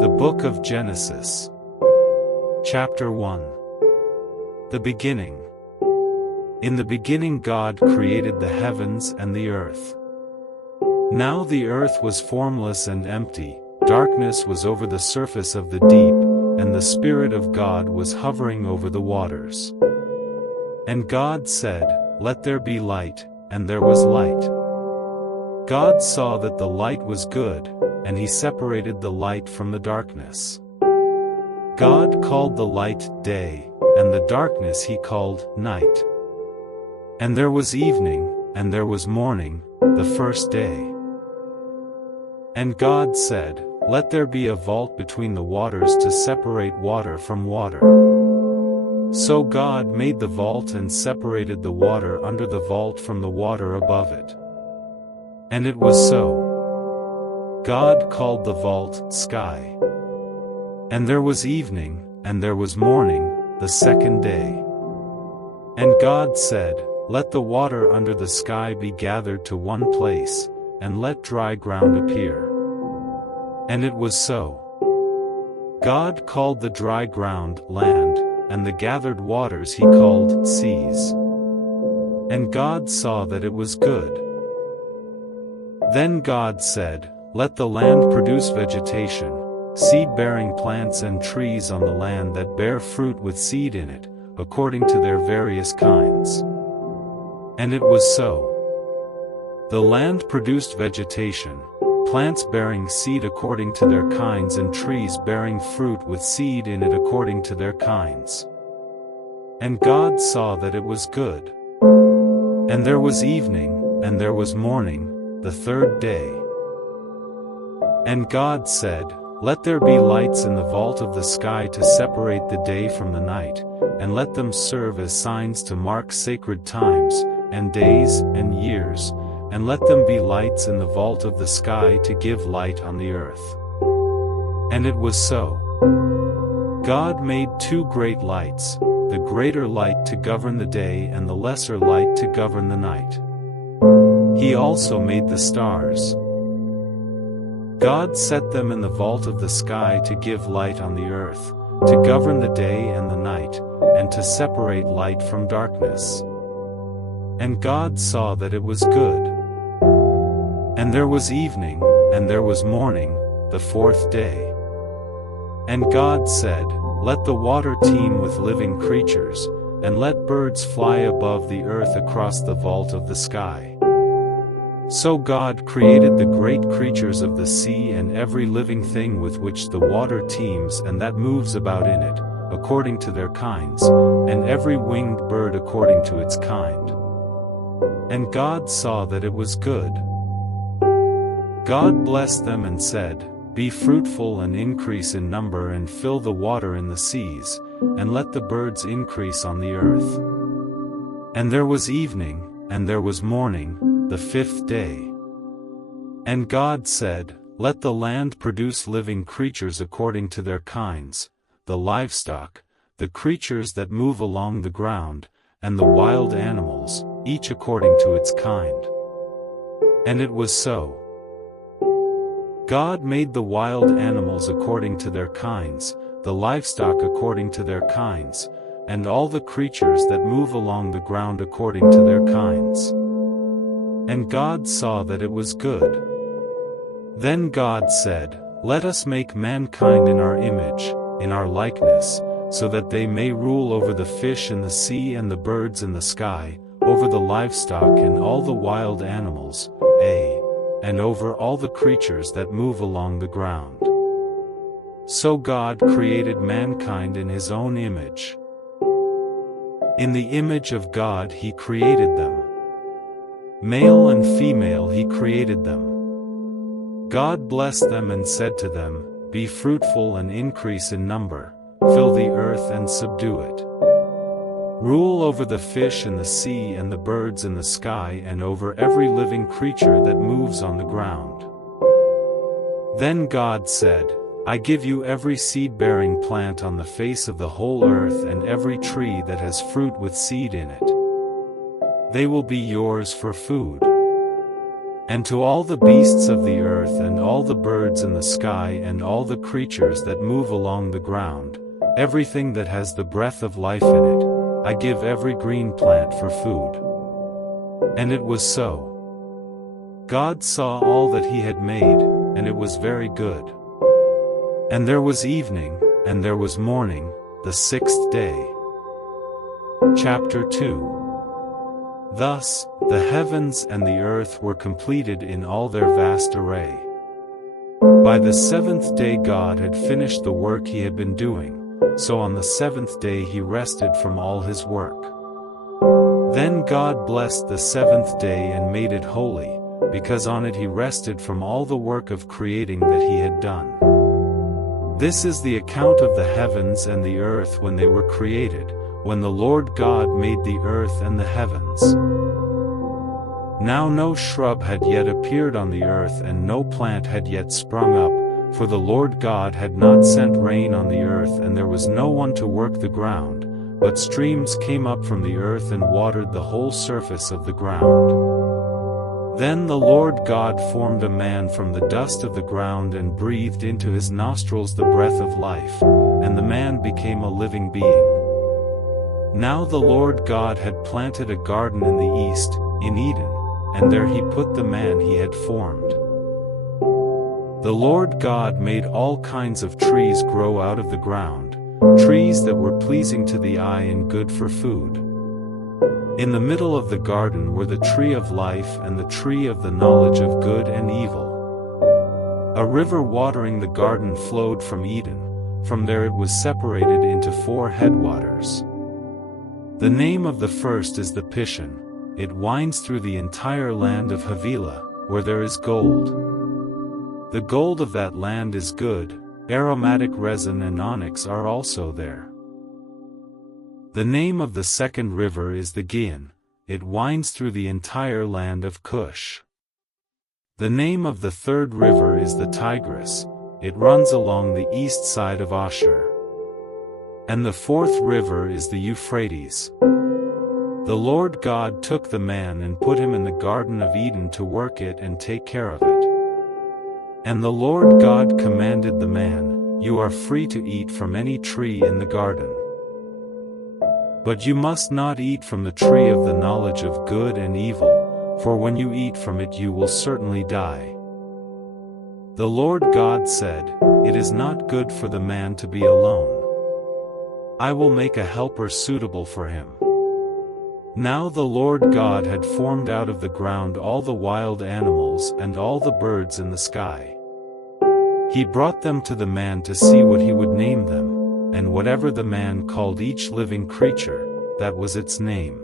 The Book of Genesis. Chapter 1. The Beginning. In the beginning God created the heavens and the earth. Now the earth was formless and empty, darkness was over the surface of the deep, and the Spirit of God was hovering over the waters. And God said, "Let there be light," and there was light. God saw that the light was good, and he separated the light from the darkness. God called the light day, and the darkness he called night. And there was evening, and there was morning, the first day. And God said, "Let there be a vault between the waters to separate water from water." So God made the vault and separated the water under the vault from the water above it. And it was so. God called the vault sky. And there was evening, and there was morning, the second day. And God said, "Let the water under the sky be gathered to one place, and let dry ground appear." And it was so. God called the dry ground land, and the gathered waters he called seas. And God saw that it was good. Then God said, "Let the land produce vegetation, seed-bearing plants and trees on the land that bear fruit with seed in it, according to their various kinds." And it was so. The land produced vegetation, plants bearing seed according to their kinds and trees bearing fruit with seed in it according to their kinds. And God saw that it was good. And there was evening, and there was morning, the third day. And God said, "Let there be lights in the vault of the sky to separate the day from the night, and let them serve as signs to mark sacred times, and days, and years, and let them be lights in the vault of the sky to give light on the earth." And it was so. God made two great lights, the greater light to govern the day and the lesser light to govern the night. He also made the stars. God set them in the vault of the sky to give light on the earth, to govern the day and the night, and to separate light from darkness. And God saw that it was good. And there was evening, and there was morning, the fourth day. And God said, "Let the water teem with living creatures, and let birds fly above the earth across the vault of the sky." So God created the great creatures of the sea and every living thing with which the water teems and that moves about in it, according to their kinds, and every winged bird according to its kind. And God saw that it was good. God blessed them and said, "Be fruitful and increase in number and fill the water in the seas, and let the birds increase on the earth." And there was evening, and there was morning, the fifth day. And God said, "Let the land produce living creatures according to their kinds, the livestock, the creatures that move along the ground, and the wild animals, each according to its kind." And it was so. God made the wild animals according to their kinds, the livestock according to their kinds, and all the creatures that move along the ground according to their kinds. And God saw that it was good. Then God said, "Let us make mankind in our image, in our likeness, so that they may rule over the fish in the sea and the birds in the sky, over the livestock and all the wild animals, and over all the creatures that move along the ground." So God created mankind in his own image. In the image of God he created them. Male and female he created them. God blessed them and said to them, "Be fruitful and increase in number, fill the earth and subdue it. Rule over the fish in the sea and the birds in the sky and over every living creature that moves on the ground." Then God said, "I give you every seed-bearing plant on the face of the whole earth and every tree that has fruit with seed in it. They will be yours for food. And to all the beasts of the earth and all the birds in the sky and all the creatures that move along the ground, everything that has the breath of life in it, I give every green plant for food. And it was so. God saw all that he had made, and it was very good. And there was evening, and there was morning, the sixth day. Chapter 2. Thus, the heavens and the earth were completed in all their vast array. By the seventh day God had finished the work he had been doing, so on the seventh day he rested from all his work. Then God blessed the seventh day and made it holy, because on it he rested from all the work of creating that he had done. This is the account of the heavens and the earth when they were created, when the Lord God made the earth and the heavens. Now no shrub had yet appeared on the earth and no plant had yet sprung up, for the Lord God had not sent rain on the earth and there was no one to work the ground, but streams came up from the earth and watered the whole surface of the ground. Then the Lord God formed a man from the dust of the ground and breathed into his nostrils the breath of life, and the man became a living being. Now the Lord God had planted a garden in the east, in Eden, and there he put the man he had formed. The Lord God made all kinds of trees grow out of the ground, trees that were pleasing to the eye and good for food. In the middle of the garden were the tree of life and the tree of the knowledge of good and evil. A river watering the garden flowed from Eden, from there it was separated into 4 headwaters. The name of the first is the Pishon. It winds through the entire land of Havilah, where there is gold. The gold of that land is good, aromatic resin and onyx are also there. The name of the second river is the Gihon. It winds through the entire land of Cush. The name of the third river is the Tigris. It runs along the east side of Ashur. And the fourth river is the Euphrates. The Lord God took the man and put him in the Garden of Eden to work it and take care of it. And the Lord God commanded the man, "You are free to eat from any tree in the garden. But you must not eat from the tree of the knowledge of good and evil, for when you eat from it you will certainly die." The Lord God said, "It is not good for the man to be alone. I will make a helper suitable for him." Now the Lord God had formed out of the ground all the wild animals and all the birds in the sky. He brought them to the man to see what he would name them, and whatever the man called each living creature, that was its name.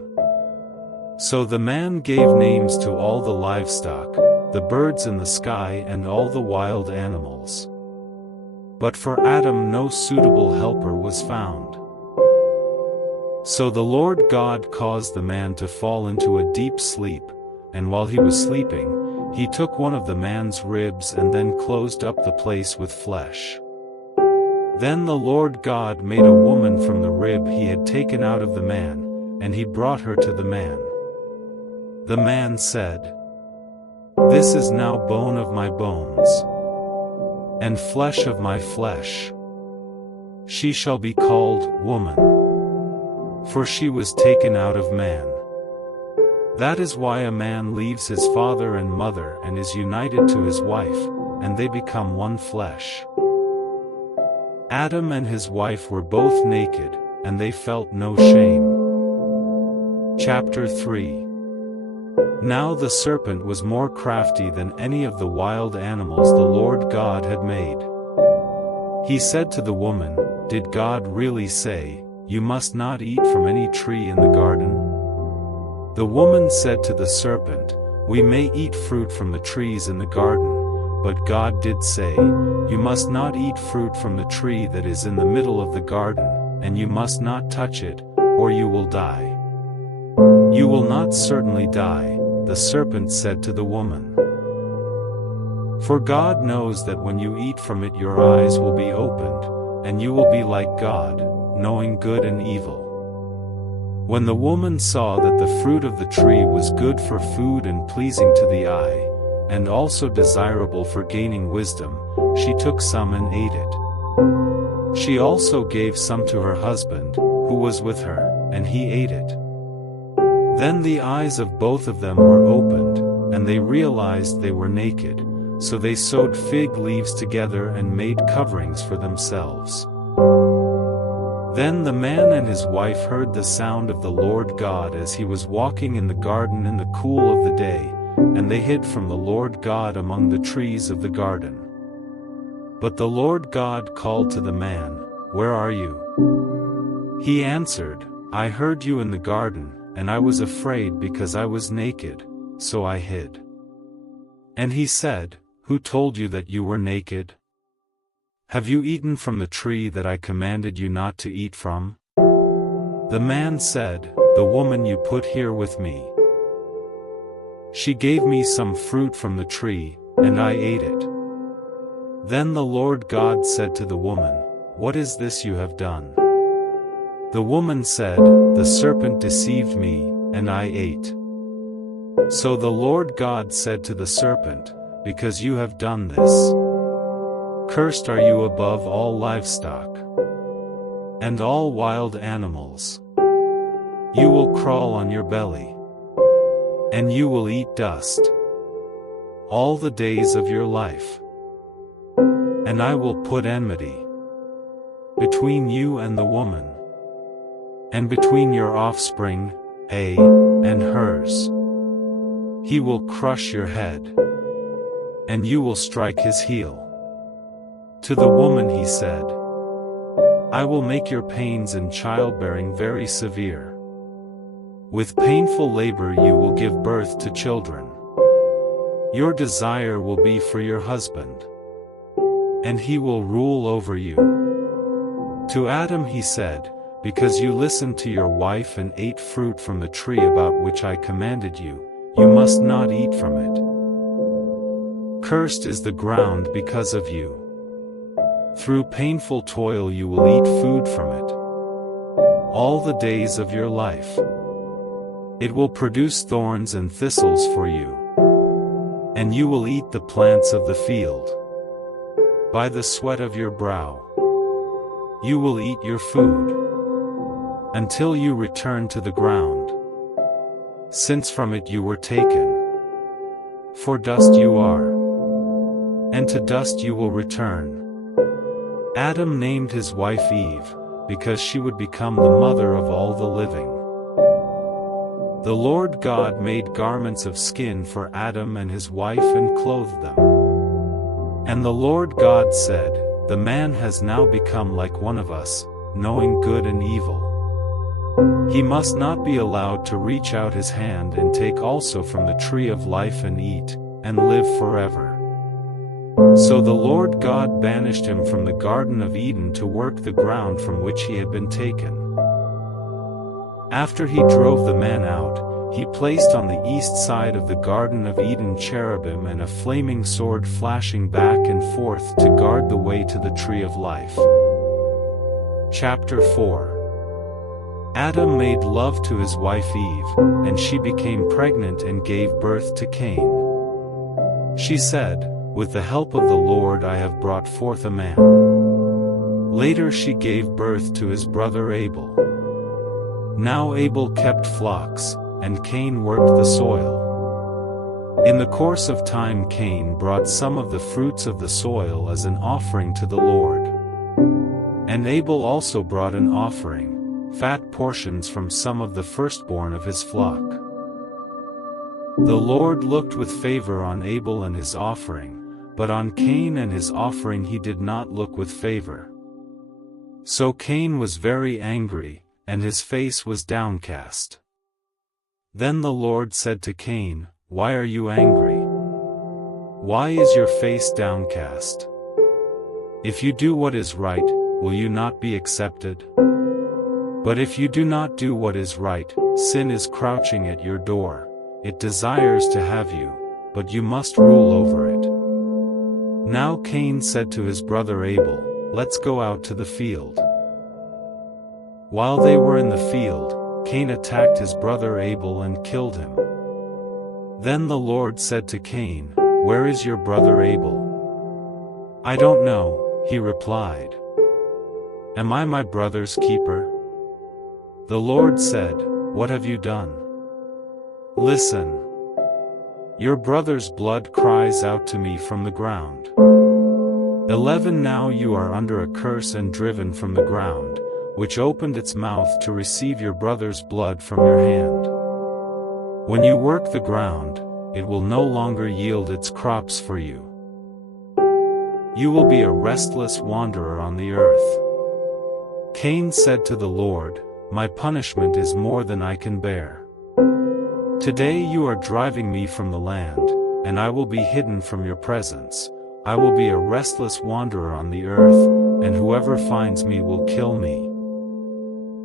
So the man gave names to all the livestock, the birds in the sky and all the wild animals. But for Adam no suitable helper was found. So the Lord God caused the man to fall into a deep sleep, and while he was sleeping, he took one of the man's ribs and then closed up the place with flesh. Then the Lord God made a woman from the rib he had taken out of the man, and he brought her to the man. The man said, "This is now bone of my bones, and flesh of my flesh. She shall be called woman, for she was taken out of man. That is why a man leaves his father and mother and is united to his wife, and they become one flesh." Adam and his wife were both naked, and they felt no shame. Chapter 3. Now the serpent was more crafty than any of the wild animals the Lord God had made. He said to the woman, "Did God really say, 'You must not eat from any tree in the garden'?" The woman said to the serpent, "We may eat fruit from the trees in the garden, but God did say, 'You must not eat fruit from the tree that is in the middle of the garden, and you must not touch it, or you will die.'" "You will not certainly die," the serpent said to the woman. "For God knows that when you eat from it your eyes will be opened, and you will be like God, knowing good and evil." When the woman saw that the fruit of the tree was good for food and pleasing to the eye, and also desirable for gaining wisdom, she took some and ate it. She also gave some to her husband, who was with her, and he ate it. Then the eyes of both of them were opened, and they realized they were naked, so they sewed fig leaves together and made coverings for themselves. Then the man and his wife heard the sound of the Lord God as he was walking in the garden in the cool of the day, and they hid from the Lord God among the trees of the garden. But the Lord God called to the man, "Where are you?" He answered, "I heard you in the garden, and I was afraid because I was naked, so I hid." And he said, "Who told you that you were naked? Have you eaten from the tree that I commanded you not to eat from?" The man said, "The woman you put here with me. She gave me some fruit from the tree, and I ate it." Then the Lord God said to the woman, "What is this you have done?" The woman said, "The serpent deceived me, and I ate." So the Lord God said to the serpent, "Because you have done this, cursed are you above all livestock and all wild animals. You will crawl on your belly, and you will eat dust all the days of your life. And I will put enmity between you and the woman, and between your offspring, and hers. He will crush your head, and you will strike his heel." To the woman he said, "I will make your pains in childbearing very severe. With painful labor you will give birth to children. Your desire will be for your husband, and he will rule over you." To Adam he said, "Because you listened to your wife and ate fruit from the tree about which I commanded you, you must not eat from it. Cursed is the ground because of you. Through painful toil you will eat food from it all the days of your life. It will produce thorns and thistles for you, and you will eat the plants of the field. By the sweat of your brow you will eat your food, until you return to the ground, since from it you were taken. For dust you are, and to dust you will return." Adam named his wife Eve, because she would become the mother of all the living. The Lord God made garments of skin for Adam and his wife and clothed them. And the Lord God said, "The man has now become like one of us, knowing good and evil. He must not be allowed to reach out his hand and take also from the tree of life and eat, and live forever." So the Lord God banished him from the Garden of Eden to work the ground from which he had been taken. After he drove the man out, he placed on the east side of the Garden of Eden cherubim and a flaming sword flashing back and forth to guard the way to the tree of life. Chapter 4. Adam made love to his wife Eve, and she became pregnant and gave birth to Cain. She said, "With the help of the Lord I have brought forth a man." Later she gave birth to his brother Abel. Now Abel kept flocks, and Cain worked the soil. In the course of time Cain brought some of the fruits of the soil as an offering to the Lord. And Abel also brought an offering, fat portions from some of the firstborn of his flock. The Lord looked with favor on Abel and his offering, but on Cain and his offering he did not look with favor. So Cain was very angry, and his face was downcast. Then the Lord said to Cain, "Why are you angry? Why is your face downcast? If you do what is right, will you not be accepted? But if you do not do what is right, sin is crouching at your door. It desires to have you, but you must rule over it." Now Cain said to his brother Abel, "Let's go out to the field." While they were in the field, Cain attacked his brother Abel and killed him. Then the Lord said to Cain, "Where is your brother Abel?" "I don't know," he replied. "Am I my brother's keeper?" The Lord said, "What have you done? Listen. Your brother's blood cries out to me from the ground. 11 Now you are under a curse and driven from the ground, which opened its mouth to receive your brother's blood from your hand. When you work the ground, it will no longer yield its crops for you. You will be a restless wanderer on the earth." Cain said to the Lord, "My punishment is more than I can bear. Today you are driving me from the land, and I will be hidden from your presence. I will be a restless wanderer on the earth, and whoever finds me will kill me."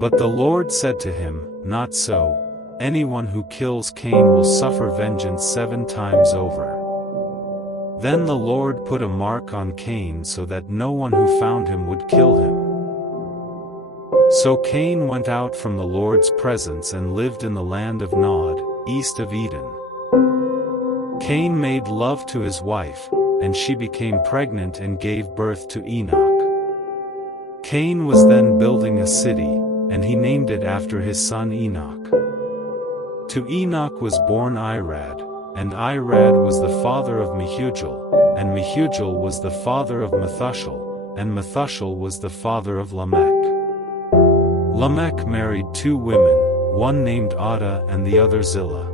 But the Lord said to him, "Not so. Anyone who kills Cain will suffer vengeance 7 times over." Then the Lord put a mark on Cain so that no one who found him would kill him. So Cain went out from the Lord's presence and lived in the land of Nod, east of Eden. Cain made love to his wife, and she became pregnant and gave birth to Enoch. Cain was then building a city, and he named it after his son Enoch. To Enoch was born Irad, and Irad was the father of Mehujael, and Mehujael was the father of Methuselah, and Methuselah was the father of Lamech. Lamech married 2 women, one named Adah and the other Zillah.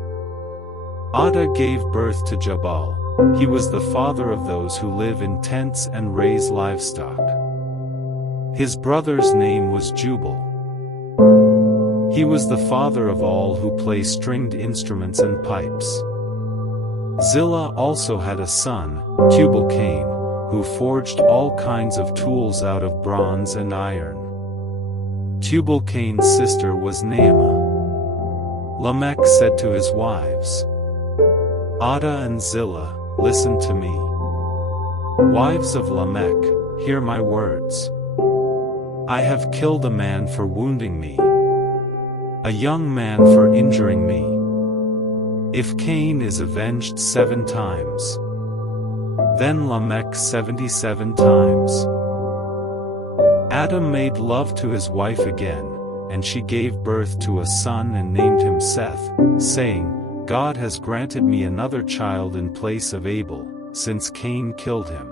Adah gave birth to Jabal. He was the father of those who live in tents and raise livestock. His brother's name was Jubal. He was the father of all who play stringed instruments and pipes. Zillah also had a son, Tubal-Cain, who forged all kinds of tools out of bronze and iron. Tubal-Cain's sister was Naamah. Lamech said to his wives, "Adah and Zillah, listen to me. Wives of Lamech, hear my words. I have killed a man for wounding me, a young man for injuring me. If Cain is avenged 7 times, then Lamech 77 times. Adam made love to his wife again, and she gave birth to a son and named him Seth, saying, God has granted me another child in place of Abel, since Cain killed him.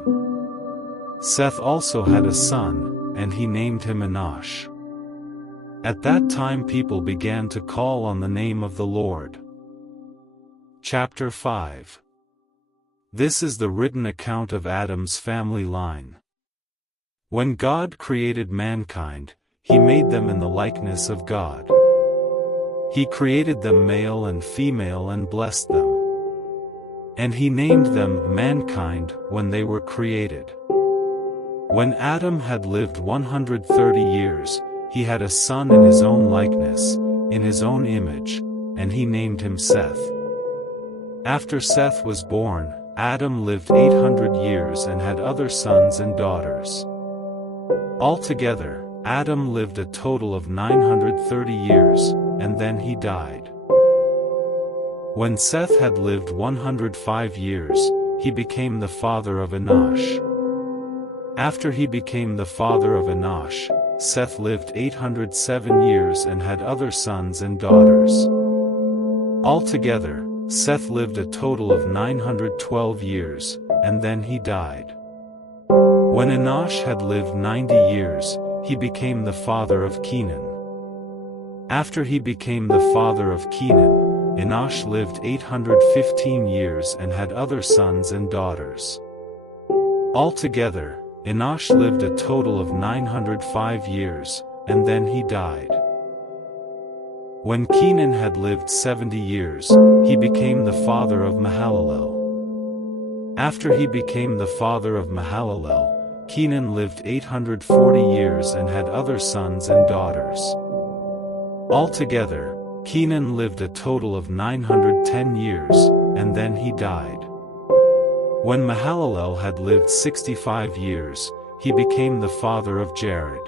Seth also had a son, and he named him Enosh. At that time people began to call on the name of the Lord. Chapter 5. This is the written account of Adam's family line. When God created mankind, he made them in the likeness of God. He created them male and female and blessed them. And he named them mankind when they were created. When Adam had lived 130 years, he had a son in his own likeness, in his own image, and he named him Seth. After Seth was born, Adam lived 800 years and had other sons and daughters. Altogether, Adam lived a total of 930 years, and then he died. When Seth had lived 105 years, he became the father of Enosh. After he became the father of Enosh, Seth lived 807 years and had other sons and daughters. Altogether, Seth lived a total of 912 years, and then he died. When Enosh had lived 90 years, he became the father of Kenan. After he became the father of Kenan, Enosh lived 815 years and had other sons and daughters. Altogether, Enosh lived a total of 905 years, and then he died. When Kenan had lived 70 years, he became the father of Mahalalel. After he became the father of Mahalalel, Kenan lived 840 years and had other sons and daughters. Altogether, Kenan lived a total of 910 years, and then he died. When Mahalalel had lived 65 years, he became the father of Jared.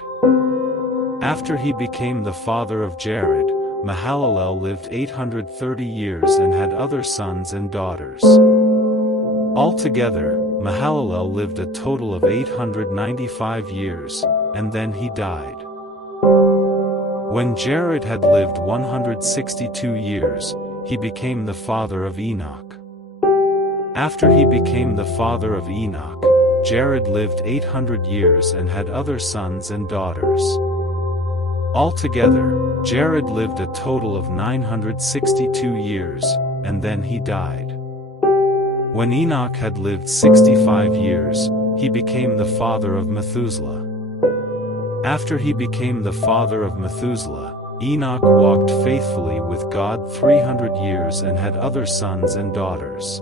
After he became the father of Jared, Mahalalel lived 830 years and had other sons and daughters. Altogether, Mahalalel lived a total of 895 years, and then he died. When Jared had lived 162 years, he became the father of Enoch. After he became the father of Enoch, Jared lived 800 years and had other sons and daughters. Altogether, Jared lived a total of 962 years, and then he died. When Enoch had lived 65 years, he became the father of Methuselah. After he became the father of Methuselah, Enoch walked faithfully with God 300 years and had other sons and daughters.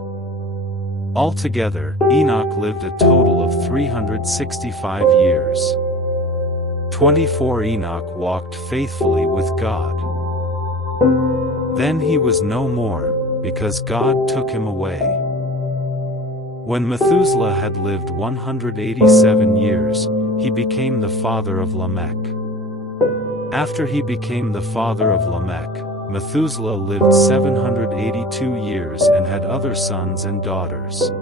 Altogether, Enoch lived a total of 365 years. 24 Enoch walked faithfully with God. Then he was no more, because God took him away. When Methuselah had lived 187 years, he became the father of Lamech. After he became the father of Lamech, Methuselah lived 782 years and had other sons and daughters.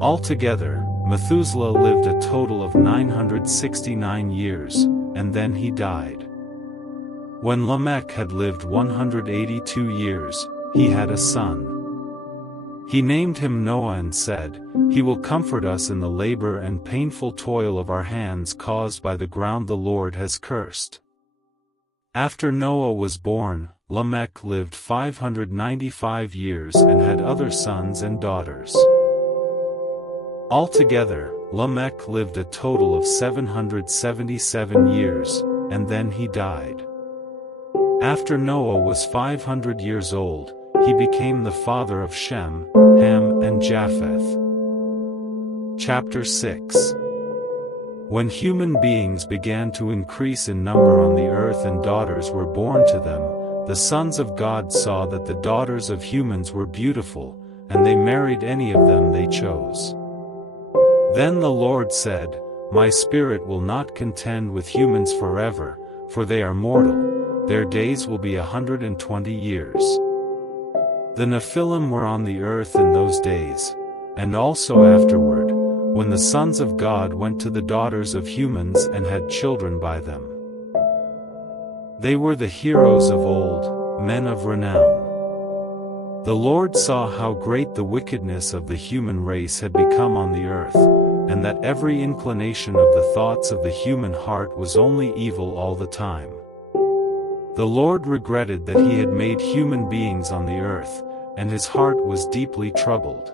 Altogether, Methuselah lived a total of 969 years, and then he died. When Lamech had lived 182 years, he had a son. He named him Noah and said, "He will comfort us in the labor and painful toil of our hands caused by the ground the Lord has cursed." After Noah was born, Lamech lived 595 years and had other sons and daughters. Altogether, Lamech lived a total of 777 years, and then he died. After Noah was 500 years old, he became the father of Shem, Ham and Japheth. Chapter 6. When human beings began to increase in number on the earth and daughters were born to them, the sons of God saw that the daughters of humans were beautiful, and they married any of them they chose. Then the Lord said, "My spirit will not contend with humans forever, for they are mortal, their days will be 120 years. The Nephilim were on the earth in those days, and also afterward, when the sons of God went to the daughters of humans and had children by them. They were the heroes of old, men of renown. The Lord saw how great the wickedness of the human race had become on the earth, and that every inclination of the thoughts of the human heart was only evil all the time. The Lord regretted that he had made human beings on the earth, and his heart was deeply troubled.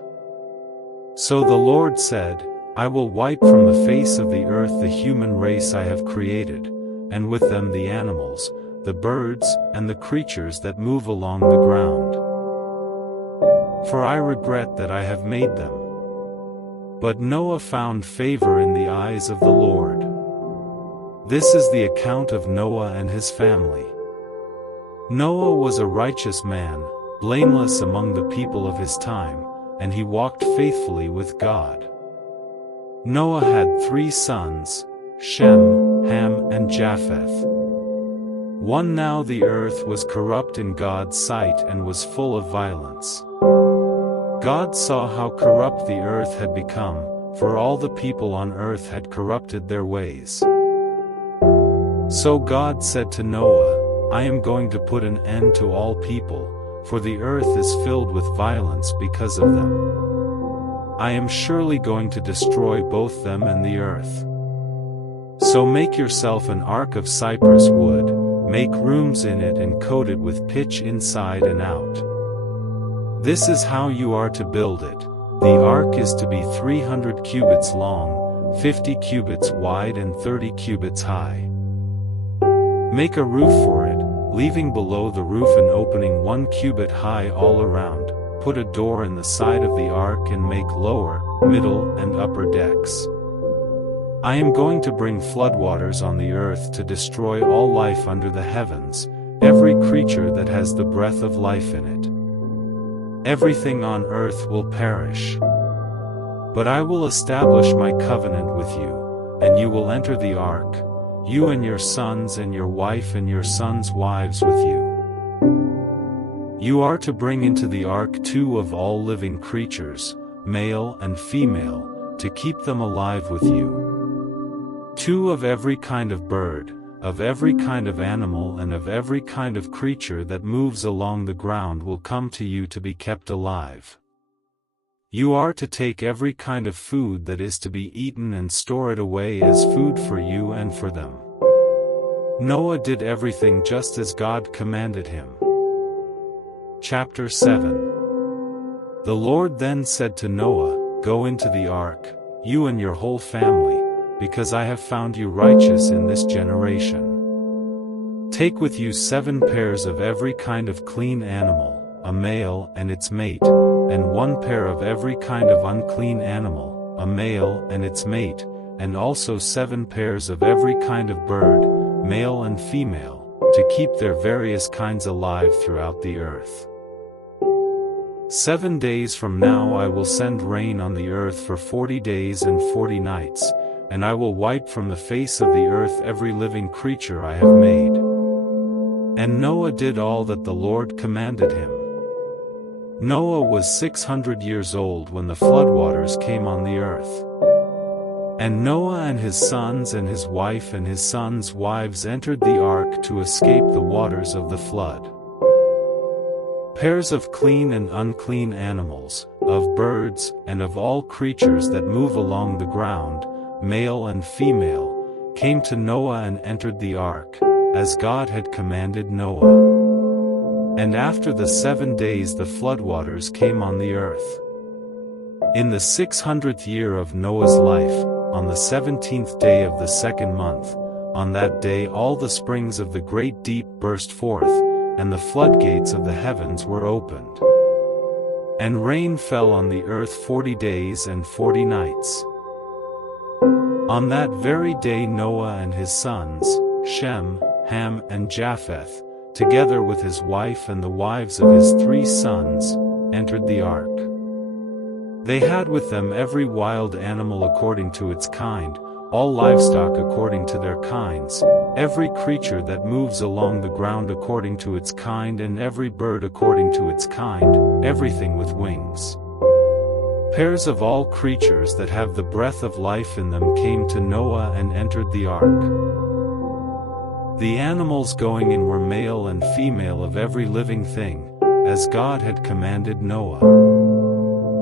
So the Lord said, I will wipe from the face of the earth the human race I have created, and with them the animals, the birds, and the creatures that move along the ground. For I regret that I have made them. But Noah found favor in the eyes of the Lord. This is the account of Noah and his family. Noah was a righteous man, blameless among the people of his time, and he walked faithfully with God. Noah had 3 sons, Shem, Ham and Japheth. Now the earth was corrupt in God's sight and was full of violence. God saw how corrupt the earth had become, for all the people on earth had corrupted their ways. So God said to Noah, I am going to put an end to all people, for the earth is filled with violence because of them. I am surely going to destroy both them and the earth. So make yourself an ark of cypress wood, make rooms in it and coat it with pitch inside and out. This is how you are to build it. The ark is to be 300 cubits long, 50 cubits wide and 30 cubits high. Make a roof for it, leaving below the roof an opening 1 cubit high all around. Put a door in the side of the ark and make lower, middle, and upper decks. I am going to bring floodwaters on the earth to destroy all life under the heavens, every creature that has the breath of life in it. Everything on earth will perish. But I will establish my covenant with you, and you will enter the ark, you and your sons and your wife and your sons' wives with you. You are to bring into the ark 2 of all living creatures, male and female, to keep them alive with you. 2 of every kind of bird, of every kind of animal and of every kind of creature that moves along the ground will come to you to be kept alive. You are to take every kind of food that is to be eaten and store it away as food for you and for them. Noah did everything just as God commanded him. Chapter 7. The Lord then said to Noah, "Go into the ark, you and your whole family, because I have found you righteous in this generation. Take with you 7 pairs of every kind of clean animal, a male and its mate, and 1 pair of every kind of unclean animal, a male and its mate, and also 7 pairs of every kind of bird, male and female, to keep their various kinds alive throughout the earth. 7 days from now I will send rain on the earth for 40 days and 40 nights, and I will wipe from the face of the earth every living creature I have made." And Noah did all that the Lord commanded him. Noah was 600 years old when the floodwaters came on the earth. And Noah and his sons and his wife and his sons' wives entered the ark to escape the waters of the flood. Pairs of clean and unclean animals, of birds, and of all creatures that move along the ground, male and female, came to Noah and entered the ark, as God had commanded Noah. And after the 7 days the floodwaters came on the earth. In the 600th year of Noah's life, on the 17th day of the 2nd month, on that day all the springs of the great deep burst forth, and the floodgates of the heavens were opened. And rain fell on the earth 40 days and 40 nights. On that very day Noah and his sons, Shem, Ham and Japheth, together with his wife and the wives of his 3 sons, entered the ark. They had with them every wild animal according to its kind, all livestock according to their kinds, every creature that moves along the ground according to its kind, and every bird according to its kind, everything with wings. Pairs of all creatures that have the breath of life in them came to Noah and entered the ark. The animals going in were male and female of every living thing, as God had commanded Noah.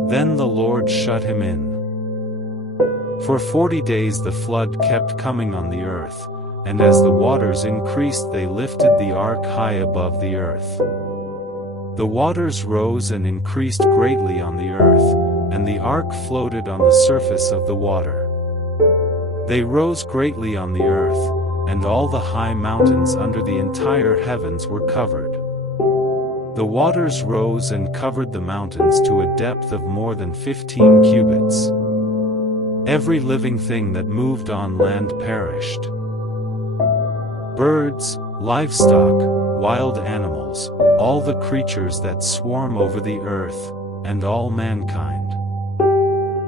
Then the Lord shut him in. For 40 days the flood kept coming on the earth, and as the waters increased they lifted the ark high above the earth. The waters rose and increased greatly on the earth, and the ark floated on the surface of the water. They rose greatly on the earth, and all the high mountains under the entire heavens were covered. The waters rose and covered the mountains to a depth of more than 15 cubits. Every living thing that moved on land perished. Birds, livestock, wild animals, all the creatures that swarm over the earth, and all mankind.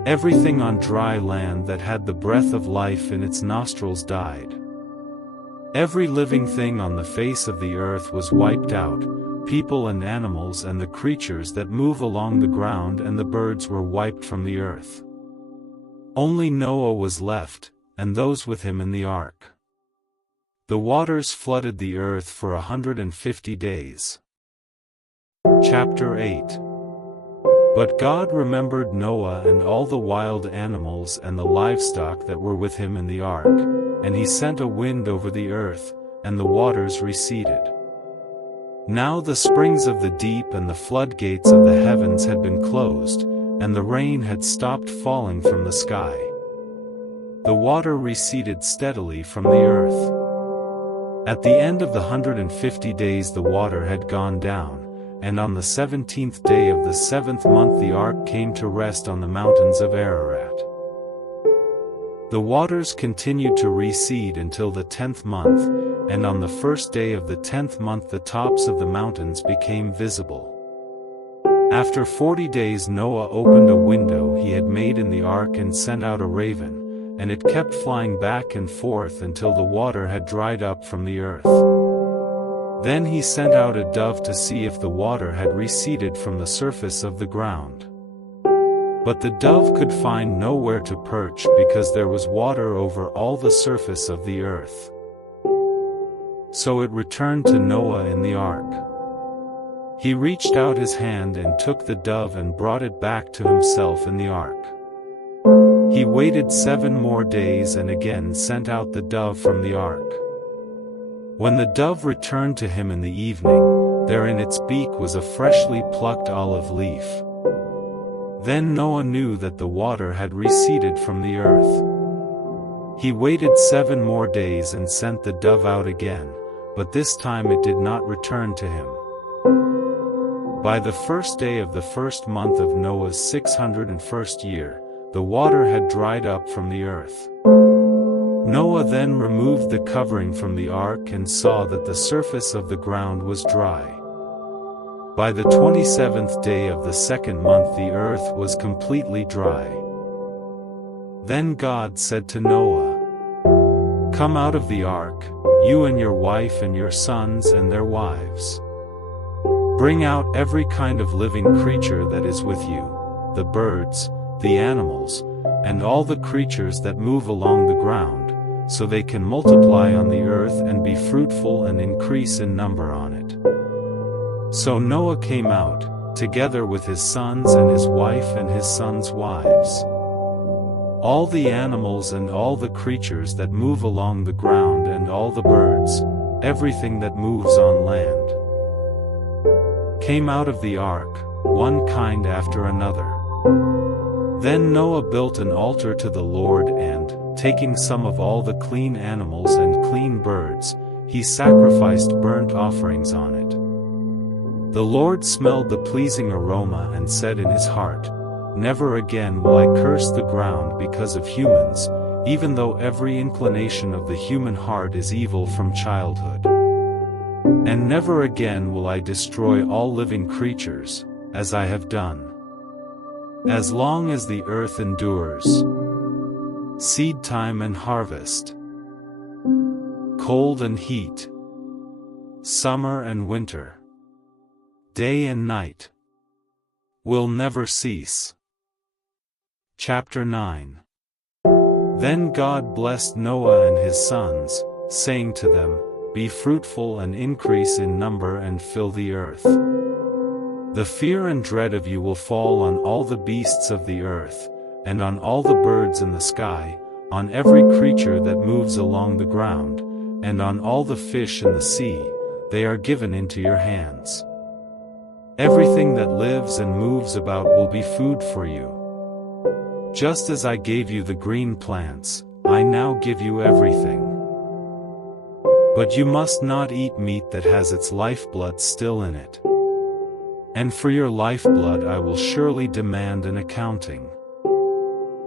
Everything on dry land that had the breath of life in its nostrils died. Every living thing on the face of the earth was wiped out, people and animals and the creatures that move along the ground and the birds were wiped from the earth. Only Noah was left, and those with him in the ark. The waters flooded the earth for 150 days. Chapter 8. But God remembered Noah and all the wild animals and the livestock that were with him in the ark, and he sent a wind over the earth, and the waters receded. Now the springs of the deep and the floodgates of the heavens had been closed, and the rain had stopped falling from the sky. The water receded steadily from the earth. At the end of the 150 days the water had gone down, and on the 17th day of the 7th month the ark came to rest on the mountains of Ararat. The waters continued to recede until the 10th month, and on the first day of the 10th month the tops of the mountains became visible. After 40 days Noah opened a window he had made in the ark and sent out a raven, and it kept flying back and forth until the water had dried up from the earth. Then he sent out a dove to see if the water had receded from the surface of the ground. But the dove could find nowhere to perch because there was water over all the surface of the earth. So it returned to Noah in the ark. He reached out his hand and took the dove and brought it back to himself in the ark. He waited 7 more days and again sent out the dove from the ark. When the dove returned to him in the evening, there in its beak was a freshly plucked olive leaf. Then Noah knew that the water had receded from the earth. He waited 7 more days and sent the dove out again, but this time it did not return to him. By the first day of the first month of Noah's 601st year, the water had dried up from the earth. Noah then removed the covering from the ark and saw that the surface of the ground was dry. By the 27th day of the second month the earth was completely dry. Then God said to Noah, "Come out of the ark, you and your wife and your sons and their wives. Bring out every kind of living creature that is with you, the birds, the animals, and all the creatures that move along the ground, so they can multiply on the earth and be fruitful and increase in number on it." So Noah came out, together with his sons and his wife and his sons' wives. All the animals and all the creatures that move along the ground and all the birds, everything that moves on land, came out of the ark, one kind after another. Then Noah built an altar to the Lord and, taking some of all the clean animals and clean birds, he sacrificed burnt offerings on it. The Lord smelled the pleasing aroma and said in his heart, "Never again will I curse the ground because of humans, even though every inclination of the human heart is evil from childhood. And never again will I destroy all living creatures, as I have done. As long as the earth endures, seed time and harvest, cold and heat, summer and winter, day and night, will never cease." Chapter 9. Then God blessed Noah and his sons, saying to them, "Be fruitful and increase in number and fill the earth. The fear and dread of you will fall on all the beasts of the earth, and on all the birds in the sky, on every creature that moves along the ground, and on all the fish in the sea, they are given into your hands. Everything that lives and moves about will be food for you. Just as I gave you the green plants, I now give you everything. But you must not eat meat that has its lifeblood still in it. And for your lifeblood I will surely demand an accounting.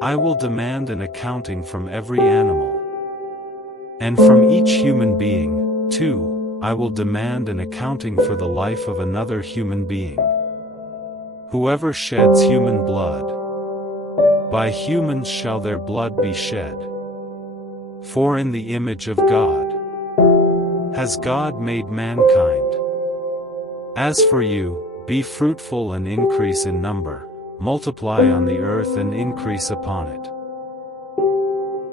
I will demand an accounting from every animal. And from each human being, too, I will demand an accounting for the life of another human being. Whoever sheds human blood, by humans shall their blood be shed. For in the image of God has God made mankind. As for you, be fruitful and increase in number, multiply on the earth and increase upon it."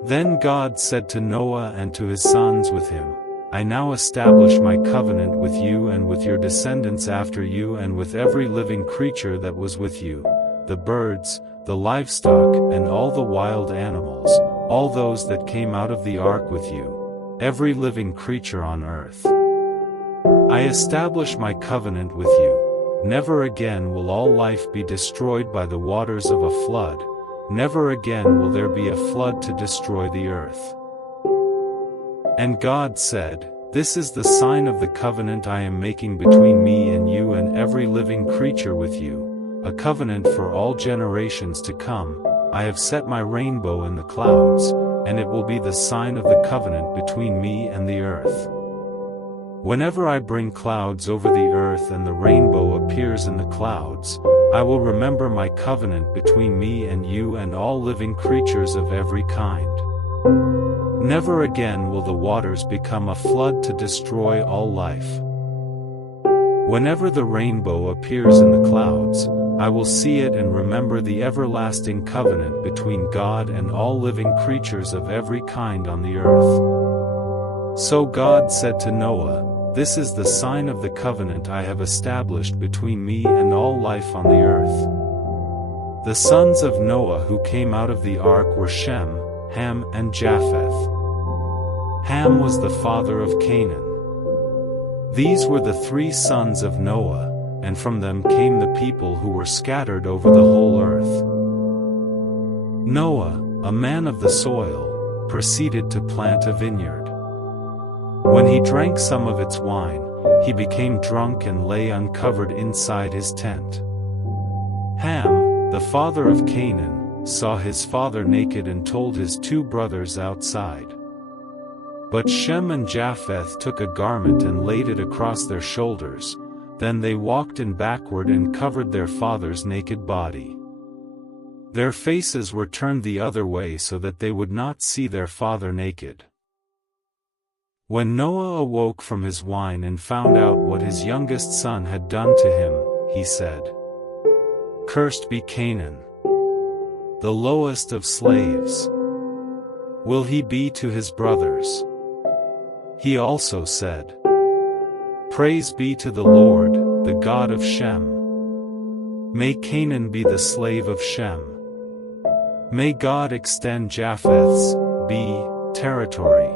Then God said to Noah and to his sons with him, "I now establish my covenant with you and with your descendants after you and with every living creature that was with you, the birds, the livestock and all the wild animals, all those that came out of the ark with you, every living creature on earth. I establish my covenant with you. Never again will all life be destroyed by the waters of a flood, never again will there be a flood to destroy the earth." And God said, "This is the sign of the covenant I am making between me and you and every living creature with you, a covenant for all generations to come. I have set my rainbow in the clouds, and it will be the sign of the covenant between me and the earth. Whenever I bring clouds over the earth and the rainbow appears in the clouds, I will remember my covenant between me and you and all living creatures of every kind. Never again will the waters become a flood to destroy all life. Whenever the rainbow appears in the clouds, I will see it and remember the everlasting covenant between God and all living creatures of every kind on the earth. So God said to Noah, "This is the sign of the covenant I have established between me and all life on the earth." The sons of Noah who came out of the ark were Shem, Ham and Japheth. Ham was the father of Canaan. These were the three sons of Noah, and from them came the people who were scattered over the whole earth. Noah, a man of the soil, proceeded to plant a vineyard. When he drank some of its wine, he became drunk and lay uncovered inside his tent. Ham, the father of Canaan, saw his father naked and told his two brothers outside. But Shem and Japheth took a garment and laid it across their shoulders, then they walked in backward and covered their father's naked body. Their faces were turned the other way so that they would not see their father naked. When Noah awoke from his wine and found out what his youngest son had done to him, he said, "Cursed be Canaan, the lowest of slaves. Will he be to his brothers?" He also said, "Praise be to the Lord, the God of Shem. May Canaan be the slave of Shem. May God extend Japheth's territory.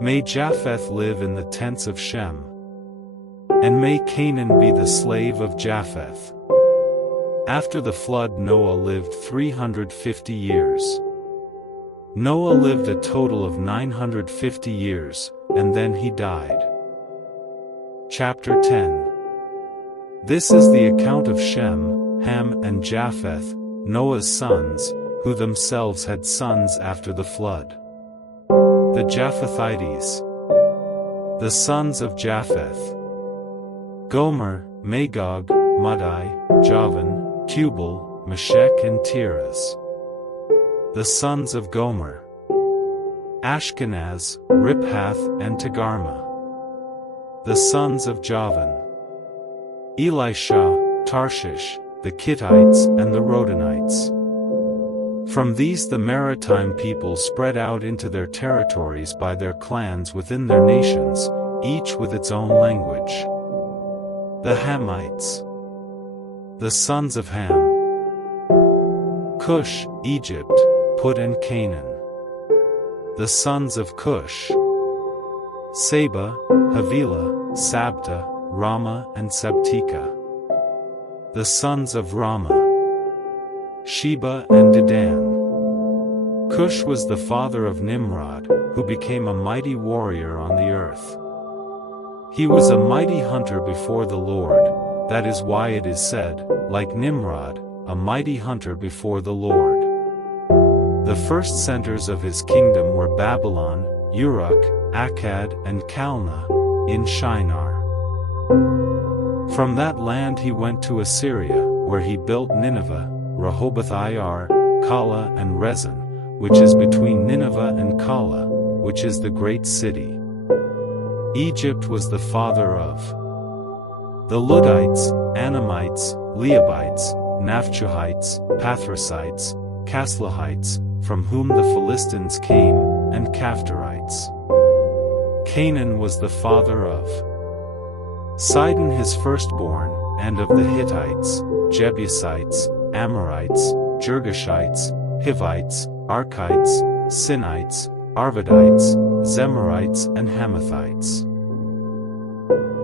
May Japheth live in the tents of Shem. And may Canaan be the slave of Japheth." After the flood, Noah lived 350 years. Noah lived a total of 950 years, and then he died. Chapter 10. This is the account of Shem, Ham and Japheth, Noah's sons, who themselves had sons after the flood. The Japhethites. The sons of Japheth: Gomer, Magog, Madai, Javan, Tubal, Meshech and Tiras. The sons of Gomer: Ashkenaz, Riphath and Togarmah. The sons of Javan: Elisha, Tarshish, the Kittites and the Rodanites. From these the maritime people spread out into their territories by their clans within their nations, each with its own language. The Hamites. The sons of Ham: Cush, Egypt, Put and Canaan. The sons of Cush: Seba, Havilah, Sabta, Rama and Sabteka. The sons of Rama: Sheba and Dedan. Cush was the father of Nimrod, who became a mighty warrior on the earth. He was a mighty hunter before the Lord, that is why it is said, like Nimrod, a mighty hunter before the Lord. The first centers of his kingdom were Babylon, Uruk, Akkad and Calneh, in Shinar. From that land he went to Assyria, where he built Nineveh, Rehoboth-ir, Calah and Rezin, which is between Nineveh and Calah, which is the great city. Egypt was the father of the Ludites, Anamites, Leabites, Naphtuhites, Pathrusites, Casluhites, from whom the Philistines came, and Caphtorites. Canaan was the father of Sidon his firstborn, and of the Hittites, Jebusites, Amorites, Girgashites, Hivites, Archites, Sinites, Arvadites, Zemarites and Hamathites.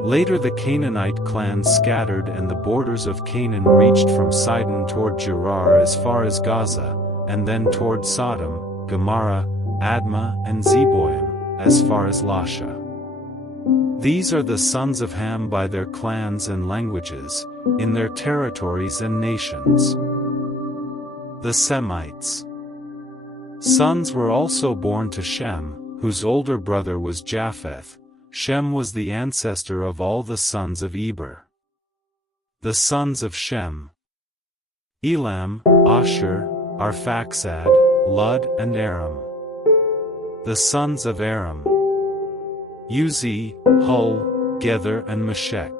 Later the Canaanite clans scattered and the borders of Canaan reached from Sidon toward Gerar as far as Gaza, and then toward Sodom, Gomorrah, Admah and Zeboim, as far as Lasha. These are the sons of Ham by their clans and languages, in their territories and nations. The Semites. Sons were also born to Shem, whose older brother was Japheth. Shem was the ancestor of all the sons of Eber. The sons of Shem: Elam, Ashur, Arphaxad, Lud and Aram. The sons of Aram: Uzi, Hul, Gether and Meshech.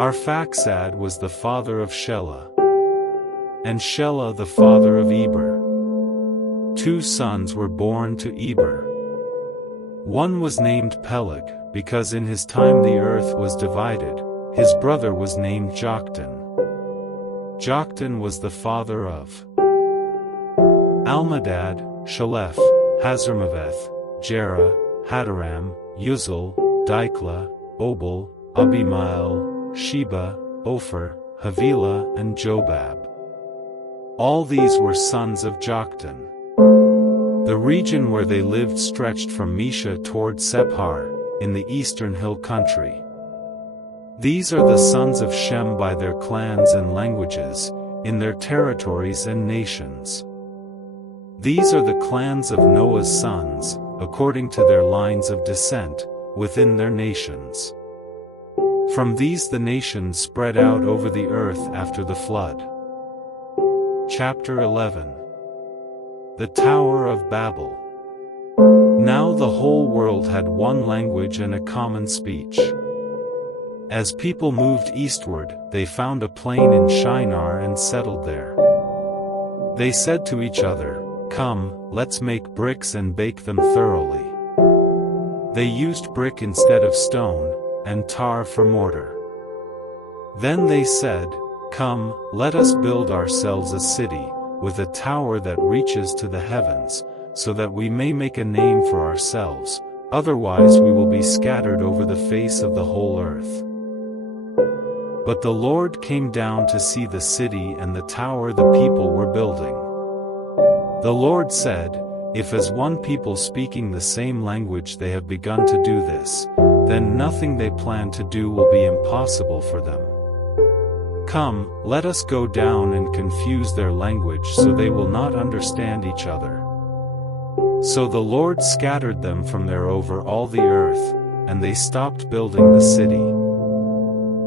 Arphaxad was the father of Shelah, and Shelah the father of Eber. 2 sons were born to Eber. One was named Peleg, because in his time the earth was divided. His brother was named Joktan. Joktan was the father of Almadad, Shalef, Hazarmaveth, Jerah, Hadaram, Uzal, Dikla, Obal, Abimael, Sheba, Ophir, Havilah and Jobab. All these were sons of Joktan. The region where they lived stretched from Mesha toward Sephar, in the eastern hill country. These are the sons of Shem by their clans and languages, in their territories and nations. These are the clans of Noah's sons, according to their lines of descent, within their nations. From these the nations spread out over the earth after the flood. Chapter 11. The Tower of Babel. Now the whole world had one language and a common speech. As people moved eastward, they found a plain in Shinar and settled there. They said to each other, "Come, let's make bricks and bake them thoroughly." They used brick instead of stone, and tar for mortar. Then they said, "Come, let us build ourselves a city, with a tower that reaches to the heavens, so that we may make a name for ourselves, otherwise we will be scattered over the face of the whole earth." But the Lord came down to see the city and the tower the people were building. The Lord said, "If as one people speaking the same language they have begun to do this, then nothing they plan to do will be impossible for them. Come, let us go down and confuse their language so they will not understand each other." So the Lord scattered them from there over all the earth, and they stopped building the city.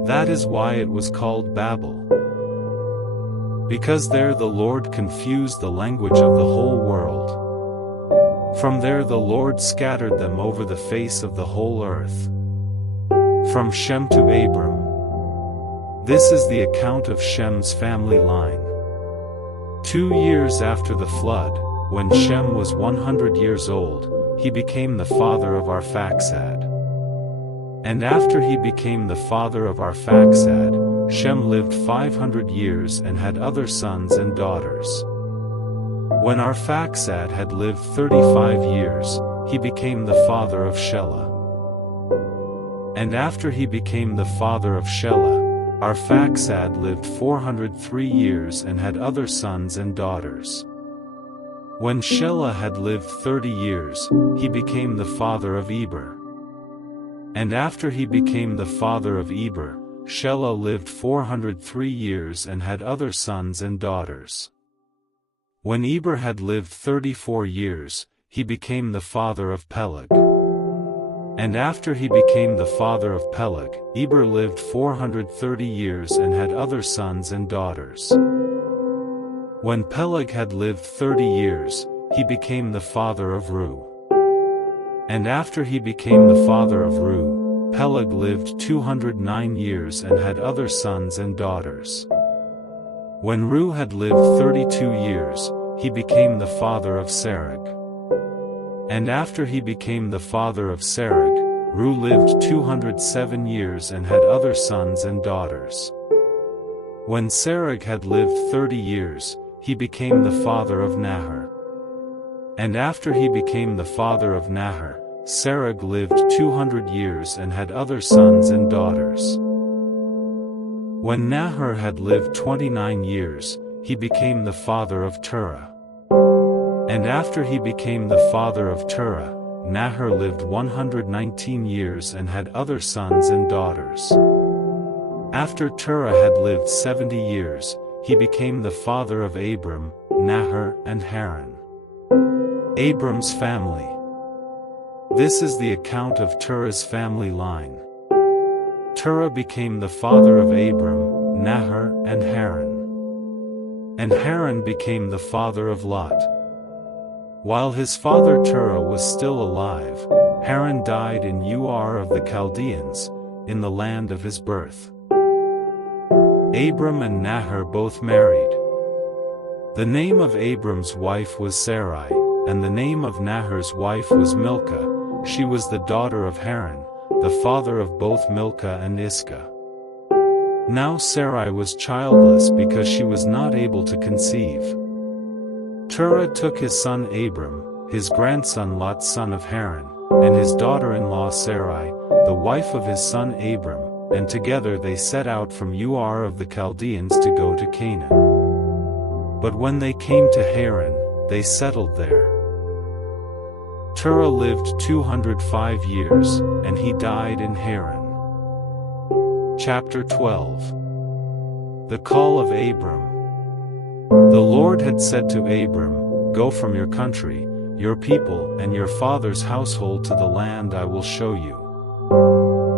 That is why it was called Babel. Because there the Lord confused the language of the whole world. From there the Lord scattered them over the face of the whole earth. From Shem to Abram. This is the account of Shem's family line. 2 years after the flood, when Shem was 100 years old, he became the father of Arphaxad. And after he became the father of Arphaxad, Shem lived 500 years and had other sons and daughters. When Arphaxad had lived 35 years, he became the father of Shelah. And after he became the father of Shelah, Arphaxad lived 403 years and had other sons and daughters. When Shelah had lived 30 years, he became the father of Eber. And after he became the father of Eber, Shelah lived 403 years and had other sons and daughters. When Eber had lived 34 years, he became the father of Peleg. And after he became the father of Peleg, Eber lived 430 years and had other sons and daughters. When Peleg had lived 30 years, he became the father of Reu. And after he became the father of Reu, Peleg lived 209 years and had other sons and daughters. When Reu had lived 32 years, he became the father of Serug. And after he became the father of Serug, Reu lived 207 years and had other sons and daughters. When Serug had lived 30 years, he became the father of Nahor. And after he became the father of Nahor, Serug lived 200 years and had other sons and daughters. When Nahor had lived 29 years, he became the father of Terah. And after he became the father of Terah, Nahor lived 119 years and had other sons and daughters. After Terah had lived 70 years, he became the father of Abram, Nahor and Haran. Abram's family. This is the account of Terah's family line. Terah became the father of Abram, Nahor and Haran. And Haran became the father of Lot. While his father Terah was still alive, Haran died in Ur of the Chaldeans, in the land of his birth. Abram and Nahor both married. The name of Abram's wife was Sarai, and the name of Nahor's wife was Milcah. She was the daughter of Haran, the father of both Milcah and Iscah. Now Sarai was childless because she was not able to conceive. Terah took his son Abram, his grandson Lot son of Haran, and his daughter-in-law Sarai, the wife of his son Abram, and together they set out from Ur of the Chaldeans to go to Canaan. But when they came to Haran, they settled there. Terah lived 205 years, and he died in Haran. Chapter 12. The Call of Abram. The Lord had said to Abram, "Go from your country, your people and your father's household to the land I will show you.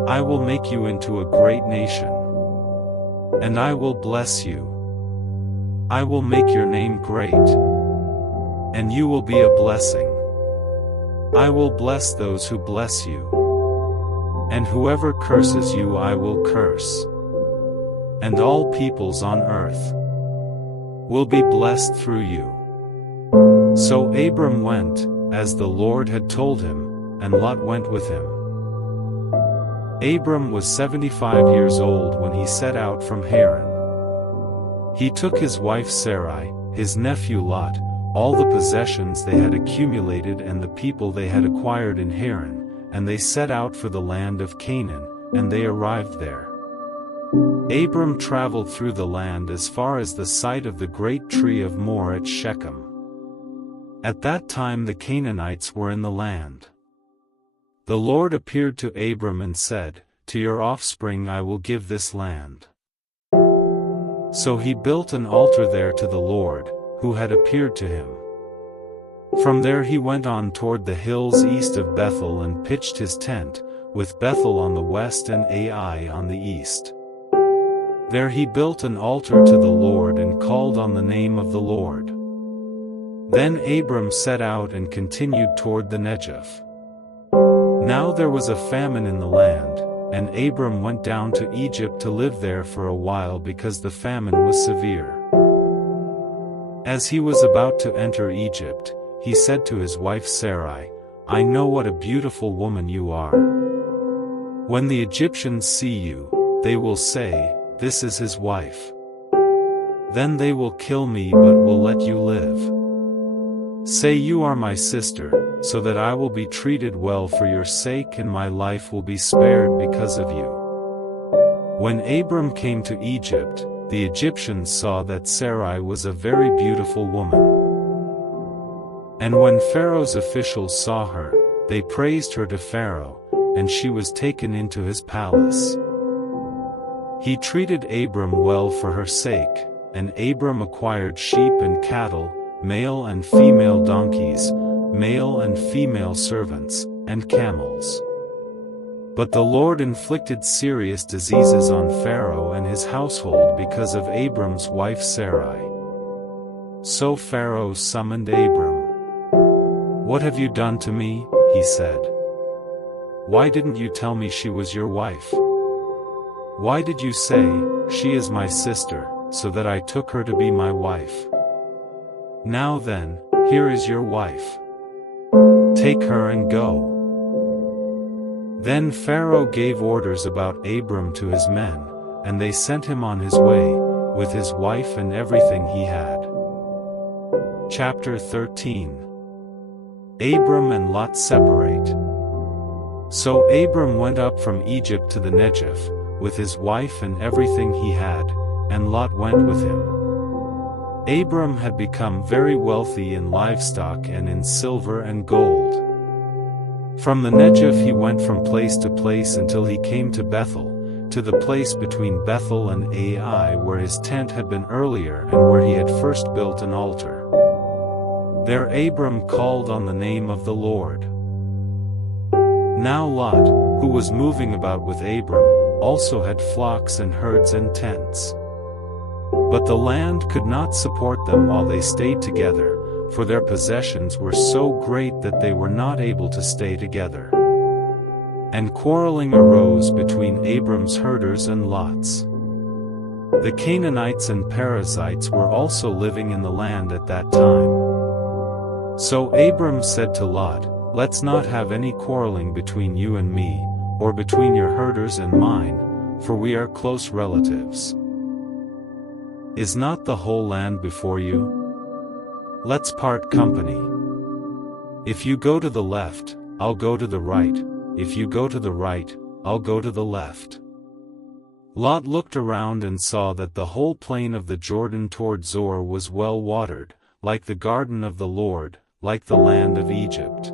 I will make you into a great nation. And I will bless you. I will make your name great. And you will be a blessing. I will bless those who bless you. And whoever curses you I will curse. And all peoples on earth will be blessed through you." So Abram went, as the Lord had told him, and Lot went with him. Abram was 75 years old when he set out from Haran. He took his wife Sarai, his nephew Lot, all the possessions they had accumulated and the people they had acquired in Haran, and they set out for the land of Canaan, and they arrived there. Abram traveled through the land as far as the site of the great tree of More at Shechem. At that time the Canaanites were in the land. The Lord appeared to Abram and said, "To your offspring I will give this land." So he built an altar there to the Lord, who had appeared to him. From there he went on toward the hills east of Bethel and pitched his tent, with Bethel on the west and Ai on the east. There he built an altar to the Lord and called on the name of the Lord. Then Abram set out and continued toward the Negev. Now there was a famine in the land, and Abram went down to Egypt to live there for a while because the famine was severe. As he was about to enter Egypt, he said to his wife Sarai, "I know what a beautiful woman you are. When the Egyptians see you, they will say, 'This is his wife.' Then they will kill me but will let you live. Say you are my sister, so that I will be treated well for your sake and my life will be spared because of you." When Abram came to Egypt, the Egyptians saw that Sarai was a very beautiful woman. And when Pharaoh's officials saw her, they praised her to Pharaoh, and she was taken into his palace. He treated Abram well for her sake, and Abram acquired sheep and cattle, male and female donkeys, male and female servants, and camels. But the Lord inflicted serious diseases on Pharaoh and his household because of Abram's wife Sarai. So Pharaoh summoned Abram. "What have you done to me?" he said. "Why didn't you tell me she was your wife? Why did you say, 'She is my sister,' so that I took her to be my wife? Now then, here is your wife. Take her and go." Then Pharaoh gave orders about Abram to his men, and they sent him on his way, with his wife and everything he had. Chapter 13. Abram and Lot separate. So Abram went up from Egypt to the Negev, with his wife and everything he had, and Lot went with him. Abram had become very wealthy in livestock and in silver and gold. From the Negev he went from place to place until he came to Bethel, to the place between Bethel and Ai where his tent had been earlier and where he had first built an altar. There Abram called on the name of the Lord. Now Lot, who was moving about with Abram, also had flocks and herds and tents. But the land could not support them while they stayed together, for their possessions were so great that they were not able to stay together. And quarreling arose between Abram's herders and Lot's. The Canaanites and Perizzites were also living in the land at that time. So Abram said to Lot, "Let's not have any quarreling between you and me, or between your herders and mine, for we are close relatives. Is not the whole land before you? Let's part company. If you go to the left, I'll go to the right, if you go to the right, I'll go to the left." Lot looked around and saw that the whole plain of the Jordan toward Zoar was well watered, like the garden of the Lord, like the land of Egypt.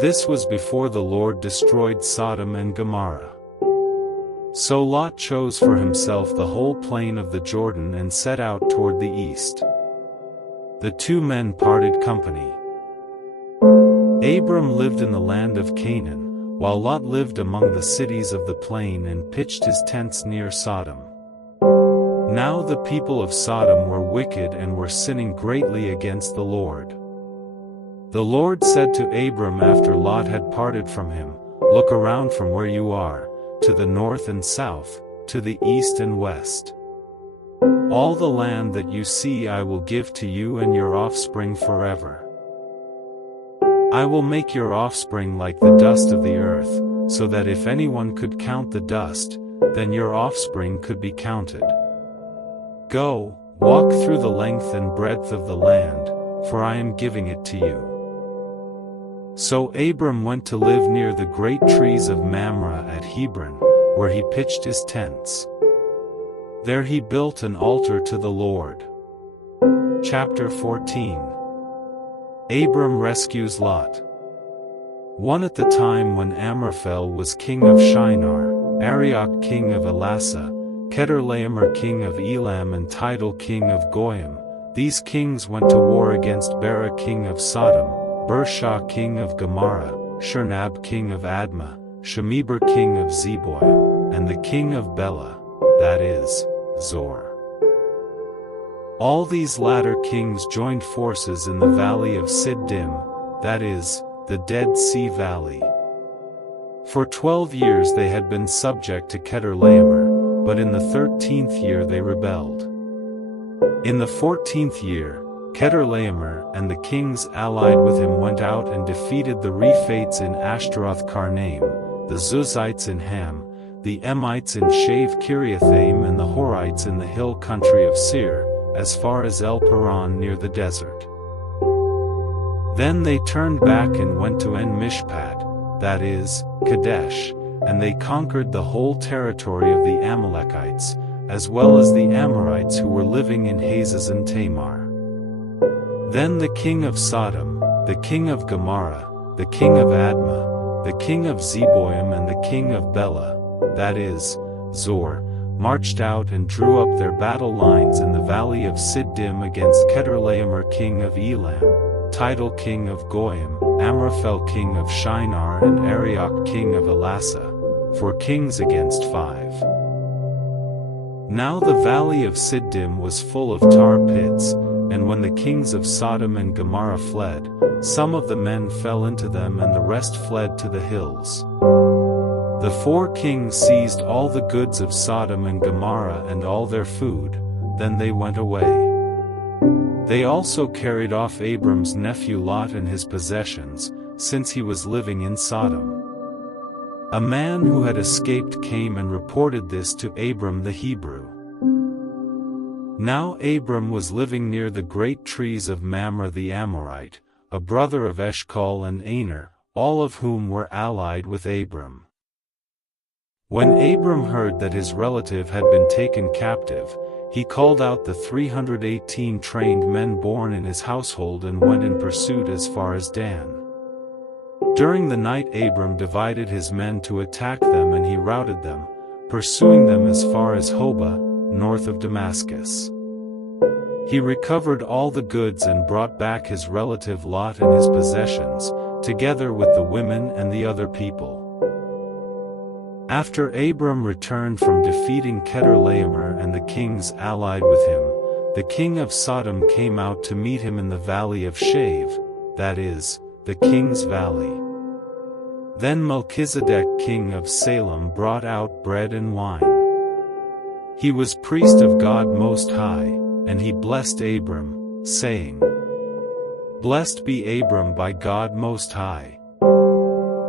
This was before the Lord destroyed Sodom and Gomorrah. So Lot chose for himself the whole plain of the Jordan and set out toward the east. The two men parted company. Abram lived in the land of Canaan, while Lot lived among the cities of the plain and pitched his tents near Sodom. Now the people of Sodom were wicked and were sinning greatly against the Lord. The Lord said to Abram after Lot had parted from him, "Look around from where you are, to the north and south, to the east and west. All the land that you see I will give to you and your offspring forever. I will make your offspring like the dust of the earth, so that if anyone could count the dust, then your offspring could be counted. Go, walk through the length and breadth of the land, for I am giving it to you." So Abram went to live near the great trees of Mamre at Hebron, where he pitched his tents. There he built an altar to the Lord. Chapter 14. Abram rescues Lot. At the time when Amraphel was king of Shinar, Arioch king of Elasa, Chedorlaomer king of Elam and Tidal king of Goyim, these kings went to war against Bera king of Sodom, Bershah king of Gomorrah, Shernab king of Admah, Shemeber king of Zeboim, and the king of Bela, that is, Zoar. All these latter kings joined forces in the valley of Siddim, that is, the Dead Sea Valley. For 12 years they had been subject to Chedorlaomer, but in the 13th year they rebelled. In the 14th year, Chedorlaomer and the kings allied with him went out and defeated the Rephates in Ashtaroth Karnaim, the Zuzites in Ham, the Emites in Shave Kiriathaim and the Horites in the hill country of Seir, as far as El Paran near the desert. Then they turned back and went to En Mishpat, that is, Kadesh, and they conquered the whole territory of the Amalekites, as well as the Amorites who were living in Hazaz and Tamar. Then the king of Sodom, the king of Gomorrah, the king of Admah, the king of Zeboim and the king of Bela, that is, Zoar, marched out and drew up their battle lines in the valley of Siddim against Chedorlaomer king of Elam, Tidal king of Goyim, Amraphel king of Shinar and Arioch king of Elasa, for kings against 5. Now the valley of Siddim was full of tar pits, and when the kings of Sodom and Gomorrah fled, some of the men fell into them and the rest fled to the hills. The 4 kings seized all the goods of Sodom and Gomorrah and all their food, then they went away. They also carried off Abram's nephew Lot and his possessions, since he was living in Sodom. A man who had escaped came and reported this to Abram the Hebrew. Now Abram was living near the great trees of Mamre the Amorite, a brother of Eshcol and Aner, all of whom were allied with Abram. When Abram heard that his relative had been taken captive, he called out the 318 trained men born in his household and went in pursuit as far as Dan. During the night Abram divided his men to attack them and he routed them, pursuing them as far as Hobah, north of Damascus. He recovered all the goods and brought back his relative Lot and his possessions, together with the women and the other people. After Abram returned from defeating Chedorlaomer and the kings allied with him, the king of Sodom came out to meet him in the valley of Shave, that is, the king's valley. Then Melchizedek king of Salem brought out bread and wine. He was priest of God Most High, and he blessed Abram, saying, Blessed be Abram by God Most High,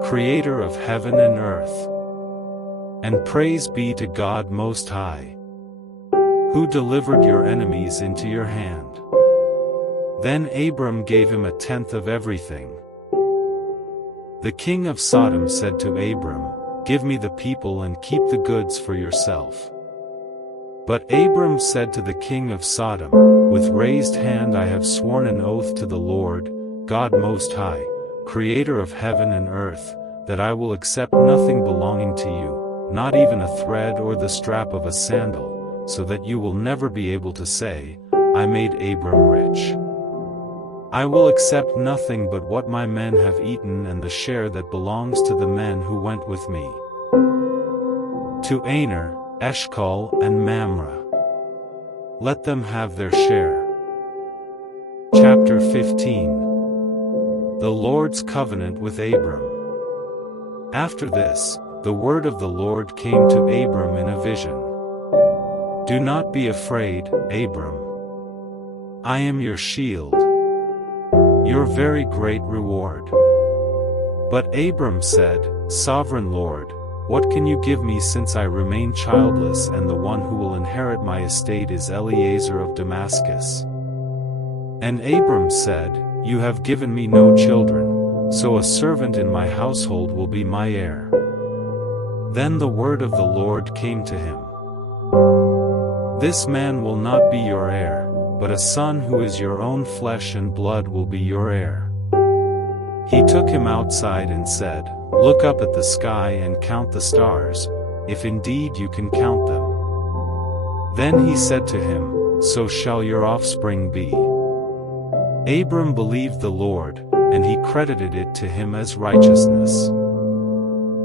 Creator of heaven and earth. And praise be to God Most High, who delivered your enemies into your hand. Then Abram gave him 1/10 of everything. The king of Sodom said to Abram, Give me the people and keep the goods for yourself. But Abram said to the king of Sodom, With raised hand I have sworn an oath to the Lord, God Most High, Creator of heaven and earth, that I will accept nothing belonging to you, not even a thread or the strap of a sandal, so that you will never be able to say, I made Abram rich. I will accept nothing but what my men have eaten and the share that belongs to the men who went with me. To Aner, Eshcol and Mamre. Let them have their share. Chapter 15. The Lord's Covenant with Abram. After this, the word of the Lord came to Abram in a vision. Do not be afraid, Abram. I am your shield, your very great reward. But Abram said, Sovereign Lord, what can you give me since I remain childless and the one who will inherit my estate is Eliezer of Damascus? And Abram said, You have given me no children, so a servant in my household will be my heir. Then the word of the Lord came to him. This man will not be your heir, but a son who is your own flesh and blood will be your heir. He took him outside and said, Look up at the sky and count the stars, if indeed you can count them. Then he said to him, So shall your offspring be. Abram believed the Lord, and he credited it to him as righteousness.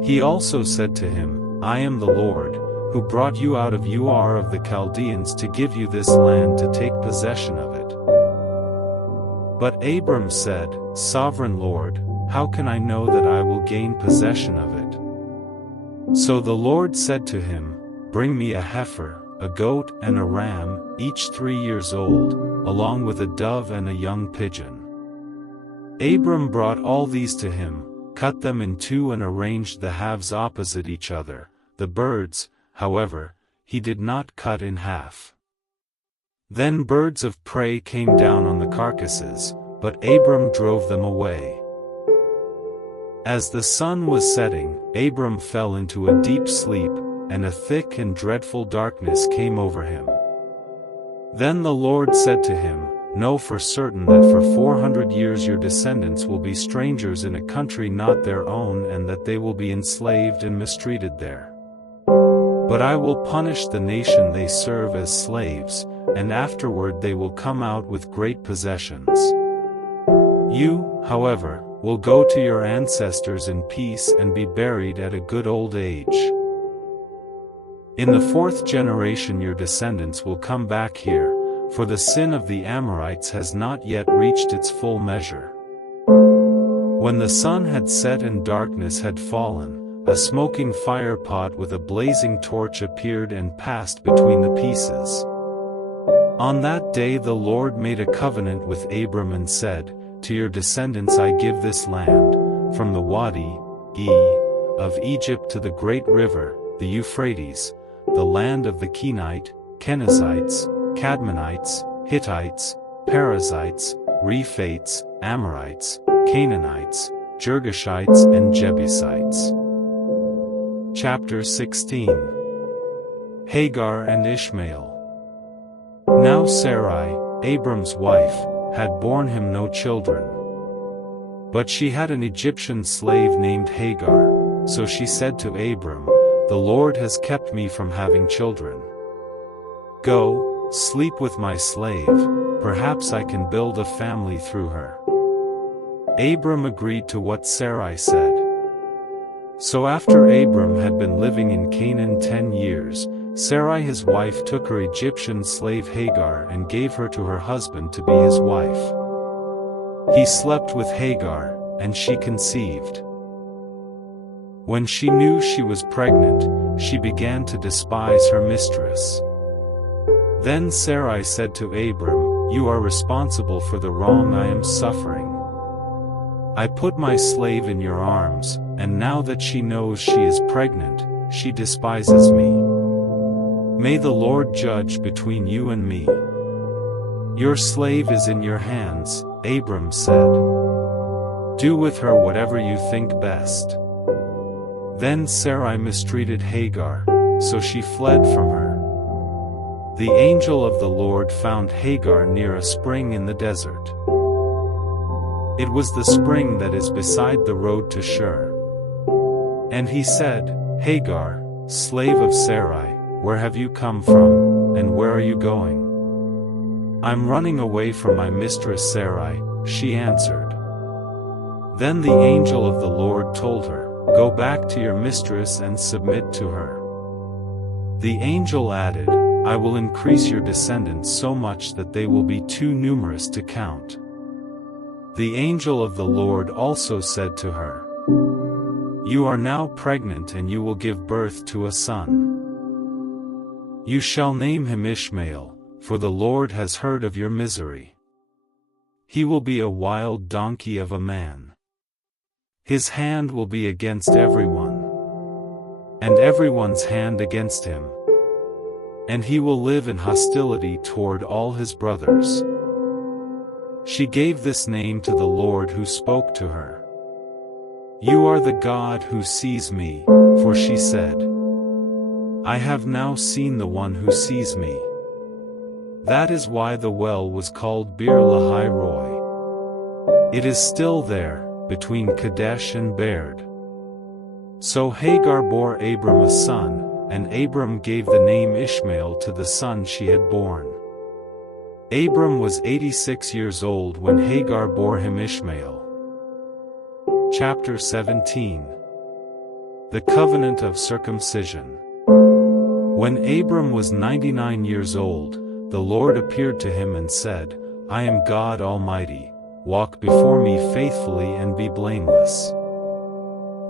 He also said to him, I am the Lord, who brought you out of Ur of the Chaldeans to give you this land to take possession of it. But Abram said, Sovereign Lord, how can I know that I will gain possession of it? So the Lord said to him, Bring me a heifer, a goat and a ram, each 3 years old, along with a dove and a young pigeon. Abram brought all these to him, cut them in two and arranged the halves opposite each other. The birds, however, he did not cut in half. Then birds of prey came down on the carcasses, but Abram drove them away. As the sun was setting, Abram fell into a deep sleep, and a thick and dreadful darkness came over him. Then the Lord said to him, Know for certain that for 400 years your descendants will be strangers in a country not their own and that they will be enslaved and mistreated there. But I will punish the nation they serve as slaves, and afterward they will come out with great possessions. You, however, will go to your ancestors in peace and be buried at a good old age. In the 4th generation your descendants will come back here, for the sin of the Amorites has not yet reached its full measure. When the sun had set and darkness had fallen, a smoking fire pot with a blazing torch appeared and passed between the pieces. On that day the Lord made a covenant with Abram and said, To your descendants I give this land, from the Wadi of Egypt to the great river, the Euphrates, the land of the Kenite, Kenizzites, Cadmonites, Hittites, Perizzites, Rephates, Amorites, Canaanites, Girgashites and Jebusites. Chapter 16. Hagar and Ishmael. Now Sarai, Abram's wife, had borne him no children. But she had an Egyptian slave named Hagar, so she said to Abram, The Lord has kept me from having children. Go, sleep with my slave, perhaps I can build a family through her. Abram agreed to what Sarai said. So after Abram had been living in Canaan 10 years, Sarai his wife took her Egyptian slave Hagar and gave her to her husband to be his wife. He slept with Hagar, and she conceived. When she knew she was pregnant, she began to despise her mistress. Then Sarai said to Abram, "You are responsible for the wrong I am suffering. I put my slave in your arms, and now that she knows she is pregnant, she despises me. May the Lord judge between you and me." "Your slave is in your hands," Abram said. "Do with her whatever you think best." Then Sarai mistreated Hagar, so she fled from her. The angel of the Lord found Hagar near a spring in the desert. It was the spring that is beside the road to Shur. And he said, "Hagar, slave of Sarai, where have you come from, and where are you going?" "I'm running away from my mistress Sarai," she answered. Then the angel of the Lord told her, "Go back to your mistress and submit to her." The angel added, "I will increase your descendants so much that they will be too numerous to count." The angel of the Lord also said to her, "You are now pregnant and you will give birth to a son. You shall name him Ishmael, for the Lord has heard of your misery. He will be a wild donkey of a man. His hand will be against everyone, and everyone's hand against him. And he will live in hostility toward all his brothers." She gave this name to the Lord who spoke to her. "You are the God who sees me," for she said, "I have now seen the one who sees me." That is why the well was called Bir Lahai Roi. It is still there, between Kadesh and Bered. So Hagar bore Abram a son, and Abram gave the name Ishmael to the son she had born. Abram was 86 years old when Hagar bore him Ishmael. Chapter 17. The Covenant of Circumcision. When Abram was 99 years old, the Lord appeared to him and said, "I am God Almighty, walk before me faithfully and be blameless.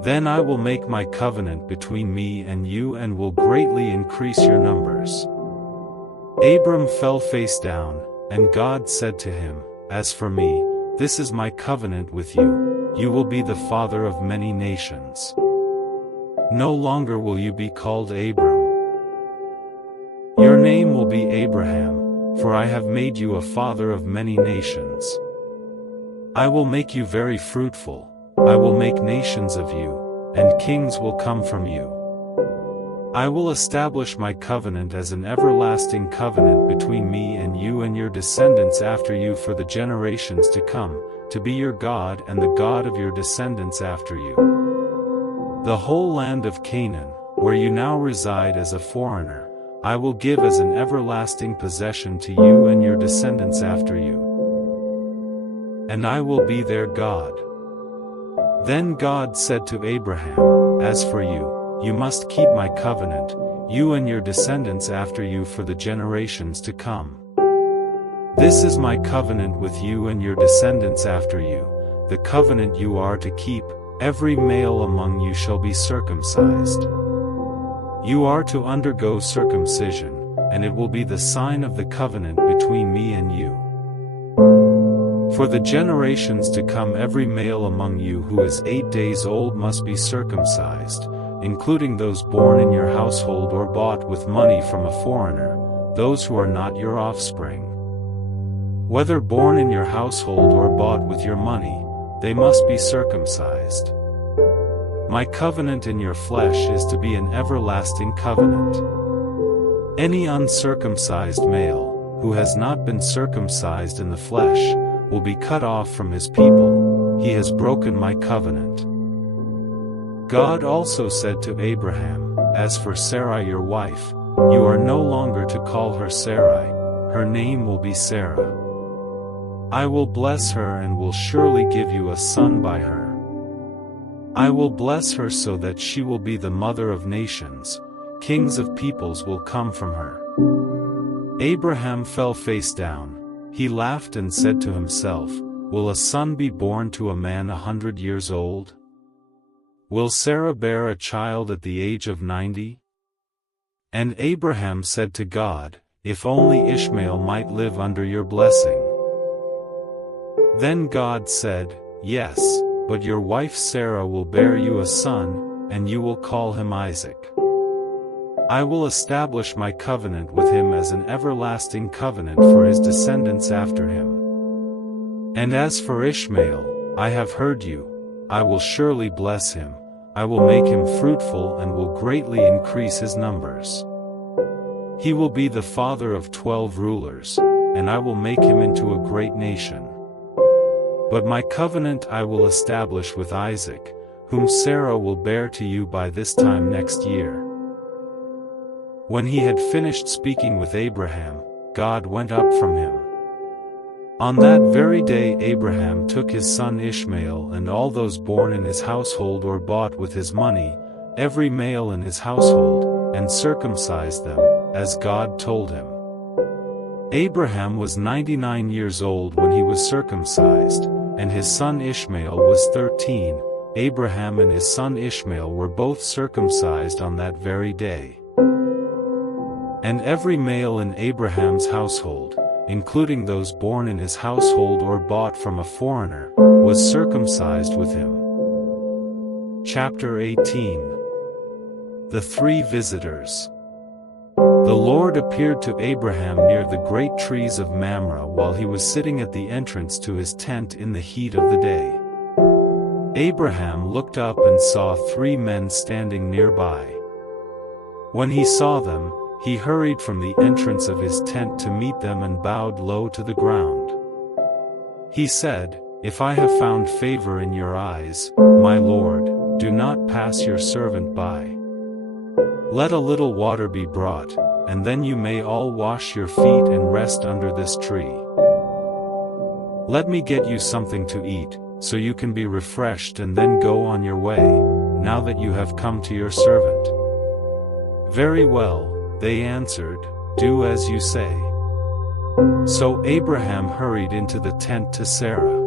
Then I will make my covenant between me and you and will greatly increase your numbers." Abram fell face down, and God said to him, "As for me, this is my covenant with you, you will be the father of many nations. No longer will you be called Abram. Your name will be Abraham, for I have made you a father of many nations. I will make you very fruitful. I will make nations of you, and kings will come from you. I will establish my covenant as an everlasting covenant between me and you and your descendants after you for the generations to come, to be your God and the God of your descendants after you. The whole land of Canaan, where you now reside as a foreigner, I will give as an everlasting possession to you and your descendants after you. And I will be their God." Then God said to Abraham, "As for you, you must keep my covenant, you and your descendants after you for the generations to come. This is my covenant with you and your descendants after you, the covenant you are to keep, every male among you shall be circumcised. You are to undergo circumcision, and it will be the sign of the covenant between me and you. For the generations to come every male among you who is 8 days old must be circumcised, including those born in your household or bought with money from a foreigner, those who are not your offspring. Whether born in your household or bought with your money, they must be circumcised. My covenant in your flesh is to be an everlasting covenant. Any uncircumcised male, who has not been circumcised in the flesh, will be cut off from his people. He has broken my covenant." God also said to Abraham, "As for Sarai your wife, you are no longer to call her Sarai, her name will be Sarah. I will bless her and will surely give you a son by her. I will bless her so that she will be the mother of nations, kings of peoples will come from her." Abraham fell face down. He laughed and said to himself, "Will a son be born to a man 100 years old? Will Sarah bear a child at the age of 90? And Abraham said to God, if only Ishmael might live under your blessing." Then God said, "Yes, but your wife Sarah will bear you a son, and you will call him Isaac. I will establish my covenant with him as an everlasting covenant for his descendants after him. And as for Ishmael, I have heard you. I will surely bless him. I will make him fruitful and will greatly increase his numbers. He will be the father of 12 rulers, and I will make him into a great nation. But my covenant I will establish with Isaac, whom Sarah will bear to you by this time next year." When he had finished speaking with Abraham, God went up from him. On that very day Abraham took his son Ishmael and all those born in his household or bought with his money, every male in his household, and circumcised them, as God told him. Abraham was 99 years old when he was circumcised, and his son Ishmael was 13. Abraham and his son Ishmael were both circumcised on that very day. And every male in Abraham's household, including those born in his household or bought from a foreigner, was circumcised with him. Chapter 18. The Three Visitors. The Lord appeared to Abraham near the great trees of Mamre while he was sitting at the entrance to his tent in the heat of the day. Abraham looked up and saw 3 men standing nearby. When he saw them, he hurried from the entrance of his tent to meet them and bowed low to the ground. He said, "If I have found favor in your eyes, my Lord, do not pass your servant by. Let a little water be brought, and then you may all wash your feet and rest under this tree. Let me get you something to eat, so you can be refreshed and then go on your way, now that you have come to your servant." "Very well," they answered, "do as you say." So Abraham hurried into the tent to Sarah.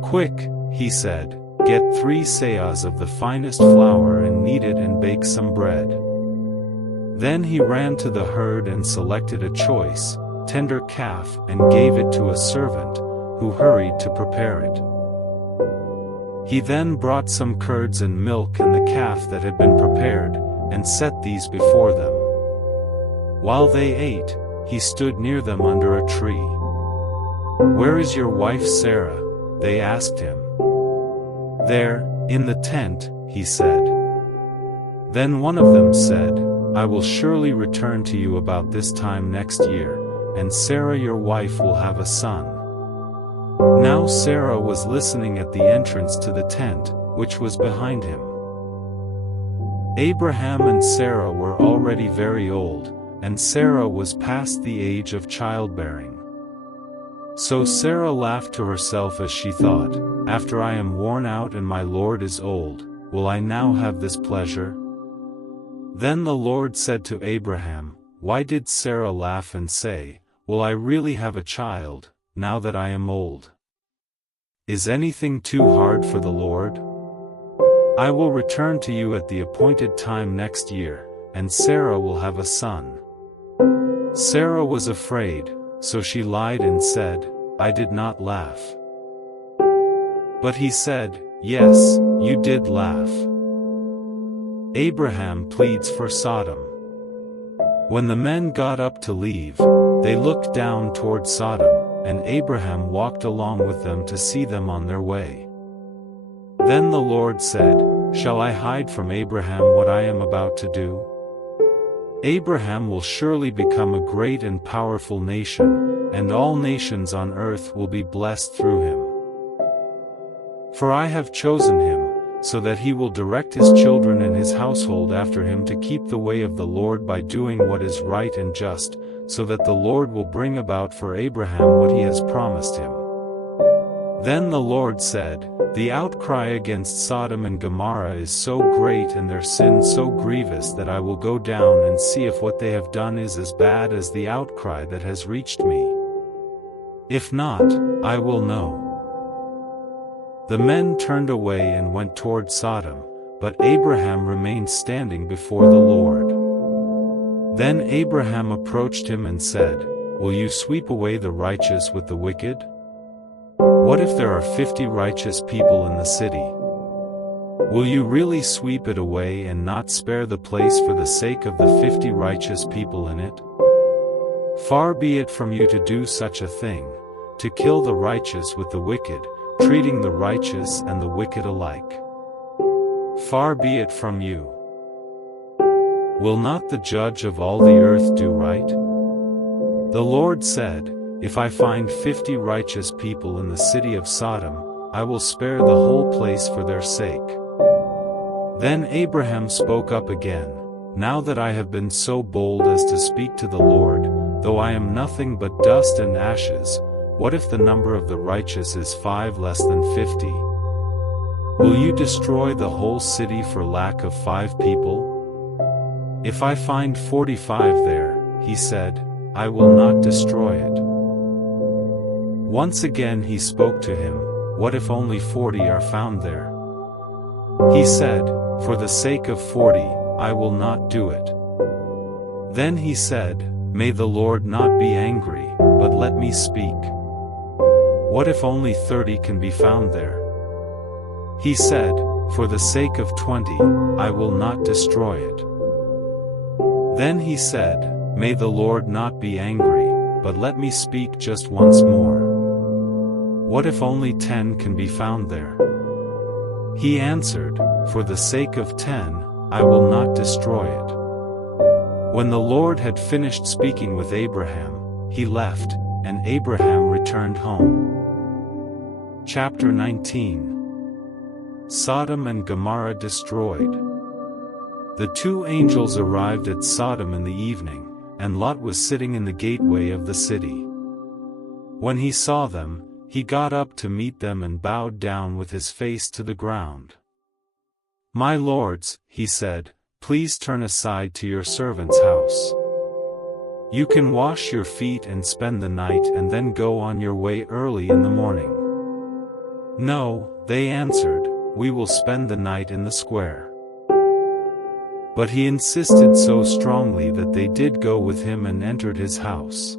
"Quick," he said, "get 3 seahs of the finest flour and knead it and bake some bread." Then he ran to the herd and selected a choice, tender calf and gave it to a servant, who hurried to prepare it. He then brought some curds and milk and the calf that had been prepared, and set these before them. While they ate, he stood near them under a tree. "Where is your wife Sarah?" they asked him. "There, in the tent," he said. Then one of them said, "I will surely return to you about this time next year, and Sarah your wife will have a son." Now Sarah was listening at the entrance to the tent, which was behind him. Abraham and Sarah were already very old, and Sarah was past the age of childbearing. So Sarah laughed to herself as she thought, "After I am worn out and my Lord is old, will I now have this pleasure?" Then the Lord said to Abraham, "Why did Sarah laugh and say, 'Will I really have a child, now that I am old?' Is anything too hard for the Lord? I will return to you at the appointed time next year, and Sarah will have a son." Sarah was afraid, so she lied and said, "I did not laugh." But he said, "Yes, you did laugh." Abraham pleads for Sodom. When the men got up to leave, they looked down toward Sodom, and Abraham walked along with them to see them on their way. Then the Lord said, "Shall I hide from Abraham what I am about to do? Abraham will surely become a great and powerful nation, and all nations on earth will be blessed through him. For I have chosen him, so that he will direct his children and his household after him to keep the way of the Lord by doing what is right and just, so that the Lord will bring about for Abraham what he has promised him." Then the Lord said, "The outcry against Sodom and Gomorrah is so great and their sin so grievous that I will go down and see if what they have done is as bad as the outcry that has reached me. If not, I will know." The men turned away and went toward Sodom, but Abraham remained standing before the Lord. Then Abraham approached him and said, "Will you sweep away the righteous with the wicked? What if there are 50 righteous people in the city? Will you really sweep it away and not spare the place for the sake of the 50 righteous people in it? Far be it from you to do such a thing, to kill the righteous with the wicked, treating the righteous and the wicked alike. Far be it from you. Will not the judge of all the earth do right? The Lord said, if I find 50 righteous people in the city of Sodom, I will spare the whole place for their sake." Then Abraham spoke up again, "Now that I have been so bold as to speak to the Lord, though I am nothing but dust and ashes, what if the number of the righteous is 5 less than 50? Will you destroy the whole city for lack of 5 people? If I find 45 there," he said, "I will not destroy it." Once again he spoke to him, "What if only 40 are found there?" He said, "For the sake of 40, I will not do it." Then he said, "May the Lord not be angry, but let me speak. What if only 30 can be found there?" He said, "For the sake of 20, I will not destroy it." Then he said, "May the Lord not be angry, but let me speak just once more. What if only 10 can be found there?" He answered, "For the sake of 10, I will not destroy it." When the Lord had finished speaking with Abraham, he left, and Abraham returned home. Chapter 19. Sodom and Gomorrah destroyed. The 2 angels arrived at Sodom in the evening, and Lot was sitting in the gateway of the city. When he saw them, he got up to meet them and bowed down with his face to the ground. "My lords," he said, "please turn aside to your servant's house. You can wash your feet and spend the night and then go on your way early in the morning." "No," they answered, "we will spend the night in the square." But he insisted so strongly that they did go with him and entered his house.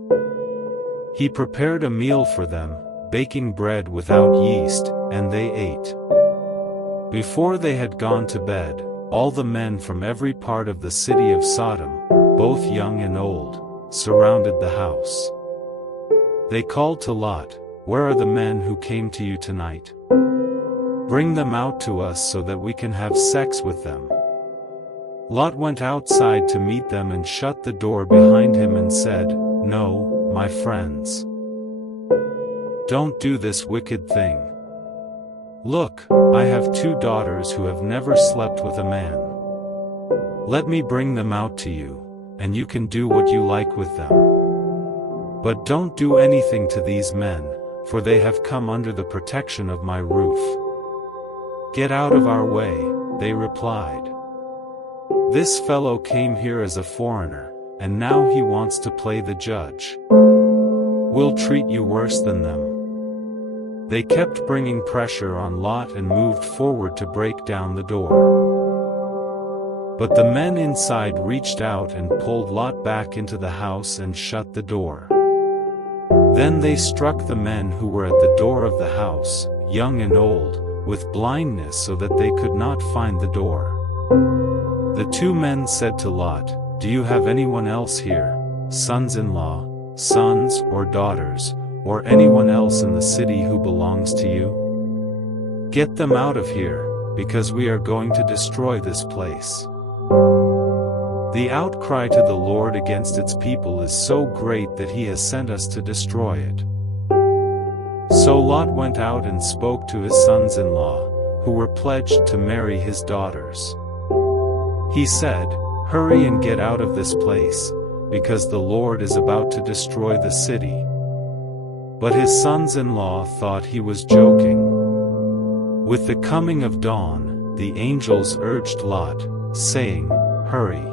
He prepared a meal for them, baking bread without yeast, and they ate. Before they had gone to bed, all the men from every part of the city of Sodom, both young and old, surrounded the house. They called to Lot, "Where are the men who came to you tonight? Bring them out to us so that we can have sex with them." Lot went outside to meet them and shut the door behind him and said, "No, my friends. Don't do this wicked thing. Look, I have 2 daughters who have never slept with a man. Let me bring them out to you, and you can do what you like with them. But don't do anything to these men, for they have come under the protection of my roof." "Get out of our way," they replied. "This fellow came here as a foreigner, and now he wants to play the judge. We'll treat you worse than them." They kept bringing pressure on Lot and moved forward to break down the door. But the men inside reached out and pulled Lot back into the house and shut the door. Then they struck the men who were at the door of the house, young and old, with blindness so that they could not find the door. The 2 men said to Lot, "Do you have anyone else here, sons-in-law, sons or daughters, or anyone else in the city who belongs to you? Get them out of here, because we are going to destroy this place." The outcry to the Lord against its people is so great that he has sent us to destroy it. So Lot went out and spoke to his sons-in-law, who were pledged to marry his daughters. He said, "Hurry and get out of this place, because the Lord is about to destroy the city." But his sons-in-law thought he was joking. With the coming of dawn, the angels urged Lot, saying, "Hurry.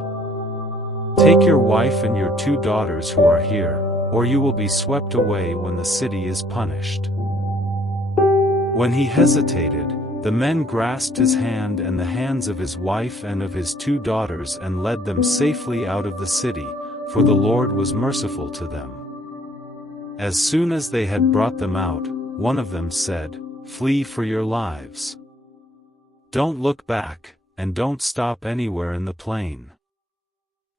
Take your wife and your 2 daughters who are here, or you will be swept away when the city is punished." When he hesitated, The men grasped his hand and the hands of his wife and of his 2 daughters and led them safely out of the city, for the Lord was merciful to them. As soon as they had brought them out, one of them said, "Flee for your lives. Don't look back, and don't stop anywhere in the plain.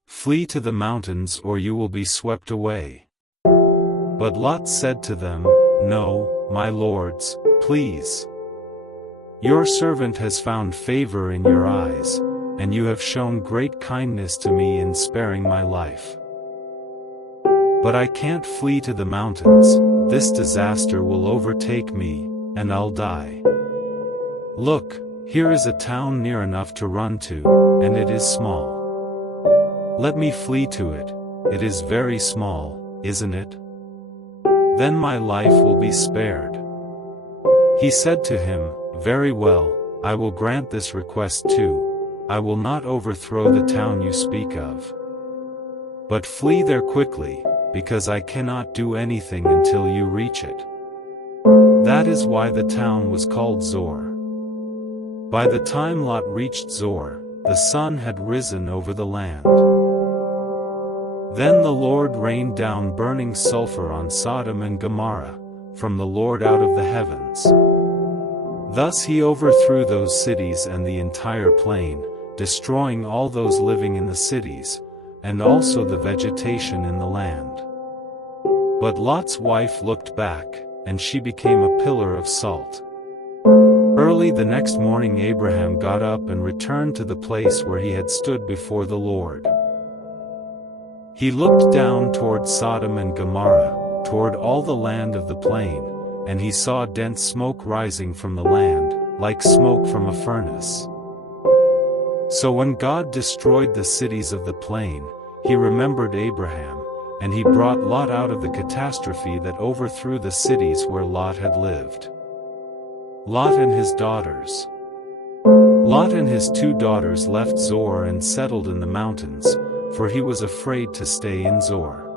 Flee to the mountains or you will be swept away." But Lot said to them, "No, my lords, please. Your servant has found favor in your eyes, and you have shown great kindness to me in sparing my life. But I can't flee to the mountains, this disaster will overtake me, and I'll die. Look, here is a town near enough to run to, and it is small. Let me flee to it, it is very small, isn't it? Then my life will be spared." He said to him, "Very well, I will grant this request too. I will not overthrow the town you speak of. But flee there quickly, because I cannot do anything until you reach it." That is why the town was called Zor. By the time Lot reached Zor, the sun had risen over the land. Then the Lord rained down burning sulfur on Sodom and Gomorrah, from the Lord out of the heavens. Thus he overthrew those cities and the entire plain, destroying all those living in the cities, and also the vegetation in the land. But Lot's wife looked back, and she became a pillar of salt. Early the next morning Abraham got up and returned to the place where he had stood before the Lord. He looked down toward Sodom and Gomorrah, toward all the land of the plain, and he saw dense smoke rising from the land, like smoke from a furnace. So when God destroyed the cities of the plain, he remembered Abraham, and he brought Lot out of the catastrophe that overthrew the cities where Lot had lived. Lot and his daughters. Lot and his 2 daughters left Zor and settled in the mountains, for he was afraid to stay in Zor.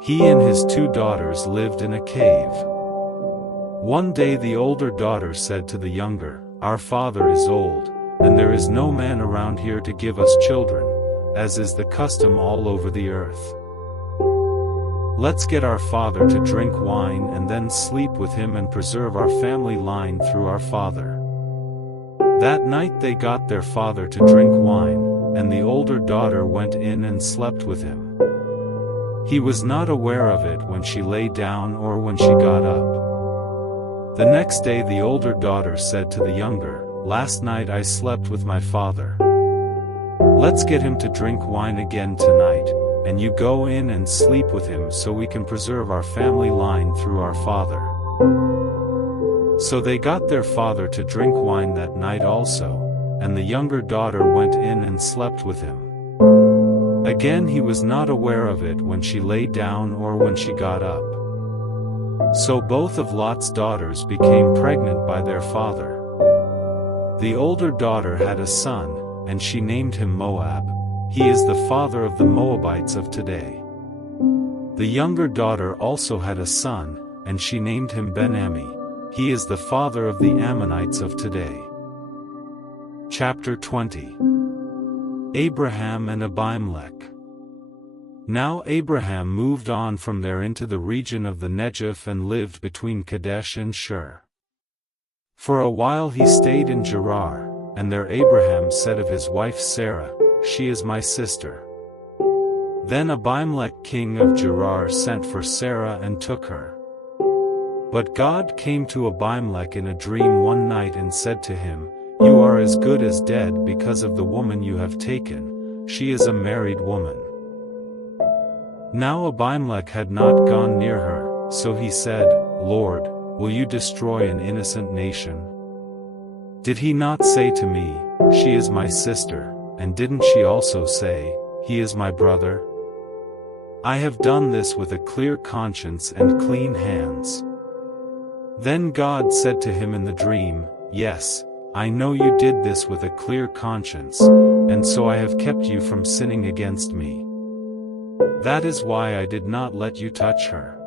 He and his 2 daughters lived in a cave. One day the older daughter said to the younger, "Our father is old, and there is no man around here to give us children, as is the custom all over the earth. Let's get our father to drink wine and then sleep with him and preserve our family line through our father." That night they got their father to drink wine, and the older daughter went in and slept with him. He was not aware of it when she lay down or when she got up. The next day the older daughter said to the younger, "Last night I slept with my father. Let's get him to drink wine again tonight, and you go in and sleep with him so we can preserve our family line through our father." So they got their father to drink wine that night also, and the younger daughter went in and slept with him. Again he was not aware of it when she lay down or when she got up. So both of Lot's daughters became pregnant by their father. The older daughter had a son, and she named him Moab. He is the father of the Moabites of today. The younger daughter also had a son, and she named him Ben-Ammi. He is the father of the Ammonites of today. Chapter 20. Abraham and Abimelech. Now Abraham moved on from there into the region of the Negev and lived between Kadesh and Shur. For a while he stayed in Gerar, and there Abraham said of his wife Sarah, "She is my sister." Then Abimelech king of Gerar sent for Sarah and took her. But God came to Abimelech in a dream one night and said to him, "You are as good as dead because of the woman you have taken, she is a married woman." Now Abimelech had not gone near her, so he said, "Lord, will you destroy an innocent nation? Did he not say to me, 'She is my sister,' and didn't she also say, 'He is my brother'? I have done this with a clear conscience and clean hands." Then God said to him in the dream, "Yes, I know you did this with a clear conscience, and so I have kept you from sinning against me. That is why I did not let you touch her.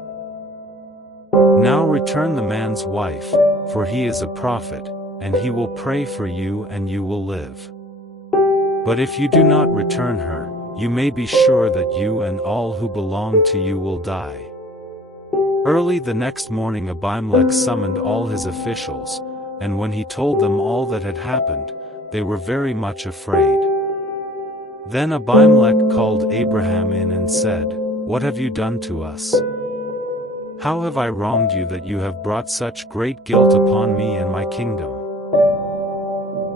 Now return the man's wife, for he is a prophet, and he will pray for you and you will live. But if you do not return her, you may be sure that you and all who belong to you will die." Early the next morning Abimelech summoned all his officials, and when he told them all that had happened, they were very much afraid. Then Abimelech called Abraham in and said, "What have you done to us? How have I wronged you that you have brought such great guilt upon me and my kingdom?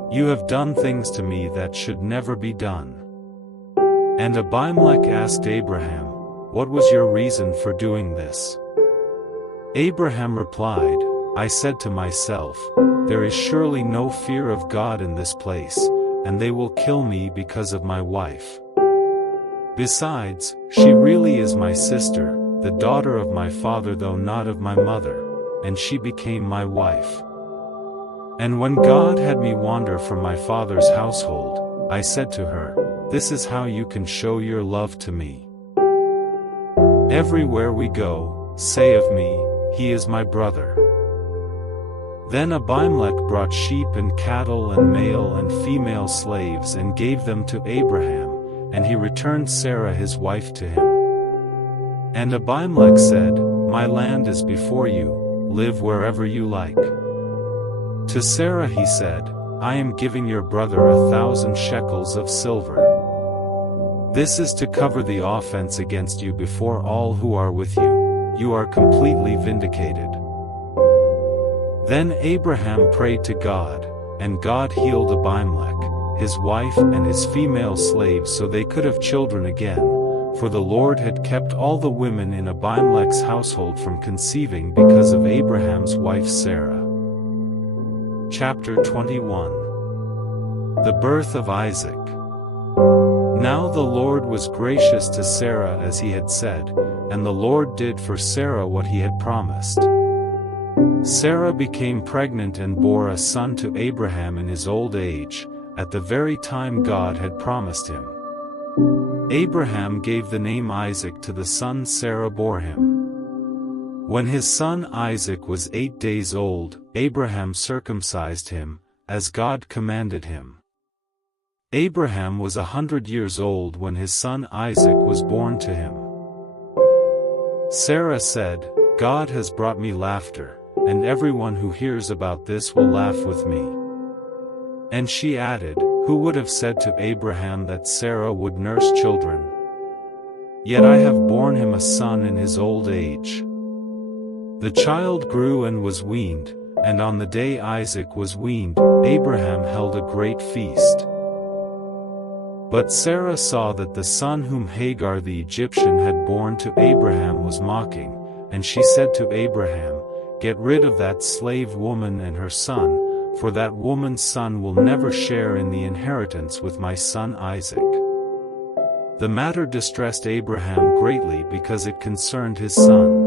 You have done things to me that should never be done." And Abimelech asked Abraham, "What was your reason for doing this?" Abraham replied, "I said to myself, there is surely no fear of God in this place, and they will kill me because of my wife. Besides, she really is my sister, the daughter of my father though not of my mother, and she became my wife. And when God had me wander from my father's household, I said to her, this is how you can show your love to me. Everywhere we go, say of me, he is my brother." Then Abimelech brought sheep and cattle and male and female slaves and gave them to Abraham, and he returned Sarah his wife to him. And Abimelech said, "My land is before you, live wherever you like." To Sarah he said, "I am giving your brother 1,000 shekels of silver. This is to cover the offense against you before all who are with you. You are completely vindicated." Then Abraham prayed to God, and God healed Abimelech, his wife and his female slaves so they could have children again, for the Lord had kept all the women in Abimelech's household from conceiving because of Abraham's wife Sarah. Chapter 21. The birth of Isaac. Now the Lord was gracious to Sarah as he had said, and the Lord did for Sarah what he had promised. Sarah became pregnant and bore a son to Abraham in his old age, at the very time God had promised him. Abraham gave the name Isaac to the son Sarah bore him. When his son Isaac was 8 days old, Abraham circumcised him, as God commanded him. Abraham was 100 years old when his son Isaac was born to him. Sarah said, "God has brought me laughter, and everyone who hears about this will laugh with me." And she added, "Who would have said to Abraham that Sarah would nurse children? Yet I have borne him a son in his old age." The child grew and was weaned, and on the day Isaac was weaned, Abraham held a great feast. But Sarah saw that the son whom Hagar the Egyptian had borne to Abraham was mocking, and she said to Abraham, "Get rid of that slave woman and her son, for that woman's son will never share in the inheritance with my son Isaac." The matter distressed Abraham greatly because it concerned his son.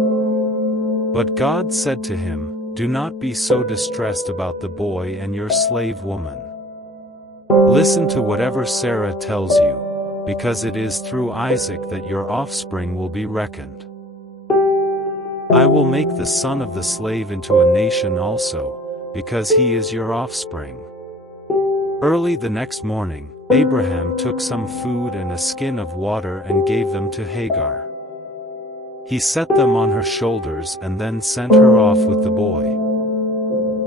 But God said to him, "Do not be so distressed about the boy and your slave woman. Listen to whatever Sarah tells you, because it is through Isaac that your offspring will be reckoned. I will make the son of the slave into a nation also, because he is your offspring." Early the next morning, Abraham took some food and a skin of water and gave them to Hagar. He set them on her shoulders and then sent her off with the boy.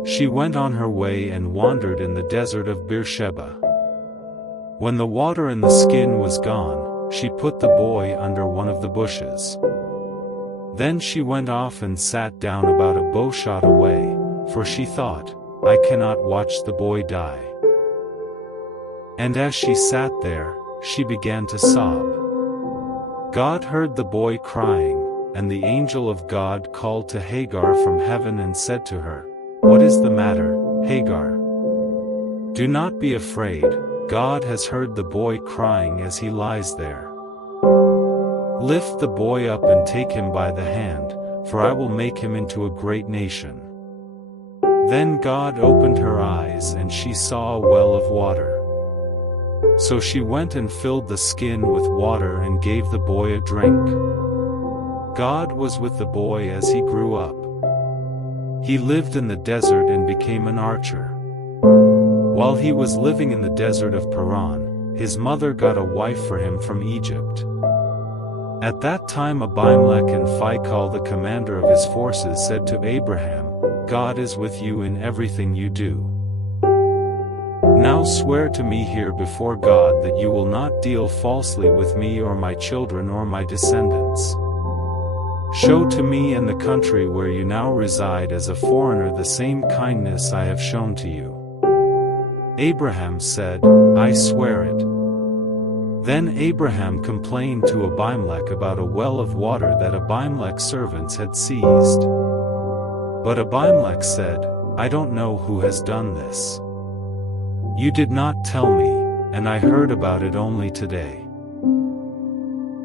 She went on her way and wandered in the desert of Beersheba. When the water in the skin was gone, she put the boy under one of the bushes. Then she went off and sat down about a bowshot away, for she thought, "I cannot watch the boy die." And as she sat there, she began to sob. God heard the boy crying, and the angel of God called to Hagar from heaven and said to her, "What is the matter, Hagar? Do not be afraid, God has heard the boy crying as he lies there. Lift the boy up and take him by the hand, for I will make him into a great nation." Then God opened her eyes and she saw a well of water. So she went and filled the skin with water and gave the boy a drink. God was with the boy as he grew up. He lived in the desert and became an archer. While he was living in the desert of Paran, his mother got a wife for him from Egypt. At that time Abimelech and Phicol, the commander of his forces, said to Abraham, "God is with you in everything you do. Now swear to me here before God that you will not deal falsely with me or my children or my descendants. Show to me and the country where you now reside as a foreigner the same kindness I have shown to you." Abraham said, "I swear it." Then Abraham complained to Abimelech about a well of water that Abimelech's servants had seized. But Abimelech said, "I don't know who has done this. You did not tell me, and I heard about it only today."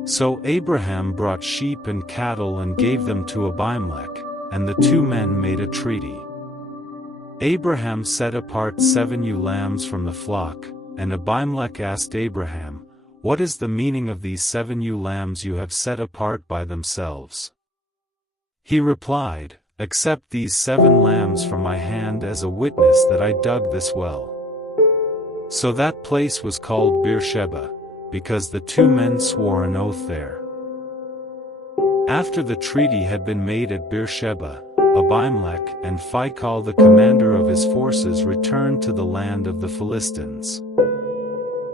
So Abraham brought sheep and cattle and gave them to Abimelech, and the two men made a treaty. Abraham set apart 7 ewe lambs from the flock, and Abimelech asked Abraham, "What is the meaning of these 7 ewe lambs you have set apart by themselves?" He replied, "Accept these 7 lambs from my hand as a witness that I dug this well." So that place was called Beersheba, because the two men swore an oath there. After the treaty had been made at Beersheba, Abimelech and Phicol, the commander of his forces, returned to the land of the Philistines.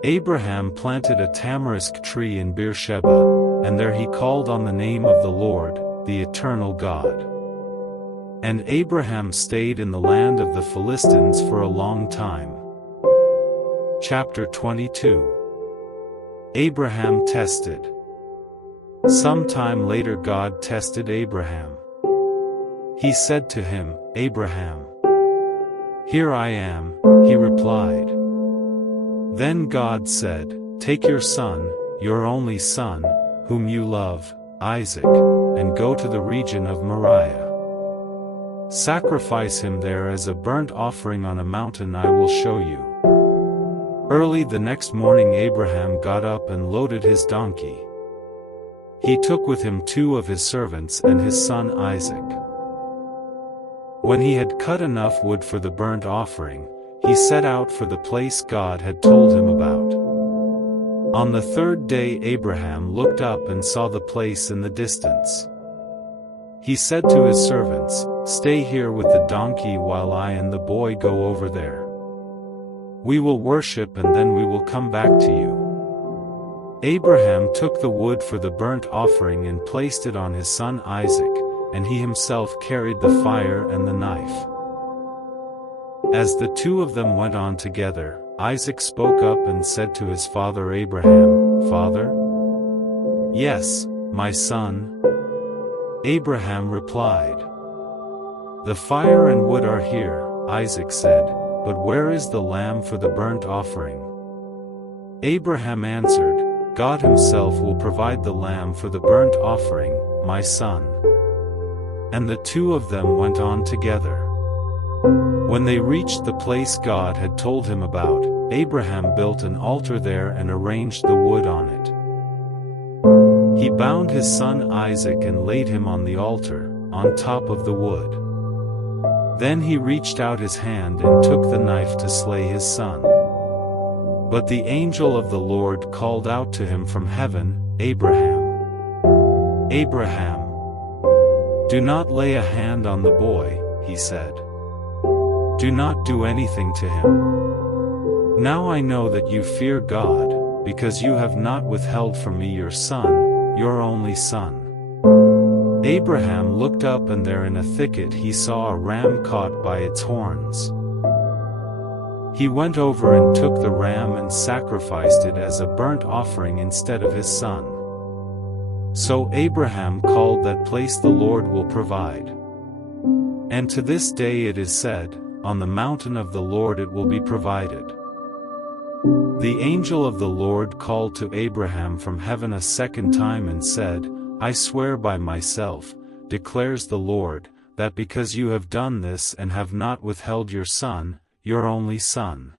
Abraham planted a tamarisk tree in Beersheba, and there he called on the name of the Lord, the eternal God. And Abraham stayed in the land of the Philistines for a long time. Chapter 22. Abraham tested. Some time later God tested Abraham. He said to him, "Abraham." "Here I am," he replied. Then God said, "Take your son, your only son, whom you love, Isaac, and go to the region of Moriah. Sacrifice him there as a burnt offering on a mountain I will show you." Early the next morning Abraham got up and loaded his donkey. He took with him 2 of his servants and his son Isaac. When he had cut enough wood for the burnt offering, he set out for the place God had told him about. On the 3rd day Abraham looked up and saw the place in the distance. He said to his servants, "Stay here with the donkey while I and the boy go over there. We will worship and then we will come back to you." Abraham took the wood for the burnt offering and placed it on his son Isaac, and he himself carried the fire and the knife. As the 2 of them went on together, Isaac spoke up and said to his father Abraham, "Father?" "Yes, my son." Abraham replied. "The fire and wood are here," Isaac said, "but where is the lamb for the burnt offering?" Abraham answered, "God himself will provide the lamb for the burnt offering, my son." And the 2 of them went on together. When they reached the place God had told him about, Abraham built an altar there and arranged the wood on it. He bound his son Isaac and laid him on the altar, on top of the wood. Then he reached out his hand and took the knife to slay his son. But the angel of the Lord called out to him from heaven, "Abraham, Abraham." "Do not lay a hand on the boy," he said. "Do not do anything to him. Now I know that you fear God, because you have not withheld from me your son, your only son." Abraham looked up, and there in a thicket he saw a ram caught by its horns. He went over and took the ram and sacrificed it as a burnt offering instead of his son. So Abraham called that place "The Lord will provide." And to this day it is said, "On the mountain of the Lord it will be provided." The angel of the Lord called to Abraham from heaven a second time and said, "I swear by myself, declares the Lord, that because you have done this and have not withheld your son, your only son,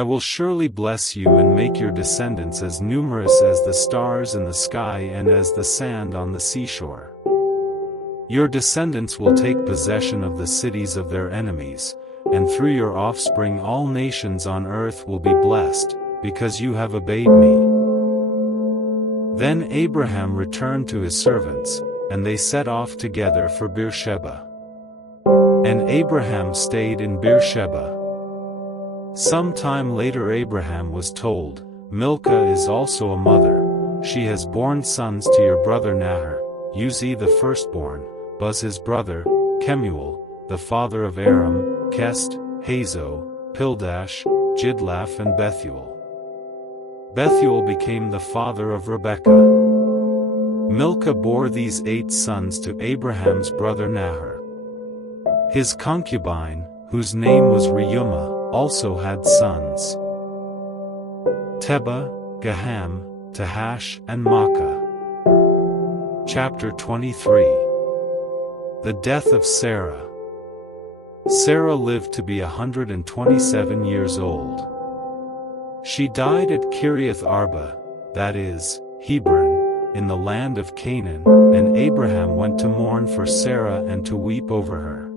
I will surely bless you and make your descendants as numerous as the stars in the sky and as the sand on the seashore. Your descendants will take possession of the cities of their enemies, and through your offspring all nations on earth will be blessed, because you have obeyed me." Then Abraham returned to his servants, and they set off together for Beersheba. And Abraham stayed in Beersheba. Some time later Abraham was told, "Milcah is also a mother. She has borne sons to your brother Nahor, Uzi the firstborn, Buz his brother, Kemuel, the father of Aram, Kest, Hazo, Pildash, Jidlaph and Bethuel. Bethuel became the father of Rebekah. Milcah bore these 8 sons to Abraham's brother Nahor. His concubine, whose name was Reumah, also had sons: Tebah, Gaham, Tahash and Makkah. Chapter 23. The death of Sarah. Sarah lived to be 127 years old. She died at Kiriath Arba, that is, Hebron, in the land of Canaan, and Abraham went to mourn for Sarah and to weep over her.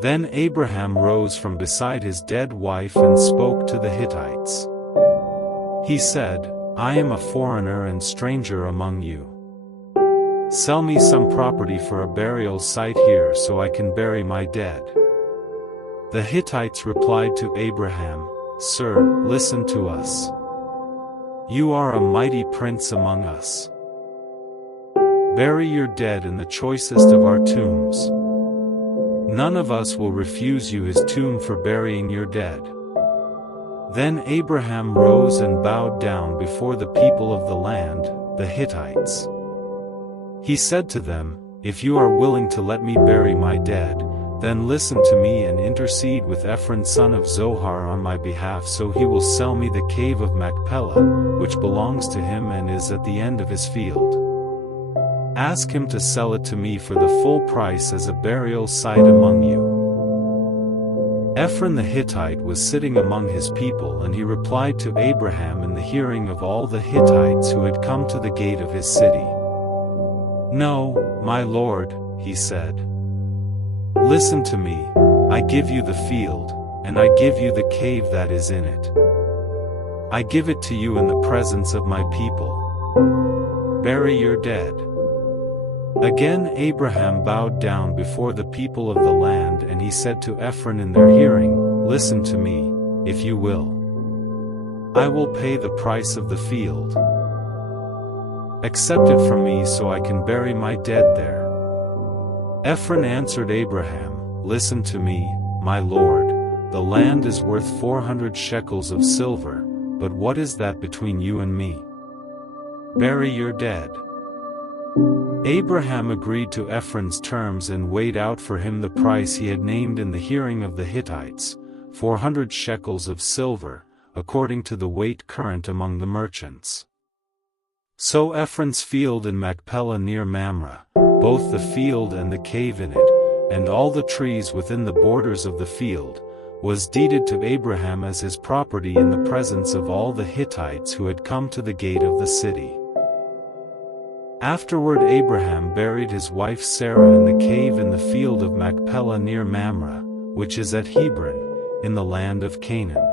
Then Abraham rose from beside his dead wife and spoke to the Hittites. He said, "I am a foreigner and stranger among you. Sell me some property for a burial site here so I can bury my dead." The Hittites replied to Abraham, "Sir, listen to us. You are a mighty prince among us. Bury your dead in the choicest of our tombs. None of us will refuse you his tomb for burying your dead." Then Abraham rose and bowed down before the people of the land, the Hittites. He said to them, "If you are willing to let me bury my dead, then listen to me and intercede with Ephron son of Zohar on my behalf so he will sell me the cave of Machpelah, which belongs to him and is at the end of his field. Ask him to sell it to me for the full price as a burial site among you." Ephron the Hittite was sitting among his people, and he replied to Abraham in the hearing of all the Hittites who had come to the gate of his city. "No, my lord," he said. "Listen to me, I give you the field, and I give you the cave that is in it. I give it to you in the presence of my people. Bury your dead." Again Abraham bowed down before the people of the land, and he said to Ephron in their hearing, "Listen to me, if you will. I will pay the price of the field. Accept it from me so I can bury my dead there." Ephron answered Abraham, "Listen to me, my lord, the land is worth 400 shekels of silver, but what is that between you and me? Bury your dead." Abraham agreed to Ephron's terms and weighed out for him the price he had named in the hearing of the Hittites, 400 shekels of silver, according to the weight current among the merchants. So Ephron's field in Machpelah near Mamre, both the field and the cave in it, and all the trees within the borders of the field, was deeded to Abraham as his property in the presence of all the Hittites who had come to the gate of the city. Afterward Abraham buried his wife Sarah in the cave in the field of Machpelah near Mamre, which is at Hebron, in the land of Canaan.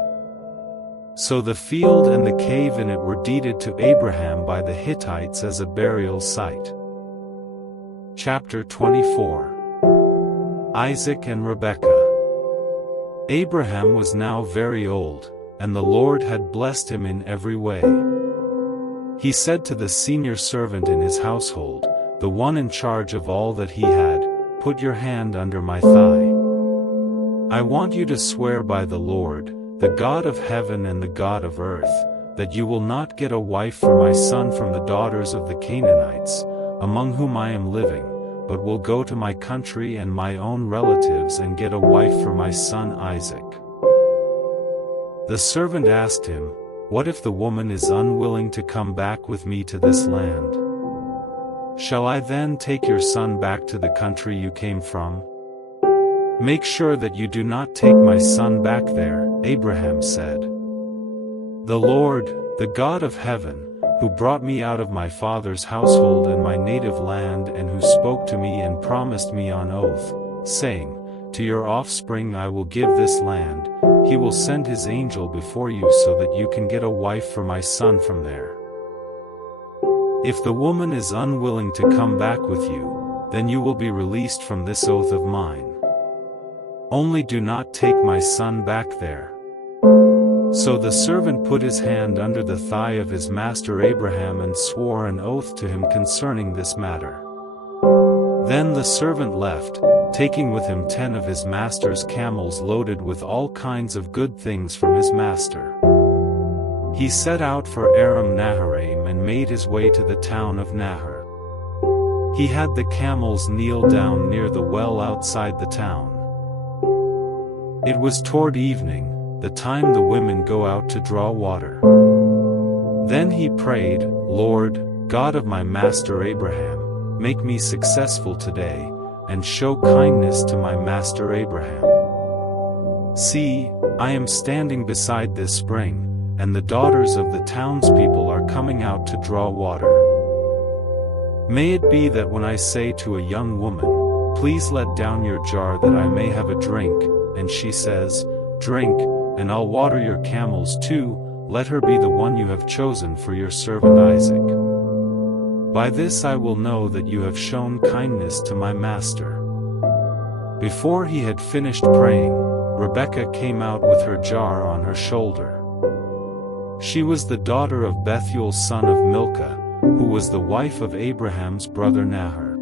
So the field and the cave in it were deeded to Abraham by the Hittites as a burial site. Chapter 24. Isaac and Rebekah. Abraham was now very old, and the Lord had blessed him in every way. He said to the senior servant in his household, the one in charge of all that he had, "Put your hand under my thigh. I want you to swear by the Lord, the God of heaven and the God of earth, that you will not get a wife for my son from the daughters of the Canaanites, among whom I am living, but will go to my country and my own relatives and get a wife for my son Isaac." The servant asked him, "What if the woman is unwilling to come back with me to this land? Shall I then take your son back to the country you came from?" "Make sure that you do not take my son back there," Abraham said. "The Lord, the God of heaven, who brought me out of my father's household and my native land and who spoke to me and promised me on oath, saying, to your offspring I will give this land, he will send his angel before you so that you can get a wife for my son from there. If the woman is unwilling to come back with you, then you will be released from this oath of mine. Only do not take my son back there." So the servant put his hand under the thigh of his master Abraham and swore an oath to him concerning this matter. Then the servant left, taking with him 10 of his master's camels loaded with all kinds of good things from his master. He set out for Aram Naharaim and made his way to the town of Nahar. He had the camels kneel down near the well outside the town. It was toward evening, the time the women go out to draw water. Then he prayed, "Lord, God of my master Abraham, make me successful today, and show kindness to my master Abraham. See, I am standing beside this spring, and the daughters of the townspeople are coming out to draw water. May it be that when I say to a young woman, 'Please let down your jar that I may have a drink,' and she says, 'Drink, and I'll water your camels too,' let her be the one you have chosen for your servant Isaac. By this I will know that you have shown kindness to my master." Before he had finished praying, Rebekah came out with her jar on her shoulder. She was the daughter of Bethuel son of Milcah, who was the wife of Abraham's brother Nahor.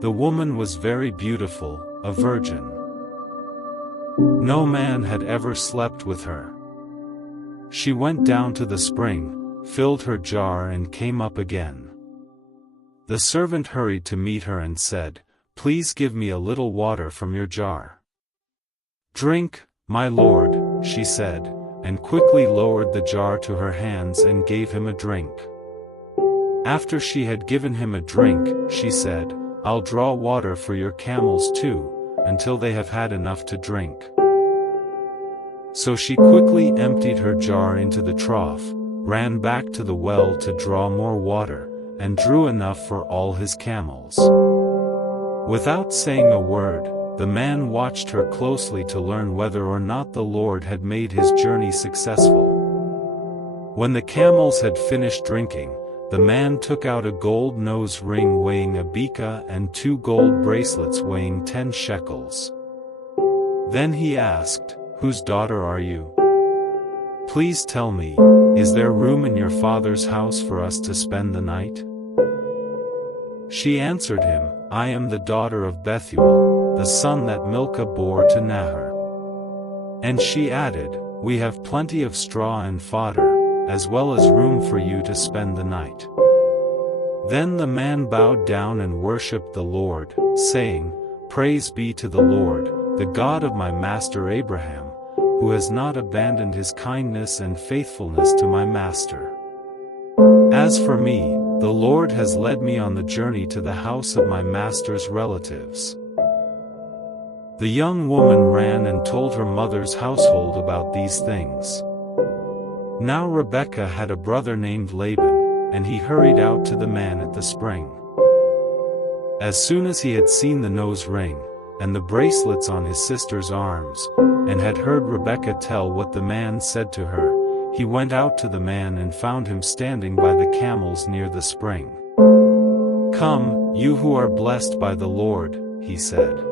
The woman was very beautiful, a virgin. No man had ever slept with her. She went down to the spring, filled her jar and came up again. The servant hurried to meet her and said, "Please give me a little water from your jar." "Drink, my lord," she said, and quickly lowered the jar to her hands and gave him a drink. After she had given him a drink, she said, "I'll draw water for your camels too, until they have had enough to drink." So she quickly emptied her jar into the trough, ran back to the well to draw more water, and drew enough for all his camels. Without saying a word, the man watched her closely to learn whether or not the Lord had made his journey successful. When the camels had finished drinking, the man took out a gold nose ring weighing a beka and 2 gold bracelets weighing 10 shekels. Then he asked, "Whose daughter are you? Please tell me, is there room in your father's house for us to spend the night?" She answered him, "I am the daughter of Bethuel, the son that Milcah bore to Nahor." And she added, "We have plenty of straw and fodder, as well as room for you to spend the night." Then the man bowed down and worshipped the Lord, saying, "Praise be to the Lord, the God of my master Abraham, who has not abandoned his kindness and faithfulness to my master. As for me, the Lord has led me on the journey to the house of my master's relatives." The young woman ran and told her mother's household about these things. Now Rebekah had a brother named Laban, and he hurried out to the man at the spring. As soon as he had seen the nose ring, and the bracelets on his sister's arms, and had heard Rebekah tell what the man said to her, he went out to the man and found him standing by the camels near the spring. "Come, you who are blessed by the Lord," he said.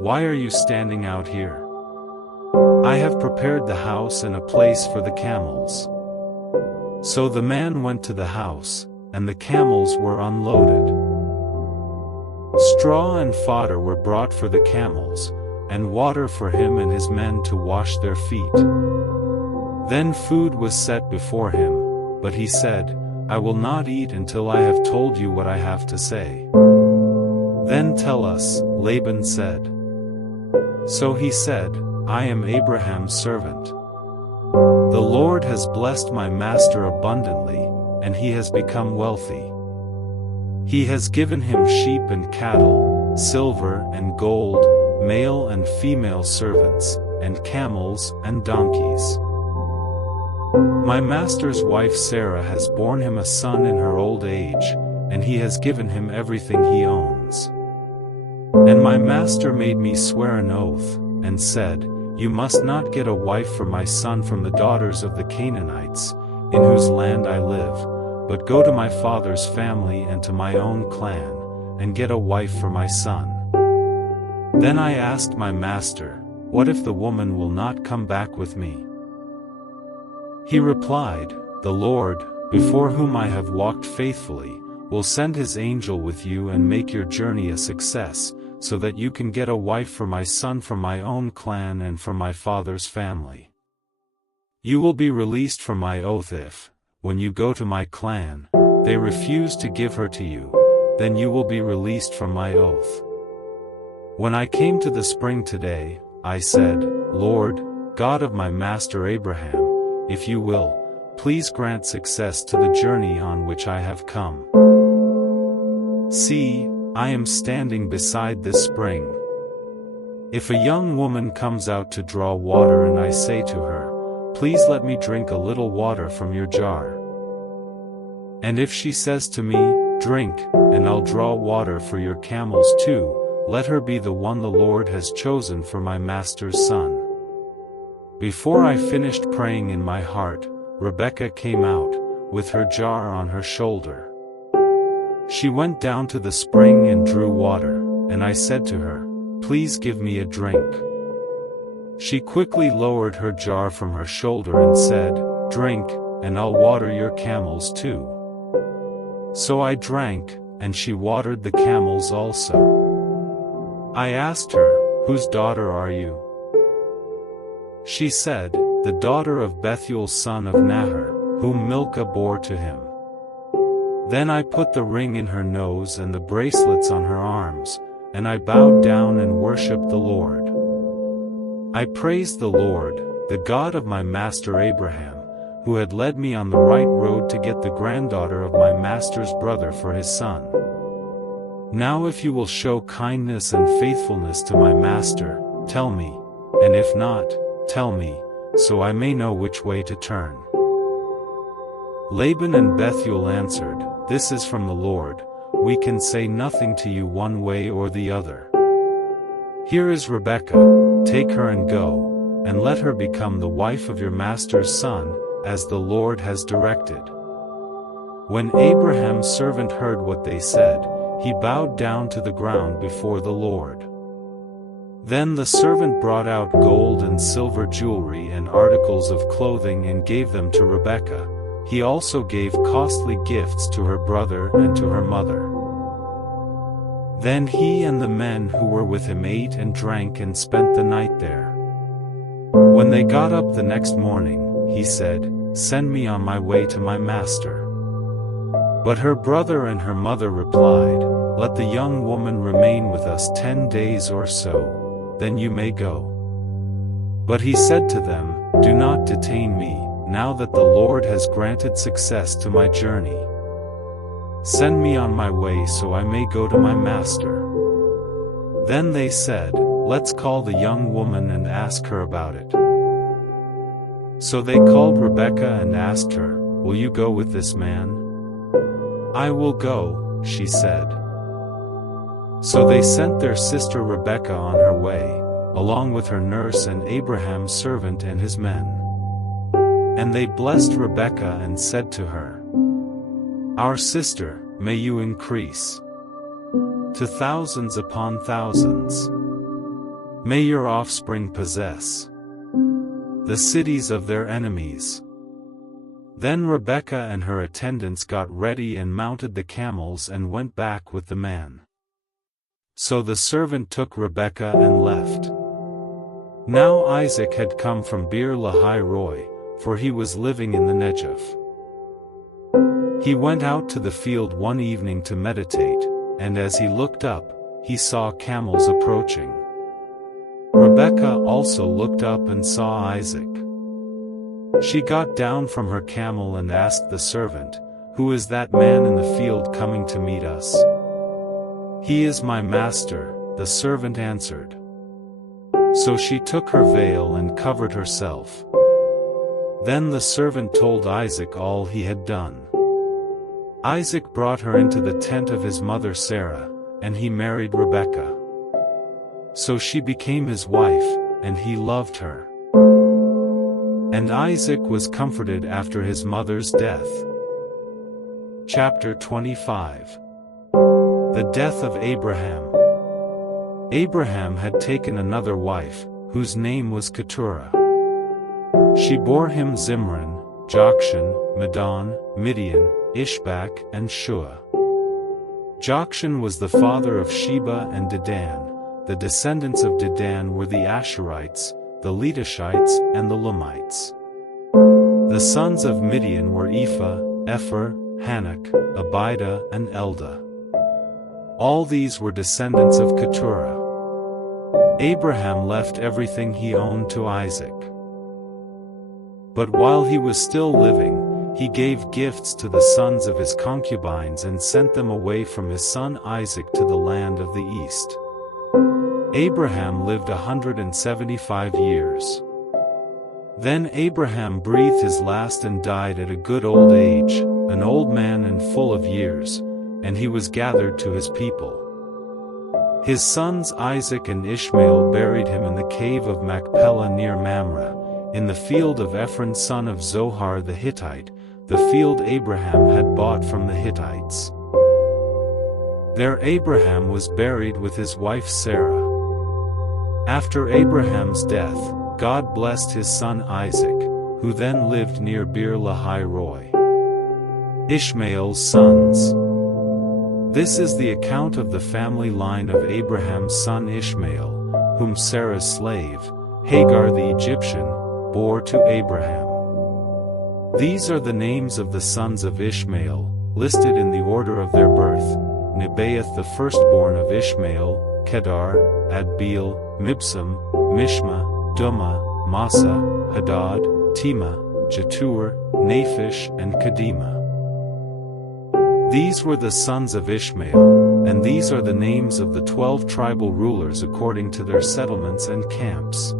"Why are you standing out here? I have prepared the house and a place for the camels." So the man went to the house, and the camels were unloaded. Straw and fodder were brought for the camels, and water for him and his men to wash their feet. Then food was set before him, but he said, "I will not eat until I have told you what I have to say." "Then tell us," Laban said. So he said, "I am Abraham's servant. The Lord has blessed my master abundantly, and he has become wealthy. He has given him sheep and cattle, silver and gold, male and female servants, and camels and donkeys. My master's wife Sarah has borne him a son in her old age, and he has given him everything he owns. And my master made me swear an oath, and said, You must not get a wife for my son from the daughters of the Canaanites, in whose land I live, but go to my father's family and to my own clan, and get a wife for my son. Then I asked my master, What if the woman will not come back with me? He replied, The Lord, before whom I have walked faithfully, will send his angel with you and make your journey a success, so that you can get a wife for my son from my own clan and from my father's family. You will be released from my oath if, when you go to my clan, they refuse to give her to you, then you will be released from my oath. When I came to the spring today, I said, Lord, God of my master Abraham, if you will, please grant success to the journey on which I have come. See, I am standing beside this spring. If a young woman comes out to draw water and I say to her, Please let me drink a little water from your jar. And if she says to me, Drink, and I'll draw water for your camels too, let her be the one the Lord has chosen for my master's son. Before I finished praying in my heart, Rebekah came out, with her jar on her shoulder. She went down to the spring and drew water, and I said to her, Please give me a drink. She quickly lowered her jar from her shoulder and said, Drink, and I'll water your camels too. So I drank, and she watered the camels also. I asked her, Whose daughter are you? She said, The daughter of Bethuel son of Nahor, whom Milcah bore to him. Then I put the ring in her nose and the bracelets on her arms, and I bowed down and worshipped the Lord. I praised the Lord, the God of my master Abraham, who had led me on the right road to get the granddaughter of my master's brother for his son. Now if you will show kindness and faithfulness to my master, tell me, and if not, tell me, so I may know which way to turn. Laban and Bethuel answered, This is from the Lord, we can say nothing to you one way or the other. Here is Rebekah, take her and go, and let her become the wife of your master's son, as the Lord has directed. When Abraham's servant heard what they said, he bowed down to the ground before the Lord. Then the servant brought out gold and silver jewelry and articles of clothing and gave them to Rebekah. He also gave costly gifts to her brother and to her mother. Then he and the men who were with him ate and drank and spent the night there. When they got up the next morning, he said, Send me on my way to my master. But her brother and her mother replied, Let the young woman remain with us 10 days or so, then you may go. But he said to them, Do not detain me, now that the Lord has granted success to my journey. Send me on my way so I may go to my master. Then they said, Let's call the young woman and ask her about it. So they called Rebekah and asked her, Will you go with this man? I will go, she said. So they sent their sister Rebekah on her way, along with her nurse and Abraham's servant and his men. And they blessed Rebekah and said to her, Our sister, may you increase to thousands upon thousands. May your offspring possess the cities of their enemies. Then Rebekah and her attendants got ready and mounted the camels and went back with the man. So the servant took Rebekah and left. Now Isaac had come from Beer Lahai Roi, for he was living in the Negev. He went out to the field one evening to meditate, and as he looked up, he saw camels approaching. Rebekah also looked up and saw Isaac. She got down from her camel and asked the servant, Who is that man in the field coming to meet us? He is my master, the servant answered. So she took her veil and covered herself. Then the servant told Isaac all he had done. Isaac brought her into the tent of his mother Sarah, and he married Rebekah. So she became his wife, and he loved her. And Isaac was comforted after his mother's death. Chapter 25. The death of Abraham. Abraham had taken another wife, whose name was Keturah. She bore him Zimran, Jokshan, Medan, Midian, Ishbak, and Shua. Jokshan was the father of Sheba and Dedan. The descendants of Dedan were the Asherites, the Letushites, and the Lamites. The sons of Midian were Ephah, Epher, Hanok, Abida, and Eldah. All these were descendants of Keturah. Abraham left everything he owned to Isaac. But while he was still living, he gave gifts to the sons of his concubines and sent them away from his son Isaac to the land of the east. Abraham lived 175 years. Then Abraham breathed his last and died at a good old age, an old man and full of years, and he was gathered to his people. His sons Isaac and Ishmael buried him in the cave of Machpelah near Mamre, in the field of Ephron son of Zohar the Hittite, the field Abraham had bought from the Hittites. There Abraham was buried with his wife Sarah. After Abraham's death, God blessed his son Isaac, who then lived near Beer Lahai Roi. Ishmael's sons. This is the account of the family line of Abraham's son Ishmael, whom Sarah's slave, Hagar the Egyptian, bore to Abraham. These are the names of the sons of Ishmael, listed in the order of their birth: Nebaioth the firstborn of Ishmael, Kedar, Adbeel, Mibsam, Mishma, Dumah, Massa, Hadad, Tema, Jetur, Naphish, and Kedemah. These were the sons of Ishmael, and these are the names of the 12 tribal rulers according to their settlements and camps.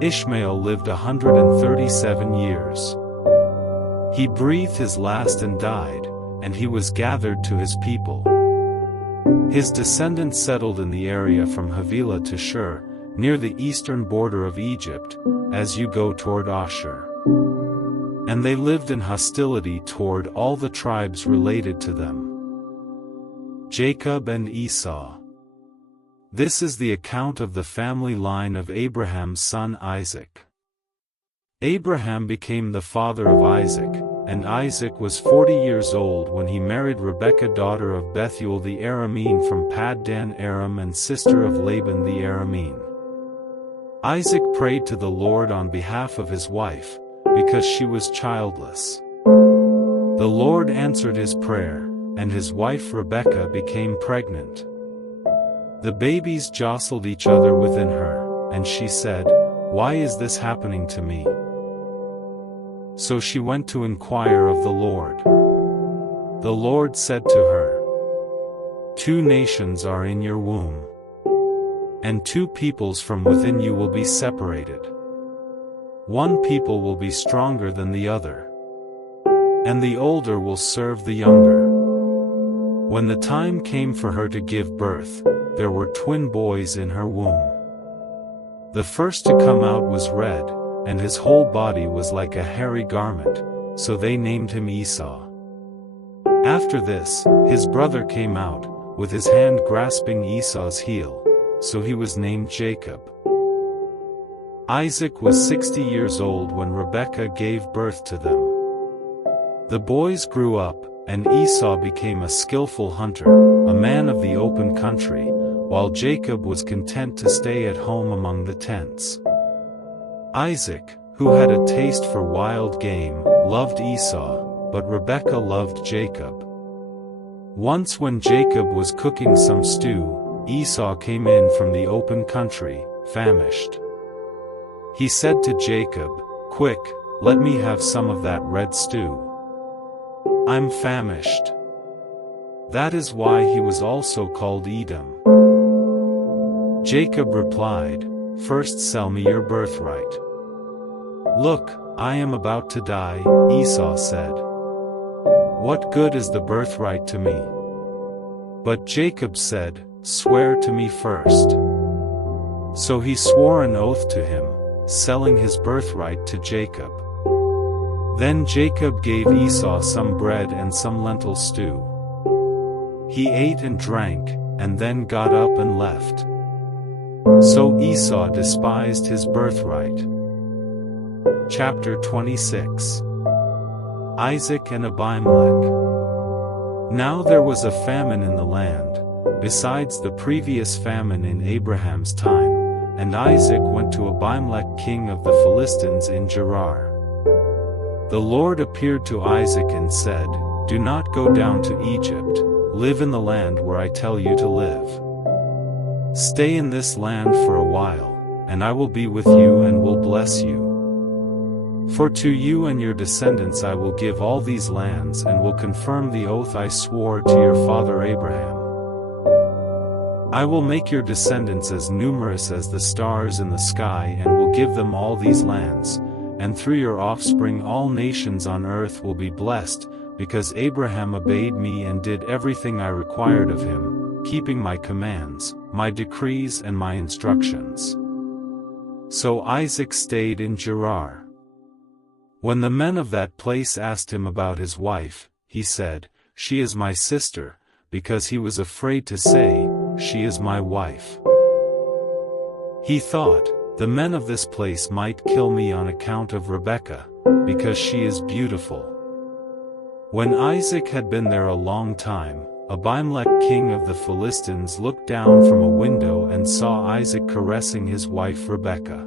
Ishmael lived 137 years. He breathed his last and died, and he was gathered to his people. His descendants settled in the area from Havilah to Shur, near the eastern border of Egypt, as you go toward Ashur. And they lived in hostility toward all the tribes related to them. Jacob and Esau. This is the account of the family line of Abraham's son Isaac. Abraham became the father of Isaac, and Isaac was 40 years old when he married Rebekah daughter of Bethuel the Aramean from Paddan Aram and sister of Laban the Aramean. Isaac prayed to the Lord on behalf of his wife, because she was childless. The Lord answered his prayer, and his wife Rebekah became pregnant. The babies jostled each other within her, and she said, "Why is this happening to me?" So she went to inquire of the Lord. The Lord said to her, "Two nations are in your womb, and two peoples from within you will be separated. One people will be stronger than the other, and the older will serve the younger." When the time came for her to give birth, there were twin boys in her womb. The first to come out was red, and his whole body was like a hairy garment, so they named him Esau. After this, his brother came out, with his hand grasping Esau's heel, so he was named Jacob. Isaac was 60 years old when Rebekah gave birth to them. The boys grew up, and Esau became a skillful hunter, a man of the open country, while Jacob was content to stay at home among the tents. Isaac, who had a taste for wild game, loved Esau, but Rebekah loved Jacob. Once when Jacob was cooking some stew, Esau came in from the open country, famished. He said to Jacob, "Quick, let me have some of that red stew. I'm famished." That is why he was also called Edom. Jacob replied, "First sell me your birthright." "Look, I am about to die," Esau said. "What good is the birthright to me?" But Jacob said, "Swear to me first." So he swore an oath to him, selling his birthright to Jacob. Then Jacob gave Esau some bread and some lentil stew. He ate and drank, and then got up and left. So Esau despised his birthright. Chapter 26. Isaac and Abimelech. Now there was a famine in the land, besides the previous famine in Abraham's time, and Isaac went to Abimelech king of the Philistines in Gerar. The Lord appeared to Isaac and said, "Do not go down to Egypt, live in the land where I tell you to live. Stay in this land for a while, and I will be with you and will bless you. For to you and your descendants I will give all these lands and will confirm the oath I swore to your father Abraham. I will make your descendants as numerous as the stars in the sky and will give them all these lands, and through your offspring all nations on earth will be blessed, because Abraham obeyed me and did everything I required of him, keeping my commands, my decrees and my instructions." So Isaac stayed in Gerar. When the men of that place asked him about his wife, he said, "She is my sister," because he was afraid to say, "She is my wife." He thought, "The men of this place might kill me on account of Rebekah, because she is beautiful." When Isaac had been there a long time, Abimelech king of the Philistines looked down from a window and saw Isaac caressing his wife Rebekah.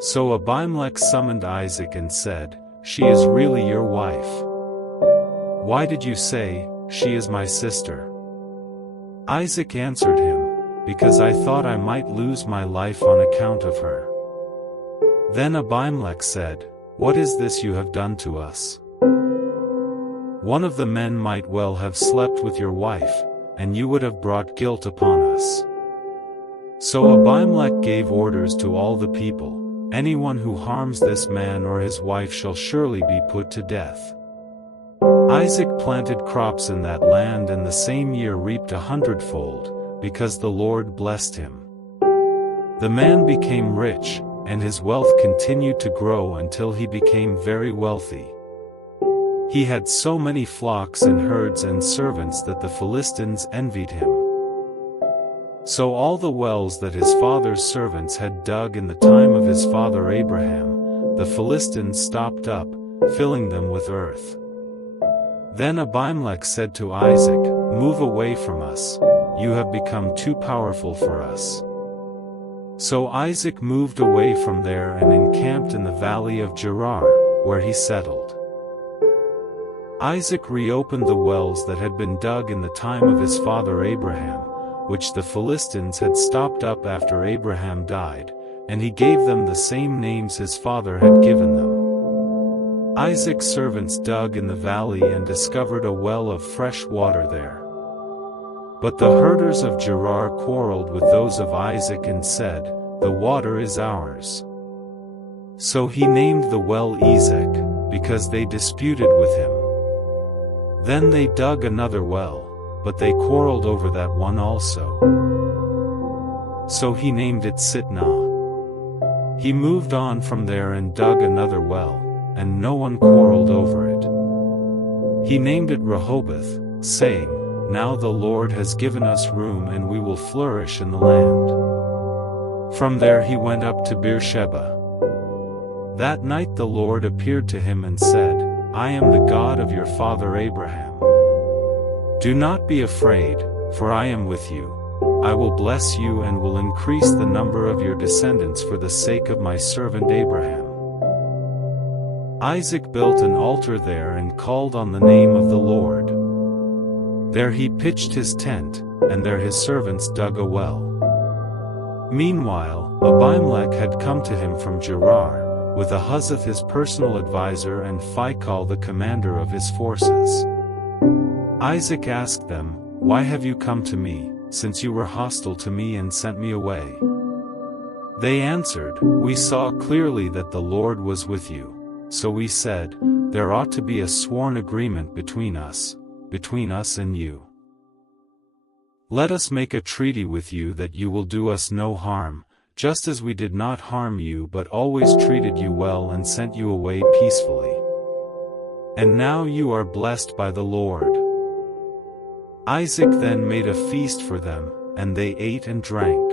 So Abimelech summoned Isaac and said, "She is really your wife. Why did you say, 'She is my sister'?" Isaac answered him, "Because I thought I might lose my life on account of her." Then Abimelech said, "What is this you have done to us? One of the men might well have slept with your wife, and you would have brought guilt upon us." So Abimelech gave orders to all the people, "Anyone who harms this man or his wife shall surely be put to death." Isaac planted crops in that land and the same year reaped 100-fold, because the Lord blessed him. The man became rich, and his wealth continued to grow until he became very wealthy. He had so many flocks and herds and servants that the Philistines envied him. So all the wells that his father's servants had dug in the time of his father Abraham, the Philistines stopped up, filling them with earth. Then Abimelech said to Isaac, "Move away from us, you have become too powerful for us." So Isaac moved away from there and encamped in the valley of Gerar, where he settled. Isaac reopened the wells that had been dug in the time of his father Abraham, which the Philistines had stopped up after Abraham died, and he gave them the same names his father had given them. Isaac's servants dug in the valley and discovered a well of fresh water there. But the herders of Gerar quarreled with those of Isaac and said, "The water is ours." So he named the well Esek, because they disputed with him. Then they dug another well, but they quarreled over that one also. So he named it Sitnah. He moved on from there and dug another well, and no one quarreled over it. He named it Rehoboth, saying, "Now the Lord has given us room and we will flourish in the land." From there he went up to Beersheba. That night the Lord appeared to him and said, "I am the God of your father Abraham. Do not be afraid, for I am with you. I will bless you and will increase the number of your descendants for the sake of my servant Abraham." Isaac built an altar there and called on the name of the Lord. There he pitched his tent, and there his servants dug a well. Meanwhile, Abimelech had come to him from Gerar, with Ahuzath his personal advisor and Phicol the commander of his forces. Isaac asked them, "Why have you come to me, since you were hostile to me and sent me away?" They answered, "We saw clearly that the Lord was with you. So we said, there ought to be a sworn agreement between us and you." Let us make a treaty with you that you will do us no harm, just as we did not harm you but always treated you well and sent you away peacefully. And now you are blessed by the Lord." Isaac then made a feast for them, and they ate and drank.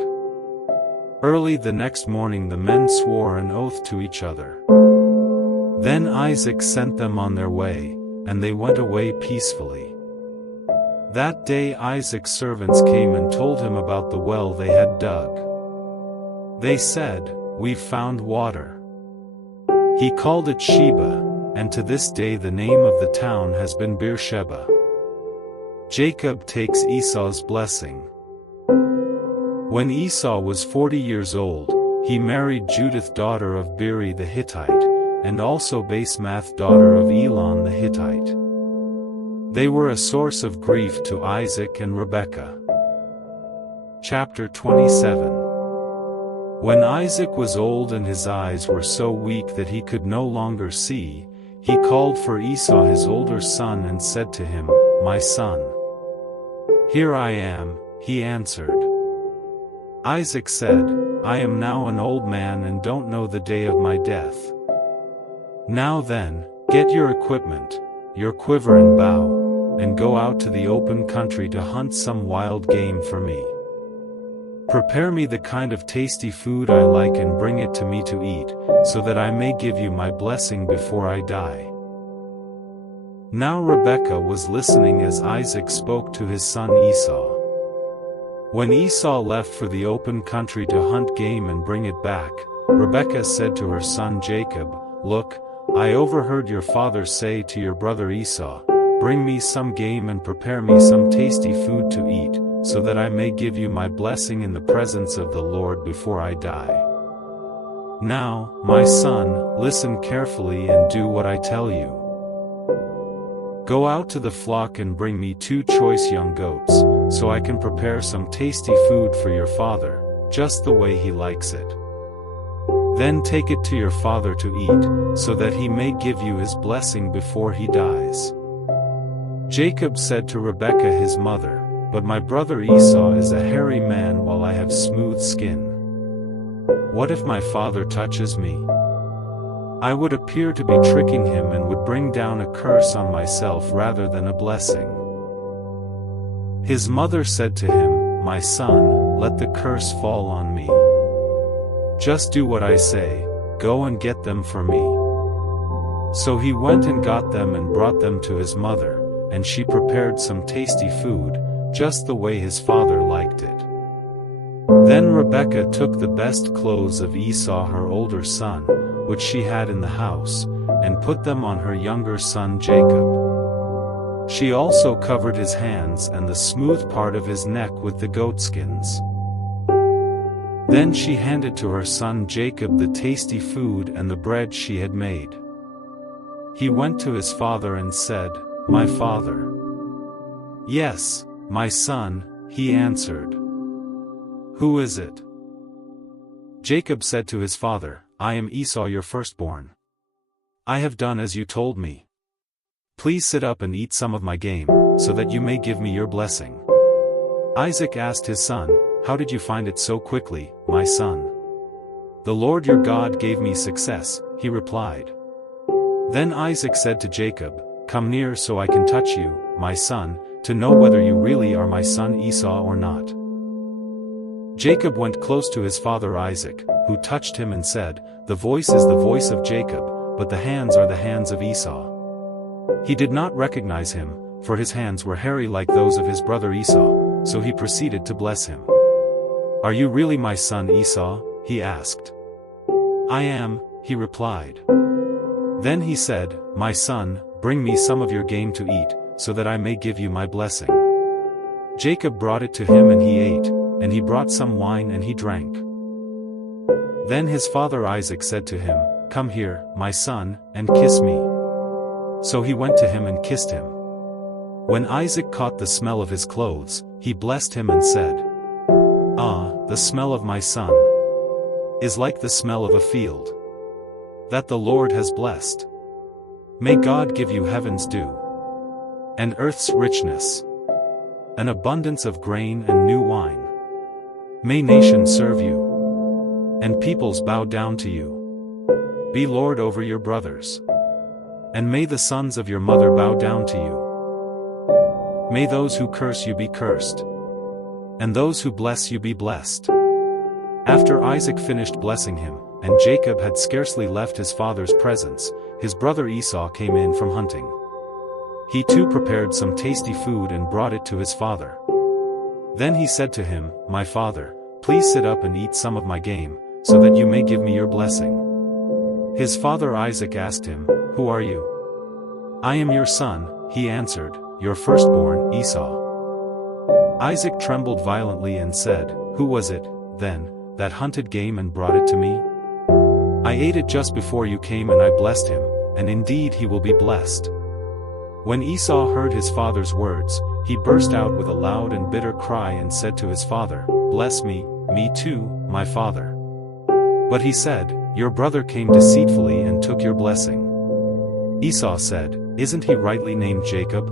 Early the next morning the men swore an oath to each other. Then Isaac sent them on their way, and they went away peacefully. That day Isaac's servants came and told him about the well they had dug. They said, "We've found water." He called it Sheba, and to this day the name of the town has been Beersheba. Jacob takes Esau's blessing. When Esau was 40 years old, he married Judith daughter of Beeri the Hittite, and also Basemath daughter of Elon the Hittite. They were a source of grief to Isaac and Rebekah. Chapter 27. When Isaac was old and his eyes were so weak that he could no longer see, he called for Esau his older son and said to him, "My son." "Here I am," he answered. Isaac said, "I am now an old man and don't know the day of my death. Now then, get your equipment, your quiver and bow, and go out to the open country to hunt some wild game for me. Prepare me the kind of tasty food I like and bring it to me to eat, so that I may give you my blessing before I die." Now Rebekah was listening as Isaac spoke to his son Esau. When Esau left for the open country to hunt game and bring it back, Rebekah said to her son Jacob, "Look, I overheard your father say to your brother Esau, 'Bring me some game and prepare me some tasty food to eat, so that I may give you my blessing in the presence of the Lord before I die.' Now, my son, listen carefully and do what I tell you. Go out to the flock and bring me 2 choice young goats, so I can prepare some tasty food for your father, just the way he likes it. Then take it to your father to eat, so that he may give you his blessing before he dies." Jacob said to Rebekah his mother, "But my brother Esau is a hairy man while I have smooth skin. What if my father touches me? I would appear to be tricking him and would bring down a curse on myself rather than a blessing." His mother said to him, "My son, let the curse fall on me. Just do what I say, go and get them for me." So he went and got them and brought them to his mother, and she prepared some tasty food, just the way his father liked it. Then Rebekah took the best clothes of Esau her older son, which she had in the house, and put them on her younger son Jacob. She also covered his hands and the smooth part of his neck with the goatskins. Then she handed to her son Jacob the tasty food and the bread she had made. He went to his father and said, "My father." "Yes, my son," he answered. "Who is it?" Jacob said to his father, "I am Esau your firstborn. I have done as you told me. Please sit up and eat some of my game, so that you may give me your blessing." Isaac asked his son, "How did you find it so quickly, my son?" "The Lord your God gave me success," he replied. Then Isaac said to Jacob, "Come near so I can touch you, my son, to know whether you really are my son Esau or not." Jacob went close to his father Isaac, who touched him and said, "The voice is the voice of Jacob, but the hands are the hands of Esau." He did not recognize him, for his hands were hairy like those of his brother Esau, so he proceeded to bless him. "Are you really my son Esau?" he asked. "I am," he replied. Then he said, "My son, bring me some of your game to eat, so that I may give you my blessing." Jacob brought it to him and he ate, and he brought some wine and he drank. Then his father Isaac said to him, "Come here, my son, and kiss me." So he went to him and kissed him. When Isaac caught the smell of his clothes, he blessed him and said, "Ah, the smell of my son is like the smell of a field that the Lord has blessed. May God give you heaven's dew and earth's richness. an abundance of grain and new wine. May nations serve you, and peoples bow down to you. Be lord over your brothers, and may the sons of your mother bow down to you. May those who curse you be cursed, and those who bless you be blessed. After Isaac finished blessing him, and Jacob had scarcely left his father's presence, his brother Esau came in from hunting. He too prepared some tasty food and brought it to his father. Then he said to him, "My father, please sit up and eat some of my game, so that you may give me your blessing." His father Isaac asked him, "Who are you?" "I am your son," he answered, "your firstborn, Esau." Isaac trembled violently and said, "Who was it, then, that hunted game and brought it to me? I ate it just before you came and I blessed him, and indeed he will be blessed." When Esau heard his father's words, he burst out with a loud and bitter cry and said to his father, "Bless me, me too, my father." But he said, "Your brother came deceitfully and took your blessing." Esau said, "Isn't he rightly named Jacob?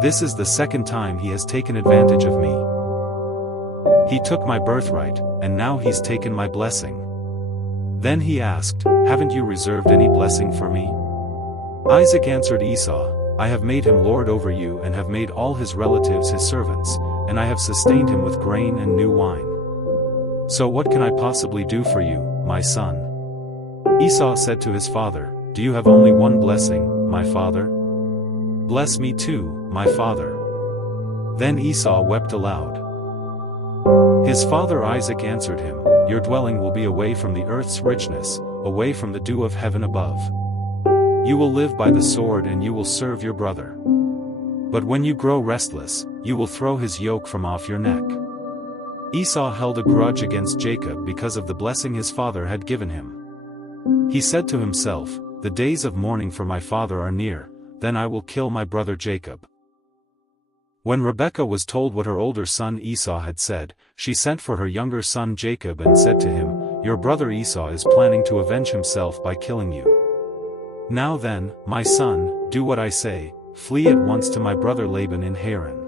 This is the second time he has taken advantage of me. He took my birthright, and now he's taken my blessing." Then he asked, "Haven't you reserved any blessing for me?" Isaac answered Esau, "I have made him lord over you and have made all his relatives his servants, and I have sustained him with grain and new wine. So what can I possibly do for you, my son?" Esau said to his father, "Do you have only one blessing, my father? Bless me too, my father." Then Esau wept aloud. His father Isaac answered him, "Your dwelling will be away from the earth's richness, away from the dew of heaven above. You will live by the sword and you will serve your brother. But when you grow restless, you will throw his yoke from off your neck." Esau held a grudge against Jacob because of the blessing his father had given him. He said to himself, "The days of mourning for my father are near, then I will kill my brother Jacob." When Rebekah was told what her older son Esau had said, she sent for her younger son Jacob and said to him, "Your brother Esau is planning to avenge himself by killing you. Now then, my son, do what I say, flee at once to my brother Laban in Haran.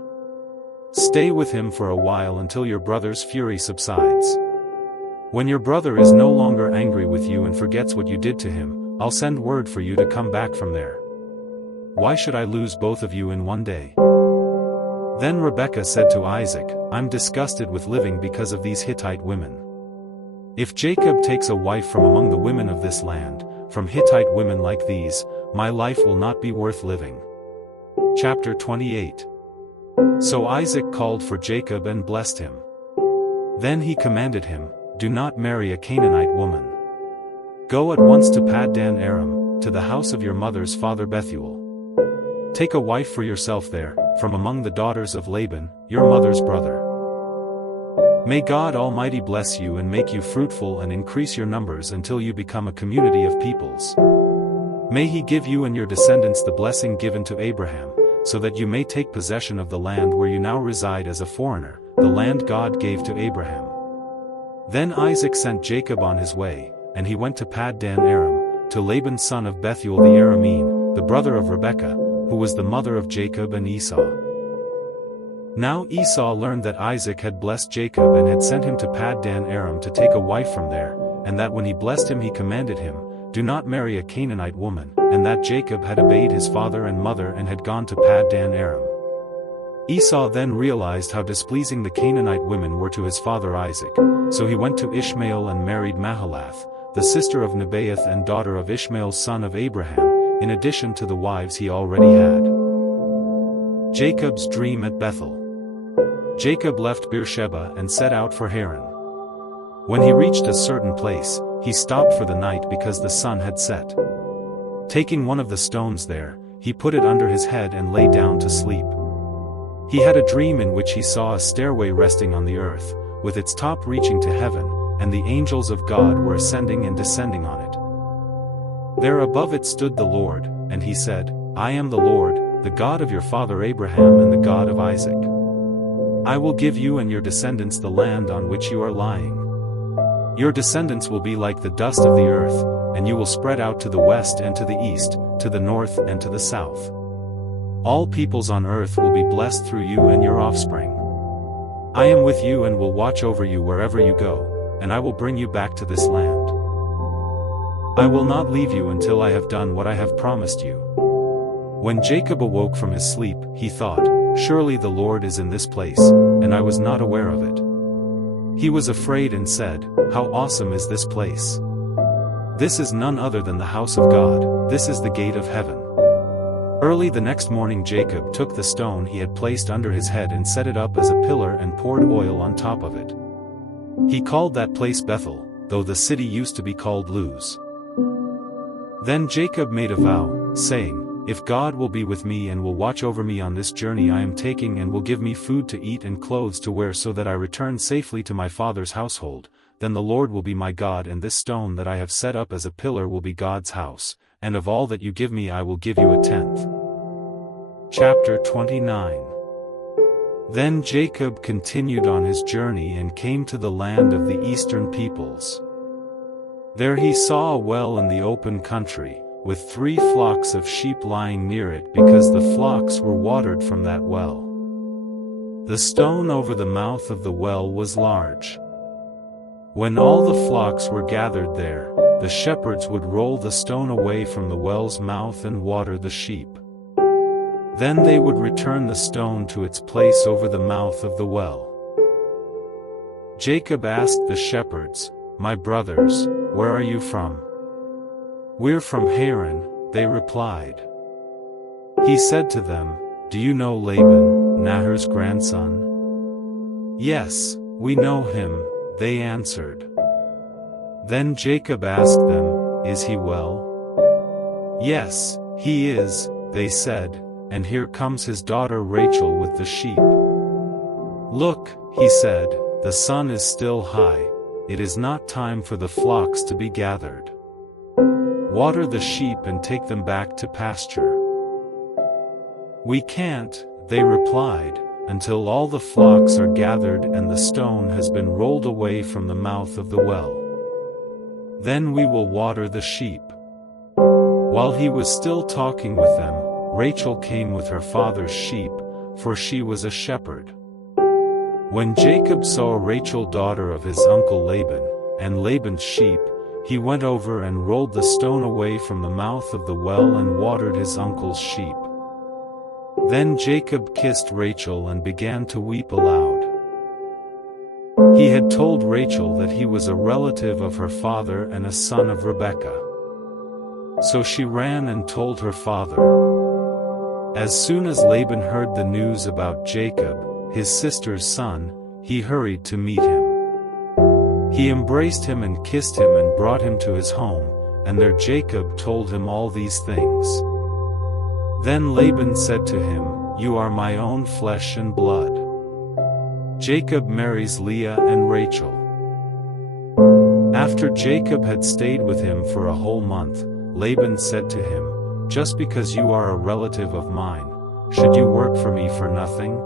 Stay with him for a while until your brother's fury subsides. When your brother is no longer angry with you and forgets what you did to him, I'll send word for you to come back from there. Why should I lose both of you in one day?" Then Rebekah said to Isaac, "I'm disgusted with living because of these Hittite women. If Jacob takes a wife from among the women of this land, from Hittite women like these, my life will not be worth living." Chapter 28. So Isaac called for Jacob and blessed him. Then he commanded him, "Do not marry a Canaanite woman. Go at once to Paddan Aram, to the house of your mother's father Bethuel. Take a wife for yourself there, from among the daughters of Laban, your mother's brother. May God Almighty bless you and make you fruitful and increase your numbers until you become a community of peoples. May he give you and your descendants the blessing given to Abraham, so that you may take possession of the land where you now reside as a foreigner, the land God gave to Abraham." Then Isaac sent Jacob on his way, and he went to Paddan Aram, to Laban son of Bethuel the Aramean, the brother of Rebekah, who was the mother of Jacob and Esau. Now Esau learned that Isaac had blessed Jacob and had sent him to Paddan Aram to take a wife from there, and that when he blessed him he commanded him, "Do not marry a Canaanite woman," and that Jacob had obeyed his father and mother and had gone to Paddan Aram. Esau then realized how displeasing the Canaanite women were to his father Isaac, so he went to Ishmael and married Mahalath, the sister of Nebaioth and daughter of Ishmael's son of Abraham, in addition to the wives he already had. Jacob's dream at Bethel. Jacob left Beersheba and set out for Haran. When he reached a certain place, he stopped for the night because the sun had set. Taking one of the stones there, he put it under his head and lay down to sleep. He had a dream in which he saw a stairway resting on the earth, with its top reaching to heaven, and the angels of God were ascending and descending on it. There above it stood the Lord, and he said, "I am the Lord, the God of your father Abraham and the God of Isaac. I will give you and your descendants the land on which you are lying. Your descendants will be like the dust of the earth, and you will spread out to the west and to the east, to the north and to the south. All peoples on earth will be blessed through you and your offspring. I am with you and will watch over you wherever you go, and I will bring you back to this land. I will not leave you until I have done what I have promised you." When Jacob awoke from his sleep, he thought, "Surely the Lord is in this place, and I was not aware of it." He was afraid and said, "How awesome is this place! This is none other than the house of God, this is the gate of heaven." Early the next morning Jacob took the stone he had placed under his head and set it up as a pillar and poured oil on top of it. He called that place Bethel, though the city used to be called Luz. Then Jacob made a vow, saying, "If God will be with me and will watch over me on this journey I am taking and will give me food to eat and clothes to wear so that I return safely to my father's household, then the Lord will be my God and this stone that I have set up as a pillar will be God's house, and of all that you give me I will give you a tenth." Chapter 29. Then Jacob continued on his journey and came to the land of the eastern peoples. There he saw a well in the open country, with 3 flocks of sheep lying near it because the flocks were watered from that well. The stone over the mouth of the well was large. When all the flocks were gathered there, the shepherds would roll the stone away from the well's mouth and water the sheep. Then they would return the stone to its place over the mouth of the well. Jacob asked the shepherds, "My brothers, where are you from?" "We're from Haran," they replied. He said to them, "Do you know Laban, Nahor's grandson?" "Yes, we know him," they answered. Then Jacob asked them, "Is he well?" "Yes, he is," they said, "and here comes his daughter Rachel with the sheep." "Look," he said, "the sun is still high, it is not time for the flocks to be gathered. Water the sheep and take them back to pasture." "We can't," they replied, "until all the flocks are gathered and the stone has been rolled away from the mouth of the well. Then we will water the sheep." While he was still talking with them, Rachel came with her father's sheep, for she was a shepherd. When Jacob saw Rachel, daughter of his uncle Laban, and Laban's sheep, he went over and rolled the stone away from the mouth of the well and watered his uncle's sheep. Then Jacob kissed Rachel and began to weep aloud. He had told Rachel that he was a relative of her father and a son of Rebekah. So she ran and told her father. As soon as Laban heard the news about Jacob, his sister's son, he hurried to meet him. He embraced him and kissed him and brought him to his home, and there Jacob told him all these things. Then Laban said to him, "You are my own flesh and blood." Jacob marries Leah and Rachel. After Jacob had stayed with him for a whole month, Laban said to him, "Just because you are a relative of mine, should you work for me for nothing?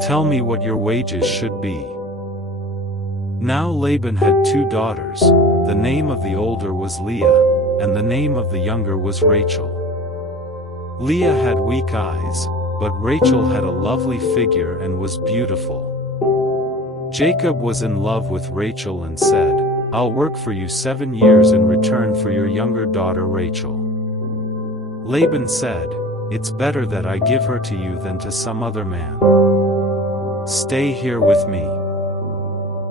Tell me what your wages should be." Now Laban had 2 daughters, the name of the older was Leah, and the name of the younger was Rachel. Leah had weak eyes, but Rachel had a lovely figure and was beautiful. Jacob was in love with Rachel and said, "I'll work for you 7 years in return for your younger daughter Rachel." Laban said, "It's better that I give her to you than to some other man. Stay here with me."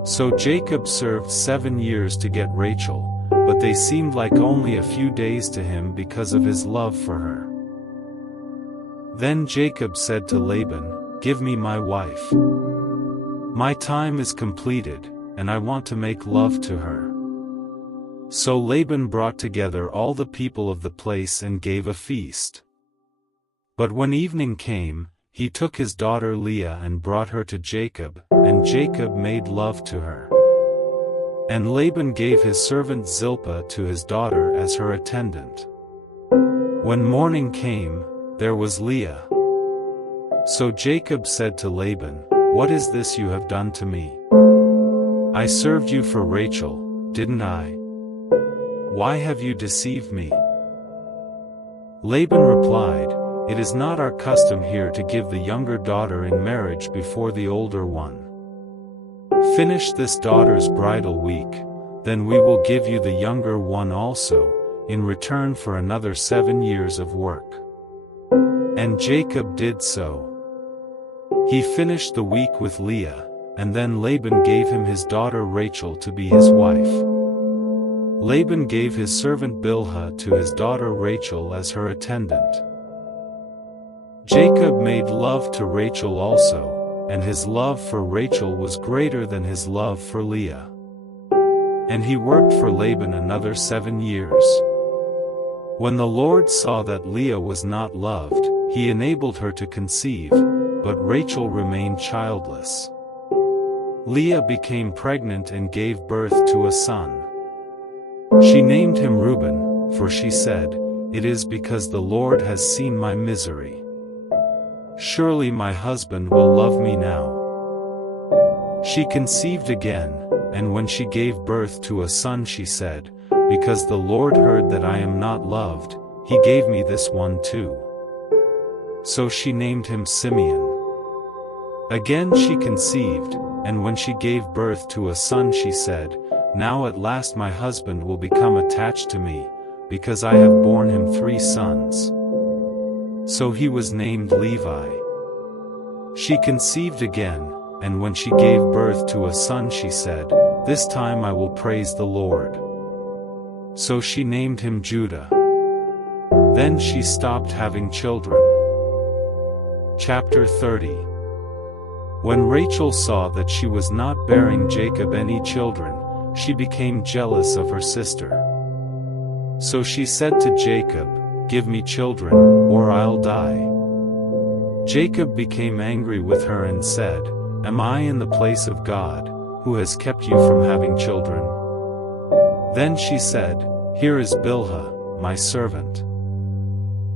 So Jacob served 7 years to get Rachel, but they seemed like only a few days to him because of his love for her. Then Jacob said to Laban, "Give me my wife. My time is completed, and I want to make love to her." So Laban brought together all the people of the place and gave a feast. But when evening came, he took his daughter Leah and brought her to Jacob, and Jacob made love to her. And Laban gave his servant Zilpah to his daughter as her attendant. When morning came, there was Leah. So Jacob said to Laban, "What is this you have done to me? I served you for Rachel, didn't I? Why have you deceived me?" Laban replied, it is not our custom here to give the younger daughter in marriage before the older one. Finish this daughter's bridal week, then we will give you the younger one also, in return for another 7 years of work." And Jacob did so. He finished the week with Leah, and then Laban gave him his daughter Rachel to be his wife. Laban gave his servant Bilhah to his daughter Rachel as her attendant. Jacob made love to Rachel also, and his love for Rachel was greater than his love for Leah. And he worked for Laban another 7 years. When the Lord saw that Leah was not loved, he enabled her to conceive, but Rachel remained childless. Leah became pregnant and gave birth to a son. She named him Reuben, for she said, "It is because the Lord has seen my misery. Surely my husband will love me now." She conceived again, and when she gave birth to a son she said, "Because the Lord heard that I am not loved, he gave me this one too." So she named him Simeon. Again she conceived, and when she gave birth to a son she said, "Now at last my husband will become attached to me, because I have borne him 3 sons." So he was named Levi. She conceived again, and when she gave birth to a son she said, "This time I will praise the Lord." So she named him Judah. Then she stopped having children. Chapter 30. When Rachel saw that she was not bearing Jacob any children, she became jealous of her sister. So she said to Jacob, "Give me children, or I'll die." Jacob became angry with her and said, "Am I in the place of God, who has kept you from having children?" Then she said, "Here is Bilhah, my servant.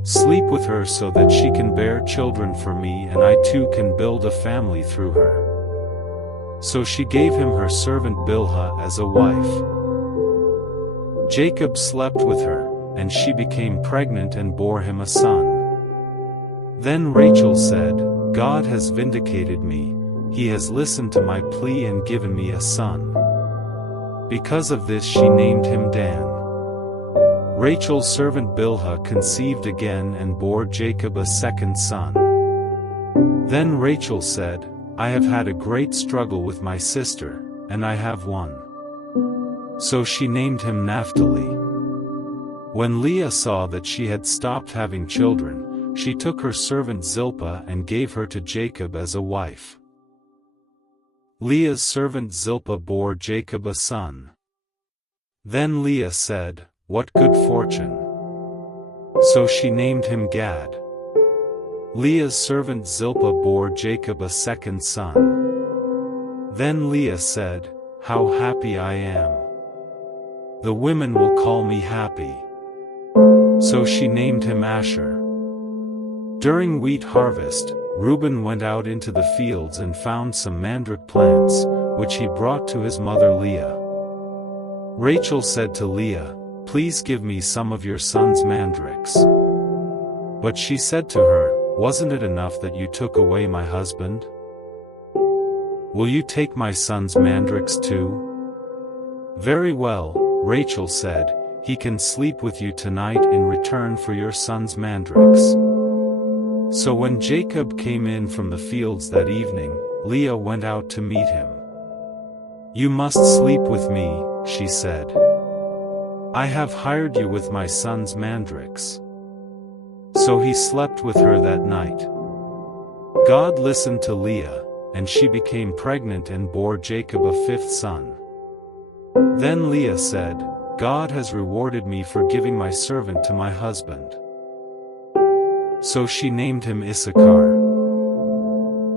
Sleep with her so that she can bear children for me and I too can build a family through her." So she gave him her servant Bilhah as a wife. Jacob slept with her, and she became pregnant and bore him a son. Then Rachel said, "God has vindicated me, he has listened to my plea and given me a son." Because of this she named him Dan. Rachel's servant Bilhah conceived again and bore Jacob a second son. Then Rachel said, "I have had a great struggle with my sister, and I have won." So she named him Naphtali. When Leah saw that she had stopped having children, she took her servant Zilpah and gave her to Jacob as a wife. Leah's servant Zilpah bore Jacob a son. Then Leah said, "What good fortune!" So she named him Gad. Leah's servant Zilpah bore Jacob a second son. Then Leah said, "How happy I am! The women will call me happy." So she named him Asher. During wheat harvest, Reuben went out into the fields and found some mandrake plants, which he brought to his mother Leah. Rachel said to Leah, "Please give me some of your son's mandrakes." But she said to her, "Wasn't it enough that you took away my husband? Will you take my son's mandrakes too?" "Very well," Rachel said, "he can sleep with you tonight in return for your son's mandrakes." So when Jacob came in from the fields that evening, Leah went out to meet him. "You must sleep with me," she said. "I have hired you with my son's mandrakes." So he slept with her that night. God listened to Leah, and she became pregnant and bore Jacob a 5th son. Then Leah said, "God has rewarded me for giving my servant to my husband." So she named him Issachar.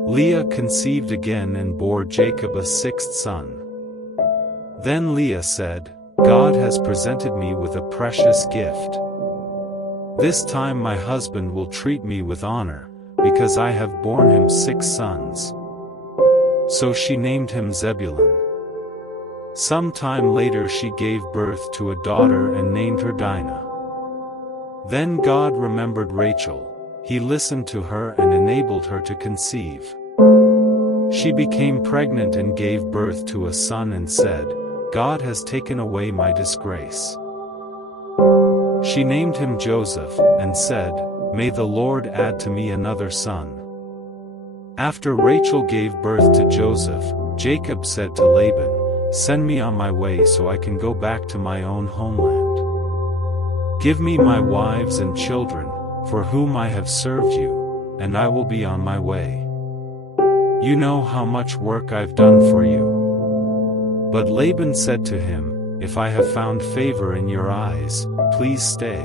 Leah conceived again and bore Jacob a 6th son. Then Leah said, "God has presented me with a precious gift. This time my husband will treat me with honor, because I have borne him 6 sons." So she named him Zebulun. Some time later she gave birth to a daughter and named her Dinah. Then God remembered Rachel. he listened to her and enabled her to conceive. She became pregnant and gave birth to a son and said, "God has taken away my disgrace." She named him Joseph, and said, "May the Lord add to me another son." After Rachel gave birth to Joseph, Jacob said to Laban, "Send me on my way so I can go back to my own homeland. Give me my wives and children, for whom I have served you, and I will be on my way. You know how much work I've done for you." But Laban said to him, "If I have found favor in your eyes, please stay.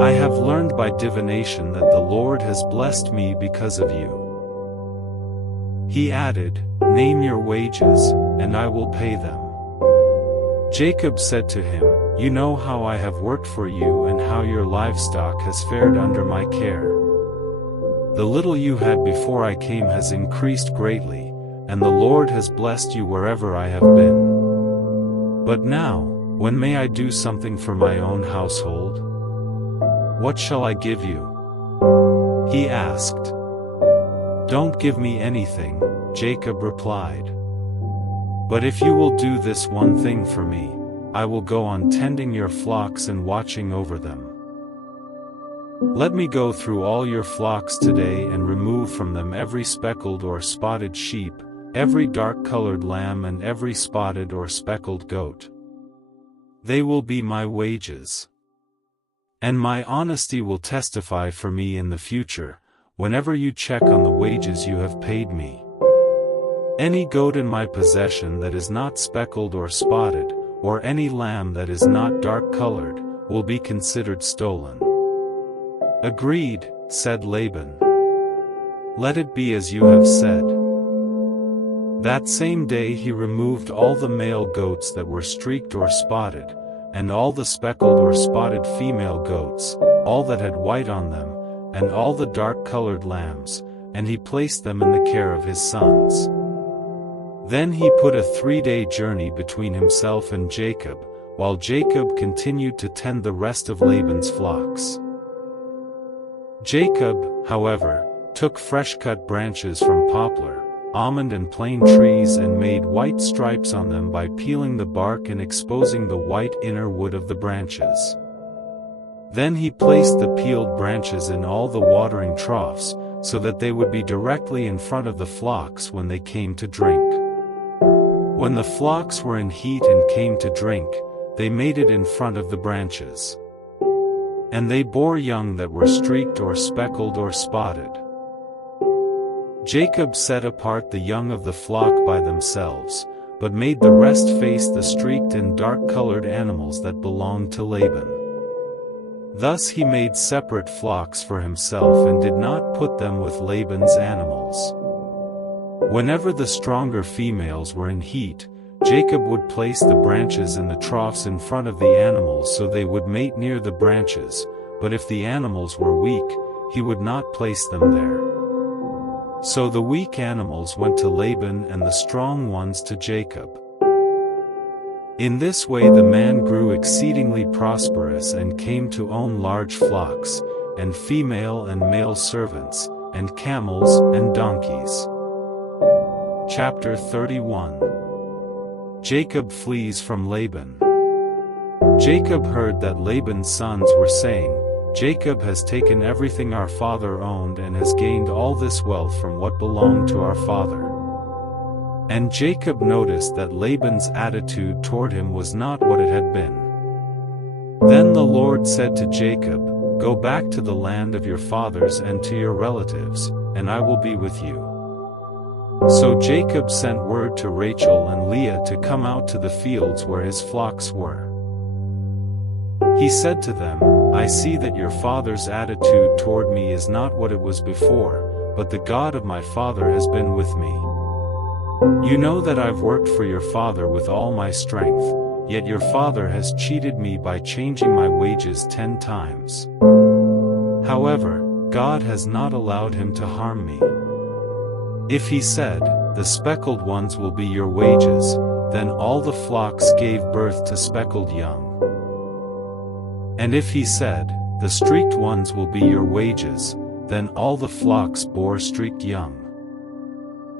I have learned by divination that the Lord has blessed me because of you." He added, "Name your wages, and I will pay them." Jacob said to him, "You know how I have worked for you and how your livestock has fared under my care. The little you had before I came has increased greatly, and the Lord has blessed you wherever I have been. But now, when may I do something for my own household? What shall I give you?" He asked. "Don't give me anything," Jacob replied. "But if you will do this one thing for me, I will go on tending your flocks and watching over them. Let me go through all your flocks today and remove from them every speckled or spotted sheep, every dark-colored lamb and every spotted or speckled goat. They will be my wages. And my honesty will testify for me in the future, whenever you check on the wages you have paid me. Any goat in my possession that is not speckled or spotted, or any lamb that is not dark-colored, will be considered stolen." "Agreed," said Laban. "Let it be as you have said." That same day he removed all the male goats that were streaked or spotted, and all the speckled or spotted female goats, all that had white on them, and all the dark-colored lambs, and he placed them in the care of his sons. Then he put a 3-day journey between himself and Jacob, while Jacob continued to tend the rest of Laban's flocks. Jacob, however, took fresh-cut branches from poplar, almond and plane trees and made white stripes on them by peeling the bark and exposing the white inner wood of the branches. Then he placed the peeled branches in all the watering troughs, so that they would be directly in front of the flocks when they came to drink. When the flocks were in heat and came to drink, they made it in front of the branches. And they bore young that were streaked or speckled or spotted. Jacob set apart the young of the flock by themselves, but made the rest face the streaked and dark-colored animals that belonged to Laban. Thus he made separate flocks for himself and did not put them with Laban's animals. Whenever the stronger females were in heat, Jacob would place the branches in the troughs in front of the animals so they would mate near the branches, but if the animals were weak, he would not place them there. So the weak animals went to Laban and the strong ones to Jacob. In this way the man grew exceedingly prosperous and came to own large flocks, and female and male servants, and camels and donkeys. Chapter 31. Jacob flees from Laban. Jacob heard that Laban's sons were saying, "Jacob has taken everything our father owned and has gained all this wealth from what belonged to our father." And Jacob noticed that Laban's attitude toward him was not what it had been. Then the Lord said to Jacob, "Go back to the land of your fathers and to your relatives, and I will be with you." So Jacob sent word to Rachel and Leah to come out to the fields where his flocks were. He said to them, "I see that your father's attitude toward me is not what it was before, but the God of my father has been with me. You know that I've worked for your father with all my strength, yet your father has cheated me by changing my wages 10 times. However, God has not allowed him to harm me. If he said, 'The speckled ones will be your wages,' then all the flocks gave birth to speckled young. And if he said, the streaked ones will be your wages." Then all the flocks bore streaked young.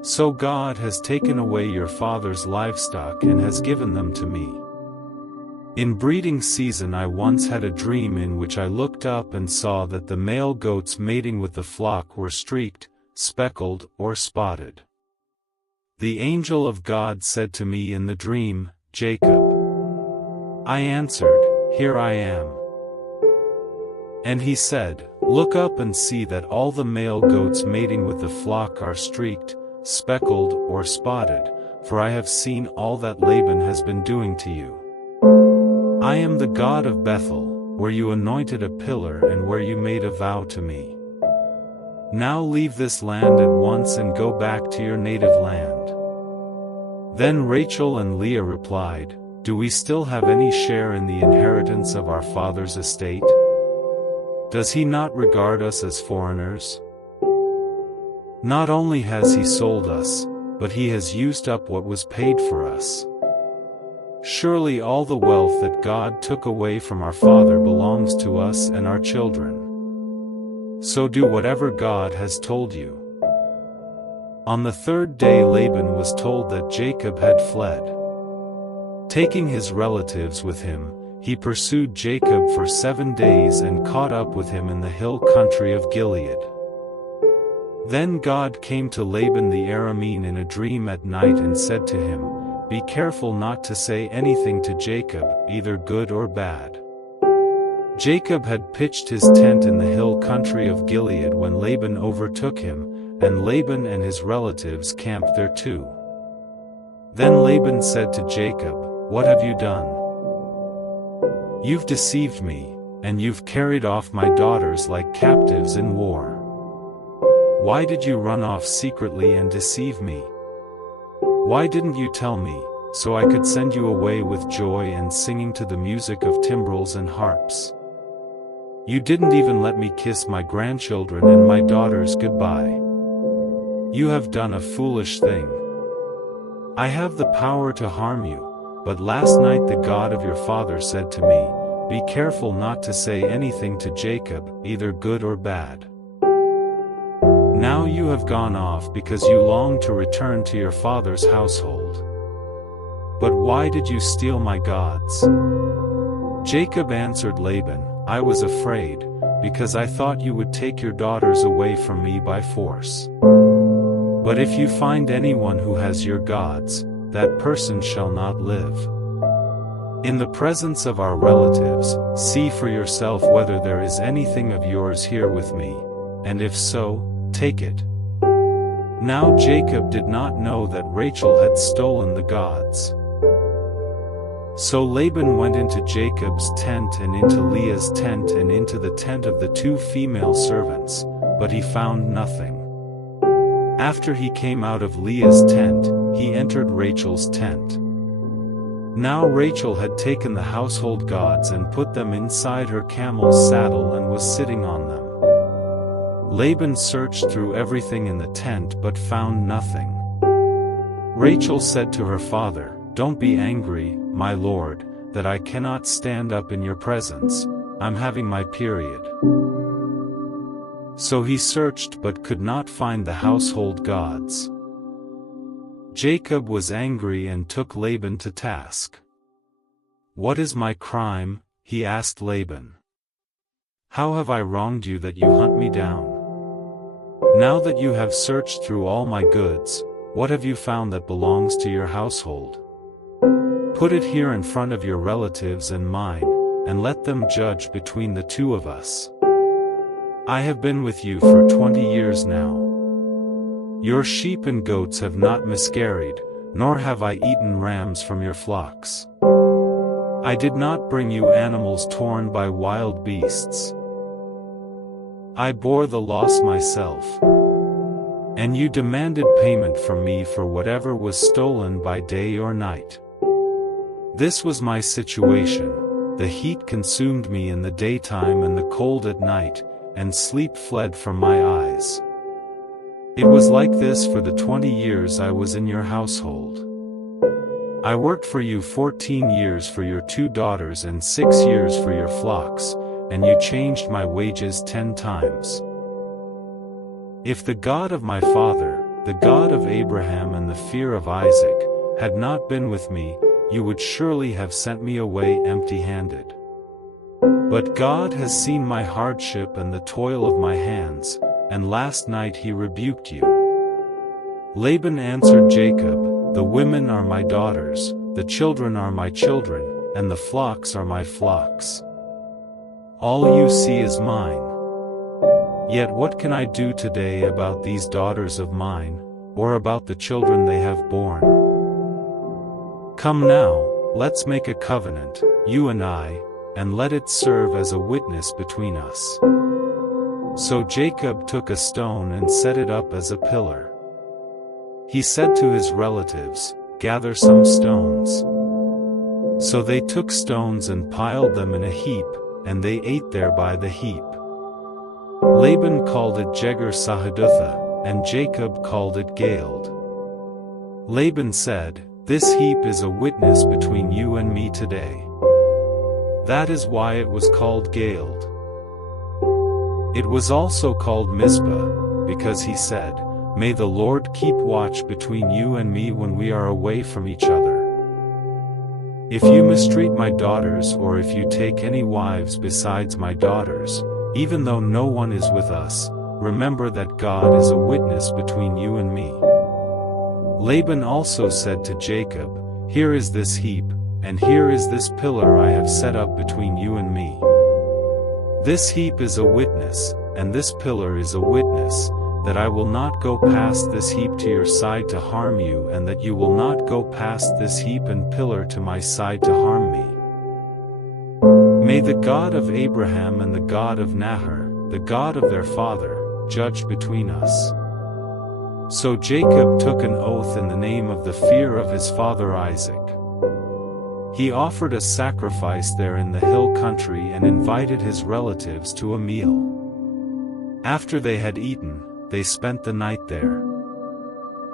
So God has taken away your father's livestock and has given them to me. In breeding season I once had a dream in which I looked up and saw that the male goats mating with the flock were streaked, speckled, or spotted. The angel of God said to me in the dream, "Jacob." I answered, "Here I am." And he said, "Look up and see that all the male goats mating with the flock are streaked, speckled, or spotted, for I have seen all that Laban has been doing to you. I am the God of Bethel, where you anointed a pillar and where you made a vow to me. Now leave this land at once and go back to your native land." Then Rachel and Leah replied, "Do we still have any share in the inheritance of our father's estate? Does he not regard us as foreigners? Not only has he sold us, but he has used up what was paid for us. Surely all the wealth that God took away from our father belongs to us and our children. So do whatever God has told you." On the third day Laban was told that Jacob had fled. Taking his relatives with him, he pursued Jacob for 7 days and caught up with him in the hill country of Gilead. Then God came to Laban the Aramean in a dream at night and said to him, "Be careful not to say anything to Jacob, either good or bad." Jacob had pitched his tent in the hill country of Gilead when Laban overtook him, and Laban and his relatives camped there too. Then Laban said to Jacob, "What have you done? You've deceived me, and you've carried off my daughters like captives in war. Why did you run off secretly and deceive me? Why didn't you tell me, so I could send you away with joy and singing to the music of timbrels and harps? You didn't even let me kiss my grandchildren and my daughters goodbye. You have done a foolish thing. I have the power to harm you, but last night the God of your father said to me, 'Be careful not to say anything to Jacob, either good or bad.' Now you have gone off because you long to return to your father's household. But why did you steal my gods?" Jacob answered Laban, "I was afraid, because I thought you would take your daughters away from me by force. But if you find anyone who has your gods, that person shall not live. In the presence of our relatives, see for yourself whether there is anything of yours here with me, and if so, take it." Now Jacob did not know that Rachel had stolen the gods. So Laban went into Jacob's tent and into Leah's tent and into the tent of the 2 female servants, but he found nothing. After he came out of Leah's tent, he entered Rachel's tent. Now Rachel had taken the household gods and put them inside her camel's saddle and was sitting on them. Laban searched through everything in the tent but found nothing. Rachel said to her father, "Don't be angry, my lord, that I cannot stand up in your presence. I'm having my period." So he searched but could not find the household gods. Jacob was angry and took Laban to task. "What is my crime?" he asked Laban. "How have I wronged you that you hunt me down? Now that you have searched through all my goods, what have you found that belongs to your household? Put it here in front of your relatives and mine, and let them judge between the 2 of us. I have been with you for 20 years now. Your sheep and goats have not miscarried, nor have I eaten rams from your flocks. I did not bring you animals torn by wild beasts. I bore the loss myself. And you demanded payment from me for whatever was stolen by day or night. This was my situation. The heat consumed me in the daytime and the cold at night, and sleep fled from my eyes. It was like this for the 20 years I was in your household. I worked for you 14 years for your 2 daughters and 6 years for your flocks, and you changed my wages 10 times. If the God of my father, the God of Abraham and the fear of Isaac, had not been with me, you would surely have sent me away empty-handed. But God has seen my hardship and the toil of my hands, and last night he rebuked you." Laban answered Jacob, "The women are my daughters, the children are my children, and the flocks are my flocks. All you see is mine. Yet what can I do today about these daughters of mine, or about the children they have borne? Come now, let's make a covenant, you and I, and let it serve as a witness between us." So Jacob took a stone and set it up as a pillar. He said to his relatives, "Gather some stones." So they took stones and piled them in a heap, and they ate there by the heap. Laban called it Jegar-sahadutha, and Jacob called it Galeed. Laban said, "This heap is a witness between you and me today." That is why it was called Galeed. It was also called Mizpah, because he said, "May the Lord keep watch between you and me when we are away from each other. If you mistreat my daughters or if you take any wives besides my daughters, even though no one is with us, remember that God is a witness between you and me." Laban also said to Jacob, "Here is this heap, and here is this pillar I have set up between you and me. This heap is a witness, and this pillar is a witness, that I will not go past this heap to your side to harm you, and that you will not go past this heap and pillar to my side to harm me. May the God of Abraham and the God of Nahor, the God of their father, judge between us." So Jacob took an oath in the name of the fear of his father Isaac. He offered a sacrifice there in the hill country and invited his relatives to a meal. After they had eaten, they spent the night there.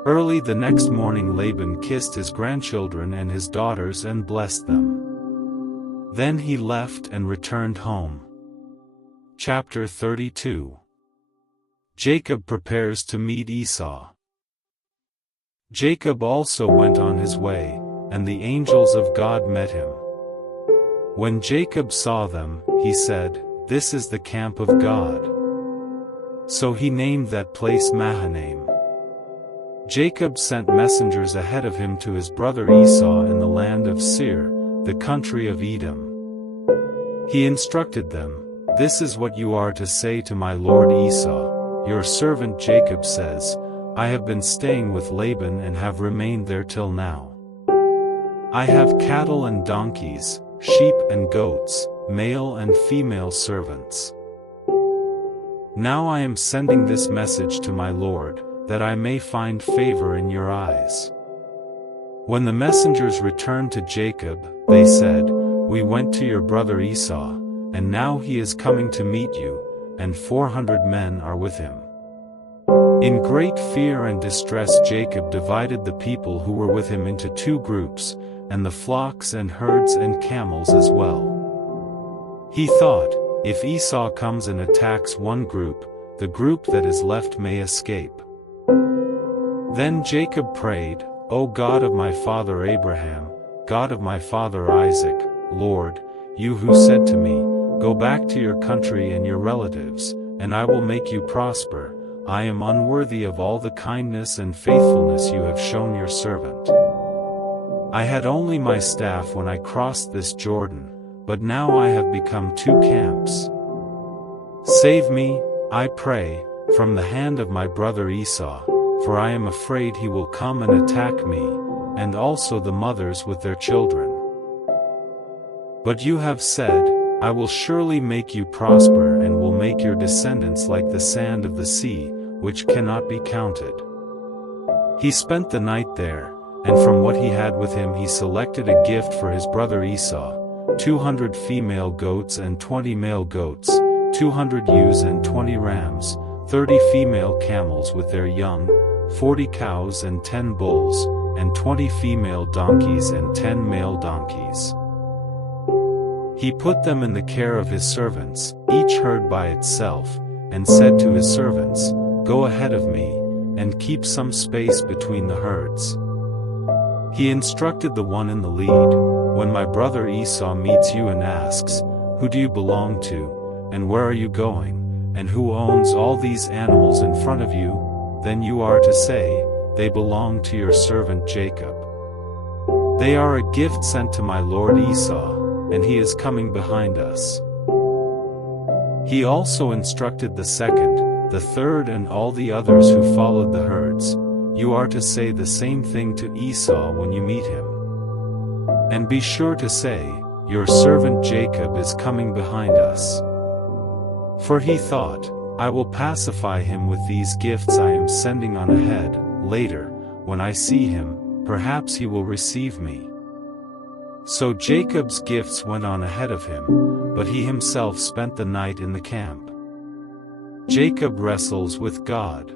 Early the next morning Laban kissed his grandchildren and his daughters and blessed them. Then he left and returned home. Chapter 32. Jacob prepares to meet Esau. Jacob also went on his way, and the angels of God met him. When Jacob saw them, he said, "This is the camp of God." So he named that place Mahanaim. Jacob sent messengers ahead of him to his brother Esau in the land of Seir, the country of Edom. He instructed them, "This is what you are to say to my lord Esau. Your servant Jacob says, I have been staying with Laban and have remained there till now. I have cattle and donkeys, sheep and goats, male and female servants. Now I am sending this message to my lord, that I may find favor in your eyes." When the messengers returned to Jacob, they said, "We went to your brother Esau, and now he is coming to meet you, and 400 men are with him." In great fear and distress Jacob divided the people who were with him into 2 groups, and the flocks and herds and camels as well. He thought, if Esau comes and attacks one group, the group that is left may escape. Then Jacob prayed, "O God of my father Abraham, God of my father Isaac, Lord, you who said to me, 'Go back to your country and your relatives, and I will make you prosper,' I am unworthy of all the kindness and faithfulness you have shown your servant. I had only my staff when I crossed this Jordan, but now I have become 2 camps. Save me, I pray, from the hand of my brother Esau, for I am afraid he will come and attack me, and also the mothers with their children. But you have said, I will surely make you prosper and will make your descendants like the sand of the sea, which cannot be counted." He spent the night there, and from what he had with him he selected a gift for his brother Esau, 200 female goats and 20 male goats, 200 ewes and 20 rams, 30 female camels with their young, 40 cows and 10 bulls, and 20 female donkeys and 10 male donkeys. He put them in the care of his servants, each herd by itself, and said to his servants, "Go ahead of me, and keep some space between the herds." He instructed the one in the lead, "When my brother Esau meets you and asks, 'Who do you belong to, and where are you going, and who owns all these animals in front of you?' then you are to say, 'They belong to your servant Jacob. They are a gift sent to my lord Esau, and he is coming behind us.'" He also instructed the second, the third and all the others who followed the herds, "You are to say the same thing to Esau when you meet him. And be sure to say, 'Your servant Jacob is coming behind us.'" For he thought, "I will pacify him with these gifts I am sending on ahead. Later, when I see him, perhaps he will receive me." So Jacob's gifts went on ahead of him, but he himself spent the night in the camp. Jacob wrestles with God.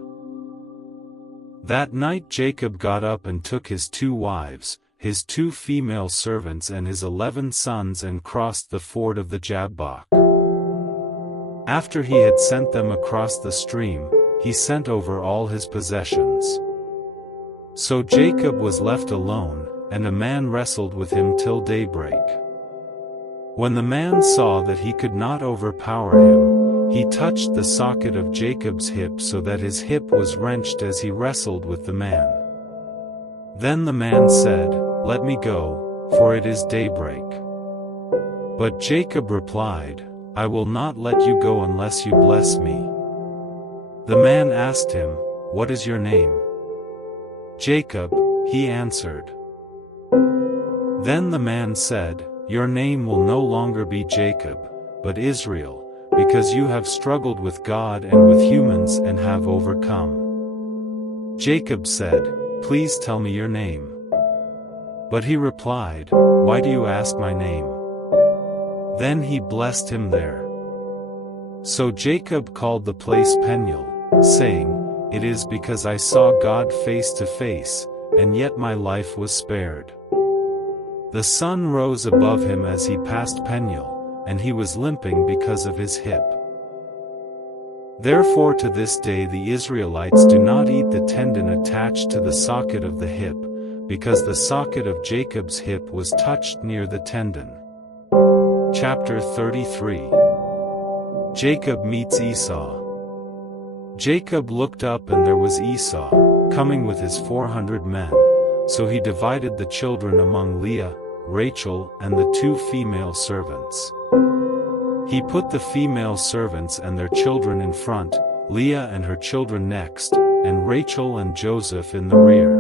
That night Jacob got up and took his 2 wives, his 2 female servants and his 11 sons and crossed the ford of the Jabbok. After he had sent them across the stream, he sent over all his possessions. So Jacob was left alone, and a man wrestled with him till daybreak. When the man saw that he could not overpower him, he touched the socket of Jacob's hip so that his hip was wrenched as he wrestled with the man. Then the man said, "Let me go, for it is daybreak." But Jacob replied, "I will not let you go unless you bless me." The man asked him, "What is your name?" "Jacob," he answered. Then the man said, "Your name will no longer be Jacob, but Israel, because you have struggled with God and with humans and have overcome." Jacob said, "Please tell me your name." But he replied, "Why do you ask my name?" Then he blessed him there. So Jacob called the place Peniel, saying, "It is because I saw God face to face, and yet my life was spared." The sun rose above him as he passed Peniel, and he was limping because of his hip. Therefore to this day the Israelites do not eat the tendon attached to the socket of the hip, because the socket of Jacob's hip was touched near the tendon. Chapter 33. Jacob meets Esau. Jacob looked up and there was Esau, coming with his 400 men, so he divided the children among Leah, Rachel and the 2 female servants. He put the female servants and their children in front, Leah and her children next, and Rachel and Joseph in the rear.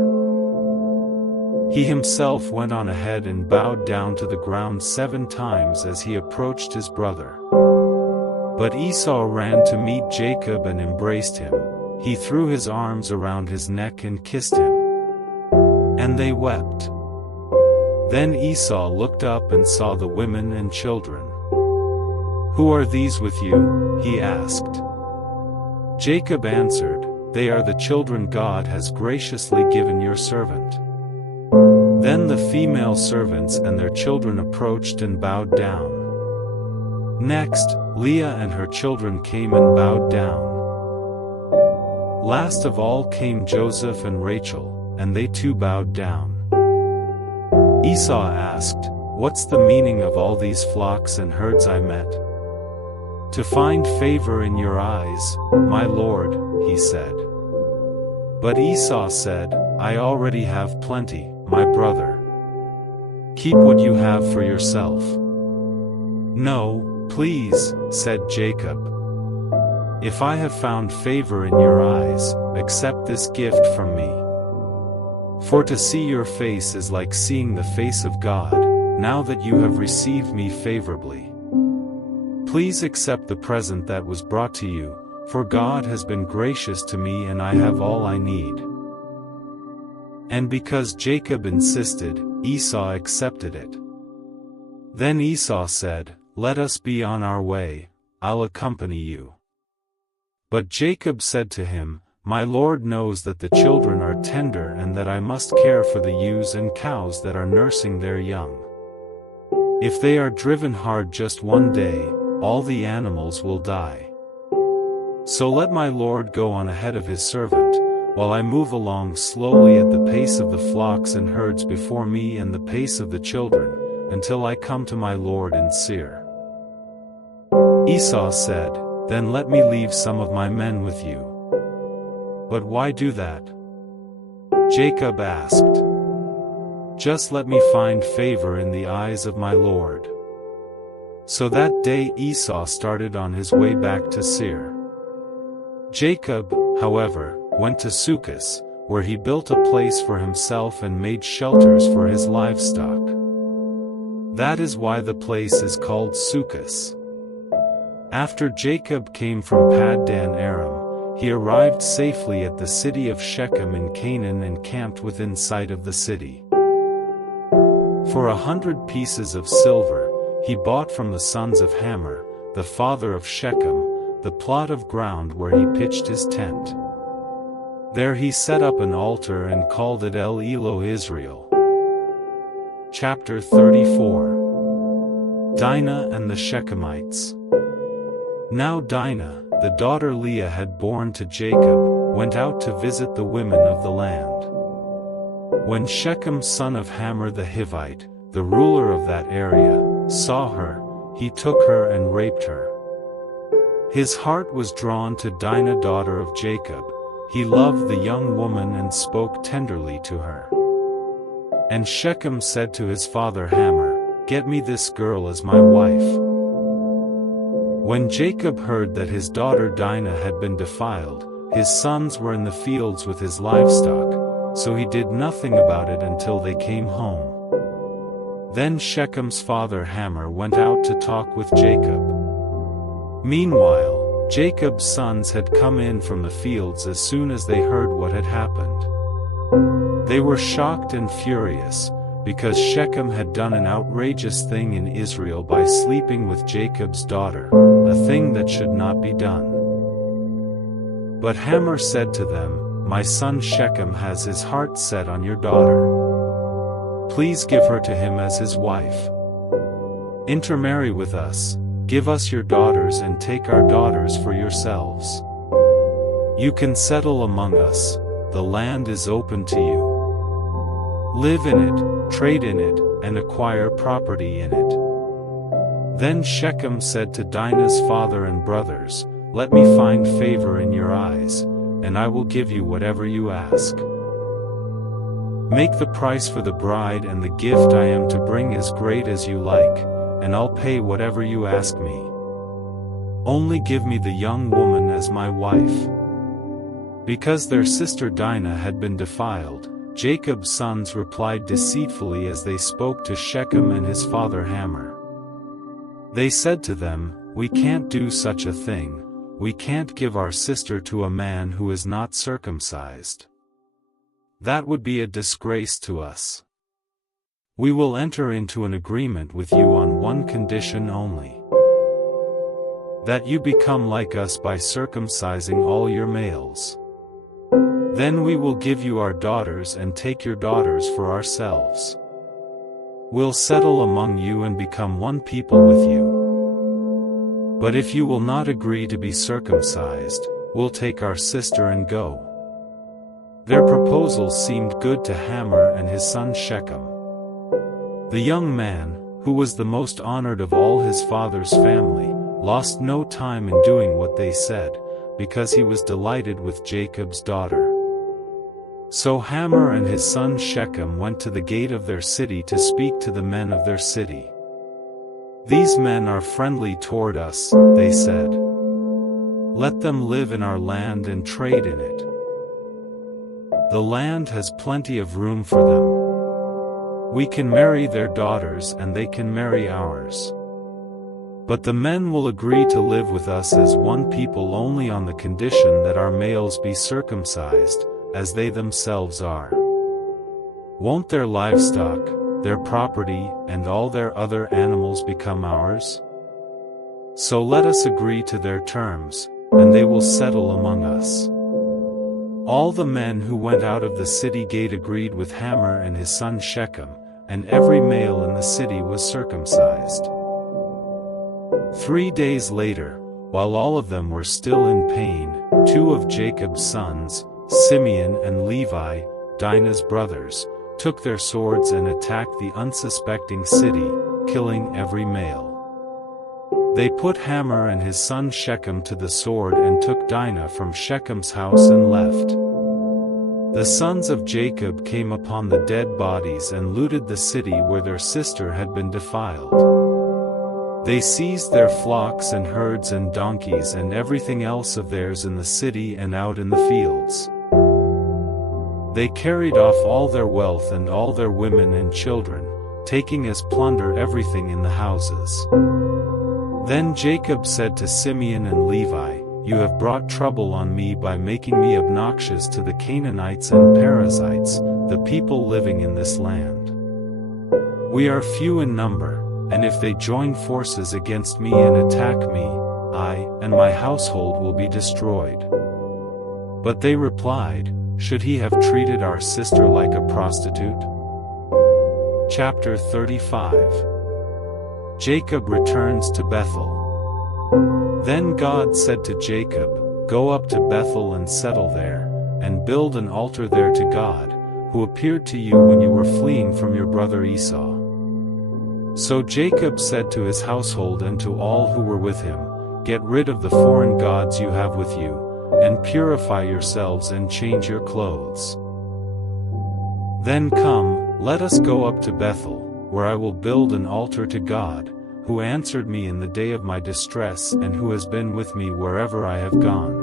He himself went on ahead and bowed down to the ground 7 times as he approached his brother. But Esau ran to meet Jacob and embraced him. He threw his arms around his neck and kissed him. And they wept. Then Esau looked up and saw the women and children. "Who are these with you?" he asked. Jacob answered, "They are the children God has graciously given your servant." Then the female servants and their children approached and bowed down. Next, Leah and her children came and bowed down. Last of all came Joseph and Rachel, and they too bowed down. Esau asked, "What's the meaning of all these flocks and herds I met?" "To find favor in your eyes, my lord," he said. But Esau said, "I already have plenty, my brother. Keep what you have for yourself." "No, please," said Jacob. "If I have found favor in your eyes, accept this gift from me. For to see your face is like seeing the face of God, now that you have received me favorably. Please accept the present that was brought to you, for God has been gracious to me and I have all I need." And because Jacob insisted, Esau accepted it. Then Esau said, "Let us be on our way, I'll accompany you." But Jacob said to him, "My Lord knows that the children are tender and that I must care for the ewes and cows that are nursing their young. If they are driven hard just one day, all the animals will die. So let my lord go on ahead of his servant, while I move along slowly at the pace of the flocks and herds before me and the pace of the children, until I come to my lord in Seir." Esau said, "Then let me leave some of my men with you." "But why do that?" Jacob asked. "Just let me find favor in the eyes of my lord." So that day Esau started on his way back to Seir. Jacob, however, went to Succoth, where he built a place for himself and made shelters for his livestock. That is why the place is called Succoth. After Jacob came from Paddan Aram, he arrived safely at the city of Shechem in Canaan and camped within sight of the city. For 100 pieces of silver, he bought from the sons of Hamor, the father of Shechem, the plot of ground where he pitched his tent. There he set up an altar and called it El Elo Israel. Chapter 34. Dinah and the Shechemites. Now Dinah, the daughter Leah had borne to Jacob, went out to visit the women of the land. When Shechem son of Hamor the Hivite, the ruler of that area, saw her, he took her and raped her. His heart was drawn to Dinah daughter of Jacob. He loved the young woman and spoke tenderly to her. And Shechem said to his father Hamor, "Get me this girl as my wife." When Jacob heard that his daughter Dinah had been defiled, his sons were in the fields with his livestock, so he did nothing about it until they came home. Then Shechem's father Hamor went out to talk with Jacob. Meanwhile, Jacob's sons had come in from the fields as soon as they heard what had happened. They were shocked and furious, because Shechem had done an outrageous thing in Israel by sleeping with Jacob's daughter, a thing that should not be done. But Hamor said to them, "My son Shechem has his heart set on your daughter. Please give her to him as his wife. Intermarry with us, give us your daughters and take our daughters for yourselves. You can settle among us, the land is open to you. Live in it, trade in it, and acquire property in it." Then Shechem said to Dinah's father and brothers, "Let me find favor in your eyes, and I will give you whatever you ask. Make the price for the bride and the gift I am to bring as great as you like, and I'll pay whatever you ask me. Only give me the young woman as my wife." Because their sister Dinah had been defiled, Jacob's sons replied deceitfully as they spoke to Shechem and his father Hamor. They said to them, "We can't do such a thing, we can't give our sister to a man who is not circumcised. That would be a disgrace to us. We will enter into an agreement with you on one condition only: that you become like us by circumcising all your males. Then we will give you our daughters and take your daughters for ourselves. We'll settle among you and become one people with you. But if you will not agree to be circumcised, we'll take our sister and go." Their proposal seemed good to Hamor and his son Shechem. The young man, who was the most honored of all his father's family, lost no time in doing what they said, because he was delighted with Jacob's daughter. So Hamor and his son Shechem went to the gate of their city to speak to the men of their city. "These men are friendly toward us," they said. "Let them live in our land and trade in it. The land has plenty of room for them. We can marry their daughters and they can marry ours. But the men will agree to live with us as one people only on the condition that our males be circumcised, as they themselves are. Won't their livestock, their property, and all their other animals become ours? So let us agree to their terms, and they will settle among us." All the men who went out of the city gate agreed with Hamor and his son Shechem, and every male in the city was circumcised. 3 days later, while all of them were still in pain, 2 of Jacob's sons, Simeon and Levi, Dinah's brothers, took their swords and attacked the unsuspecting city, killing every male. They put Hamor and his son Shechem to the sword and took Dinah from Shechem's house and left. The sons of Jacob came upon the dead bodies and looted the city where their sister had been defiled. They seized their flocks and herds and donkeys and everything else of theirs in the city and out in the fields. They carried off all their wealth and all their women and children, taking as plunder everything in the houses. Then Jacob said to Simeon and Levi, "You have brought trouble on me by making me obnoxious to the Canaanites and Perizzites, the people living in this land. We are few in number, and if they join forces against me and attack me, I and my household will be destroyed." But they replied, "Should he have treated our sister like a prostitute?" Chapter 35. Jacob returns to Bethel. Then God said to Jacob, "Go up to Bethel and settle there, and build an altar there to God, who appeared to you when you were fleeing from your brother Esau." So Jacob said to his household and to all who were with him, "Get rid of the foreign gods you have with you, and purify yourselves and change your clothes. Then come, let us go up to Bethel, where I will build an altar to God, who answered me in the day of my distress and who has been with me wherever I have gone."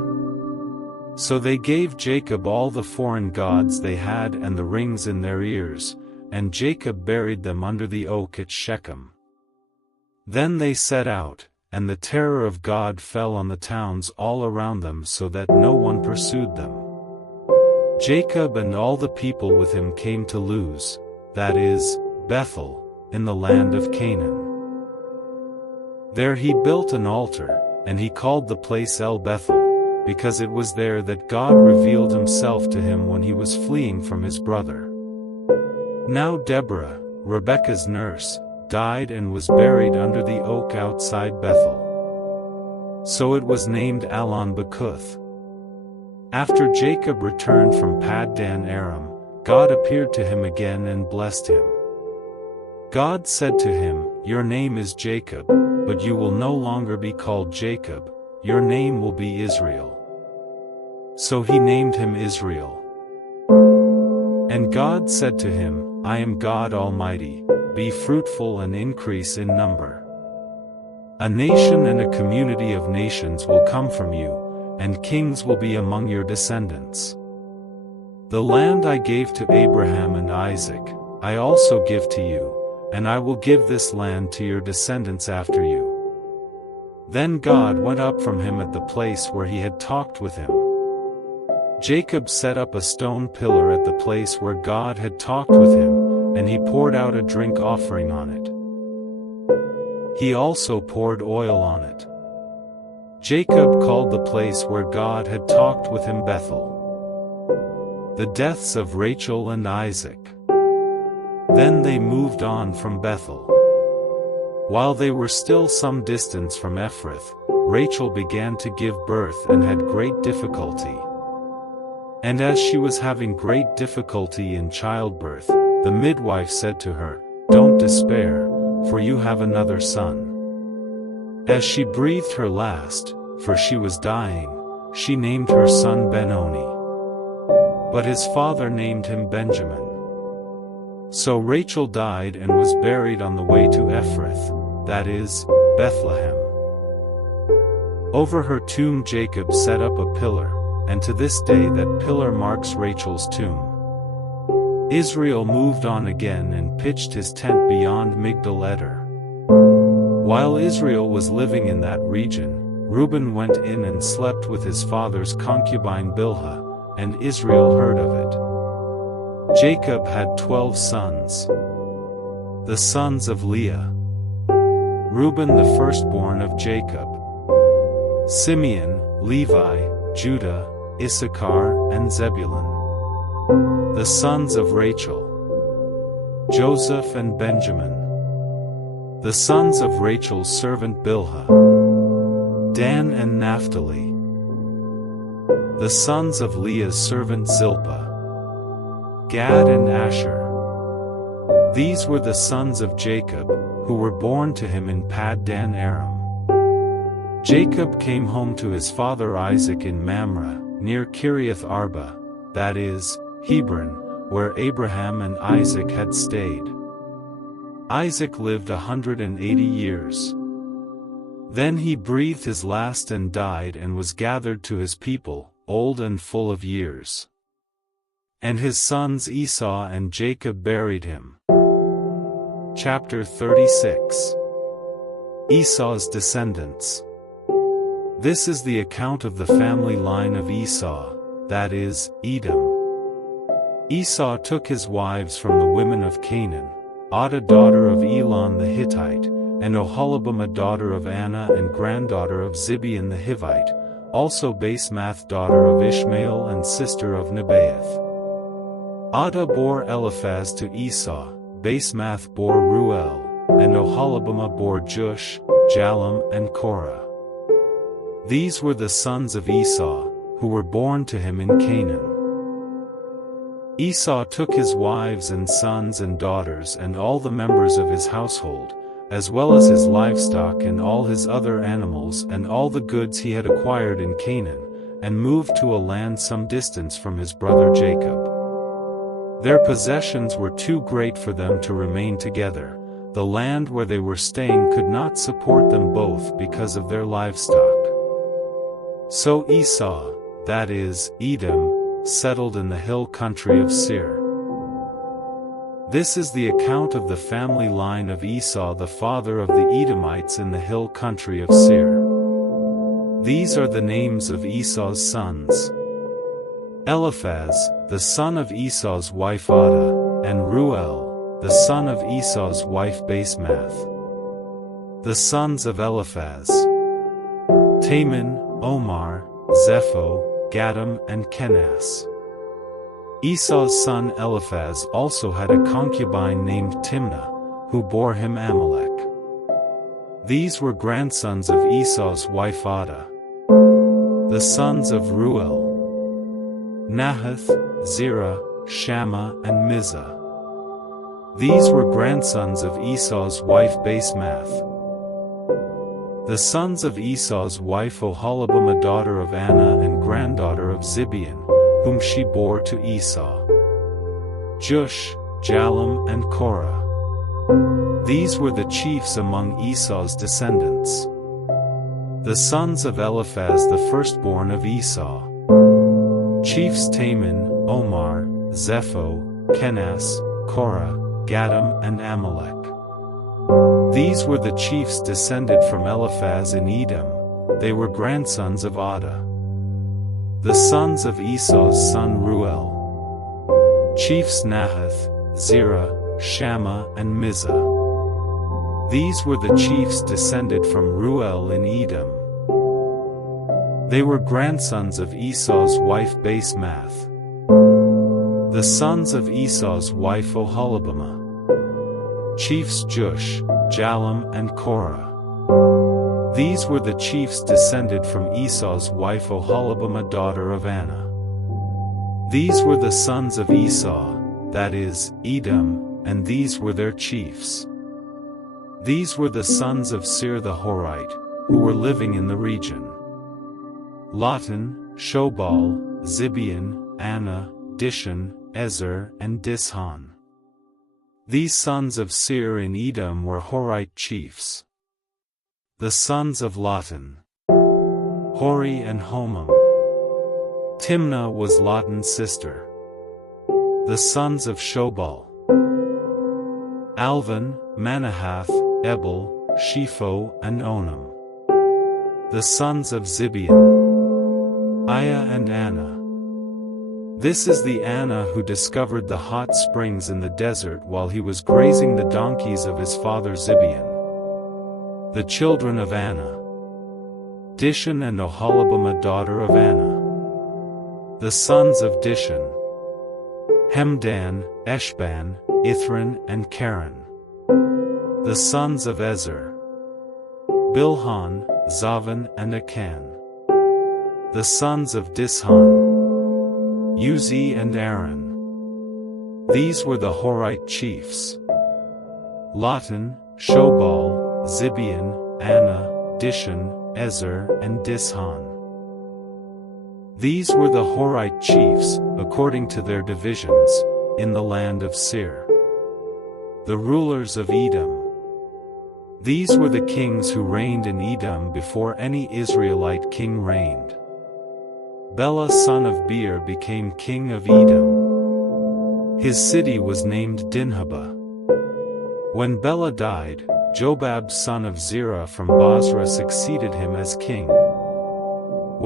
So they gave Jacob all the foreign gods they had and the rings in their ears, and Jacob buried them under the oak at Shechem. Then they set out, and the terror of God fell on the towns all around them so that no one pursued them. Jacob and all the people with him came to Luz, that is, Bethel, in the land of Canaan. There he built an altar, and he called the place El Bethel, because it was there that God revealed himself to him when he was fleeing from his brother. Now Deborah, Rebekah's nurse, died and was buried under the oak outside Bethel. So it was named Allon-Bacuth. After Jacob returned from Paddan Aram, God appeared to him again and blessed him. God said to him, "Your name is Jacob, but you will no longer be called Jacob, your name will be Israel." So he named him Israel. And God said to him, "I am God Almighty, be fruitful and increase in number. A nation and a community of nations will come from you, and kings will be among your descendants. The land I gave to Abraham and Isaac, I also give to you, and I will give this land to your descendants after you." Then God went up from him at the place where he had talked with him. Jacob set up a stone pillar at the place where God had talked with him, and he poured out a drink offering on it. He also poured oil on it. Jacob called the place where God had talked with him Bethel. The deaths of Rachel and Isaac. Then they moved on from Bethel. While they were still some distance from Ephrath, Rachel began to give birth and had great difficulty. And as she was having great difficulty in childbirth, the midwife said to her, "Don't despair, for you have another son." As she breathed her last, for she was dying, she named her son Benoni. But his father named him Benjamin. So Rachel died and was buried on the way to Ephrath, that is, Bethlehem. Over her tomb Jacob set up a pillar, and to this day that pillar marks Rachel's tomb. Israel moved on again and pitched his tent beyond Migdal Eder. While Israel was living in that region, Reuben went in and slept with his father's concubine Bilhah, and Israel heard of it. Jacob had 12 sons. The sons of Leah. Reuben the firstborn of Jacob. Simeon, Levi, Judah, Issachar, and Zebulun. The sons of Rachel. Joseph and Benjamin. The sons of Rachel's servant Bilhah: Dan and Naphtali. The sons of Leah's servant Zilpah: Gad and Asher. These were the sons of Jacob, who were born to him in Paddan Aram. Jacob came home to his father Isaac in Mamre, near Kiriath Arba, that is, Hebron, where Abraham and Isaac had stayed. Isaac lived 180 years. Then he breathed his last and died and was gathered to his people, old and full of years. And his sons Esau and Jacob buried him. Chapter 36. Esau's descendants. This is the account of the family line of Esau, that is, Edom. Esau took his wives from the women of Canaan, Adah daughter of Elon the Hittite, and Oholibamah daughter of Anna and granddaughter of Zibeon the Hivite, also Basemath daughter of Ishmael and sister of Nebaioth. Adah bore Eliphaz to Esau, Basemath bore Ruel, and Oholibamah bore Jush, Jalem and Korah. These were the sons of Esau, who were born to him in Canaan. Esau took his wives and sons and daughters and all the members of his household, as well as his livestock and all his other animals and all the goods he had acquired in Canaan, and moved to a land some distance from his brother Jacob. Their possessions were too great for them to remain together. The land where they were staying could not support them both because of their livestock. So Esau, that is, Edom, settled in the hill country of Seir. This is the account of the family line of Esau the father of the Edomites in the hill country of Seir. These are the names of Esau's sons: Eliphaz, the son of Esau's wife Adah, and Ruel, the son of Esau's wife Basemath. The sons of Eliphaz: Taman, Omar, Zepho, Gatam and Kenas. Esau's son Eliphaz also had a concubine named Timnah, who bore him Amalek. These were grandsons of Esau's wife Adah. The sons of Ruel: Nahath, Zerah, Shammah and Mizah. These were grandsons of Esau's wife Basemath. The sons of Esau's wife Oholibamah daughter of Anna and granddaughter of Zibeon, whom she bore to Esau: Jush, Jalem and Korah. These were the chiefs among Esau's descendants. The sons of Eliphaz the firstborn of Esau: chiefs Taman, Omar, Zepho, Kenas, Korah, Gatam and Amalek. These were the chiefs descended from Eliphaz in Edom. They were grandsons of Adah. The sons of Esau's son Ruel: chiefs Nahath, Zerah, Shammah and Mizah. These were the chiefs descended from Ruel in Edom. They were grandsons of Esau's wife Basemath. The sons of Esau's wife Oholibamah: chiefs Jush, Jalem and Korah. These were the chiefs descended from Esau's wife Oholibamah daughter of Anna. These were the sons of Esau, that is, Edom, and these were their chiefs. These were the sons of Seir the Horite, who were living in the region: Lotan, Shobal, Zibeon, Anna, Dishon, Ezer and Dishan. These sons of Seir in Edom were Horite chiefs. The sons of Lotan: Hori and Homam. Timnah was Lotan's sister. The sons of Shobal: Alvan, Manahath, Ebal, Shepho and Onam. The sons of Zibeon: Aya and Anna. This is the Anna who discovered the hot springs in the desert while he was grazing the donkeys of his father Zibeon. The children of Anna: Dishon and Oholibamah daughter of Anna. The sons of Dishon: Hemdan, Eshban, Ithran and Karen. The sons of Ezer: Bilhan, Zavan and Akan. The sons of Dishan: Uzi and Aaron. These were the Horite chiefs: Lotan, Shobal, Zibeon, Anna, Dishan, Ezer and Dishan. These were the Horite chiefs, according to their divisions, in the land of Seir. The rulers of Edom. These were the kings who reigned in Edom before any Israelite king reigned. Bela son of Beer became king of Edom. His city was named Dinhabah. When Bela died, Jobab son of Zerah from Basra succeeded him as king.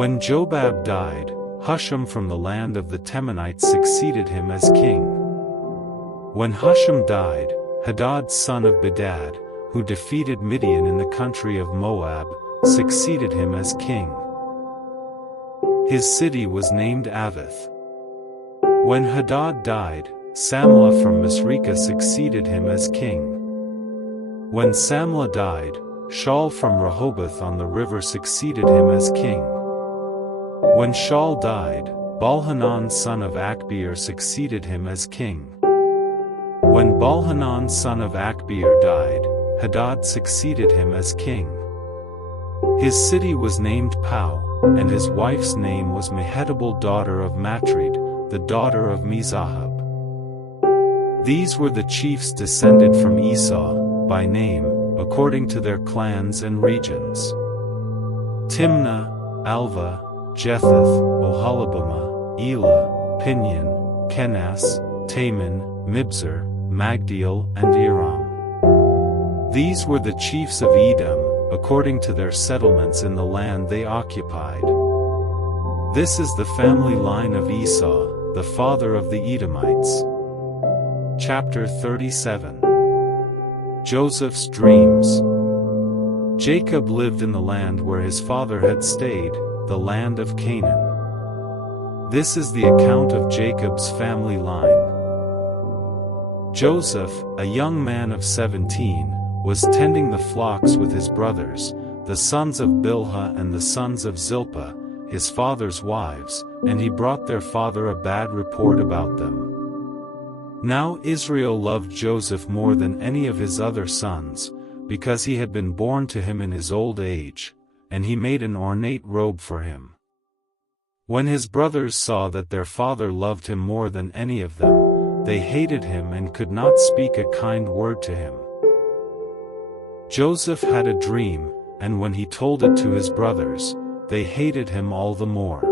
When Jobab died, Husham from the land of the Temanites succeeded him as king. When Husham died, Hadad son of Bedad, who defeated Midian in the country of Moab, succeeded him as king. His city was named Avith. When Hadad died, Samlah from Masrekah succeeded him as king. When Samlah died, Shaul from Rehoboth on the river succeeded him as king. When Shaul died, Baalhanan son of Akbir succeeded him as king. When Baalhanan son of Akbir died, Hadad succeeded him as king. His city was named Pau, and his wife's name was Mehetabel daughter of Matred, the daughter of Mizahab. These were the chiefs descended from Esau, by name, according to their clans and regions: Timnah, Alva, Jetheth, Oholibamah, Elah, Pinion, Kenaz, Taman, Mibzar, Magdiel and Iram. These were the chiefs of Edom, according to their settlements in the land they occupied. This is the family line of Esau, the father of the Edomites. Chapter 37. Joseph's dreams. Jacob lived in the land where his father had stayed, the land of Canaan. This is the account of Jacob's family line. Joseph, a young man of 17, was tending the flocks with his brothers, the sons of Bilhah and the sons of Zilpah, his father's wives, and he brought their father a bad report about them. Now Israel loved Joseph more than any of his other sons, because he had been born to him in his old age, and he made an ornate robe for him. When his brothers saw that their father loved him more than any of them, they hated him and could not speak a kind word to him. Joseph had a dream, and when he told it to his brothers, they hated him all the more.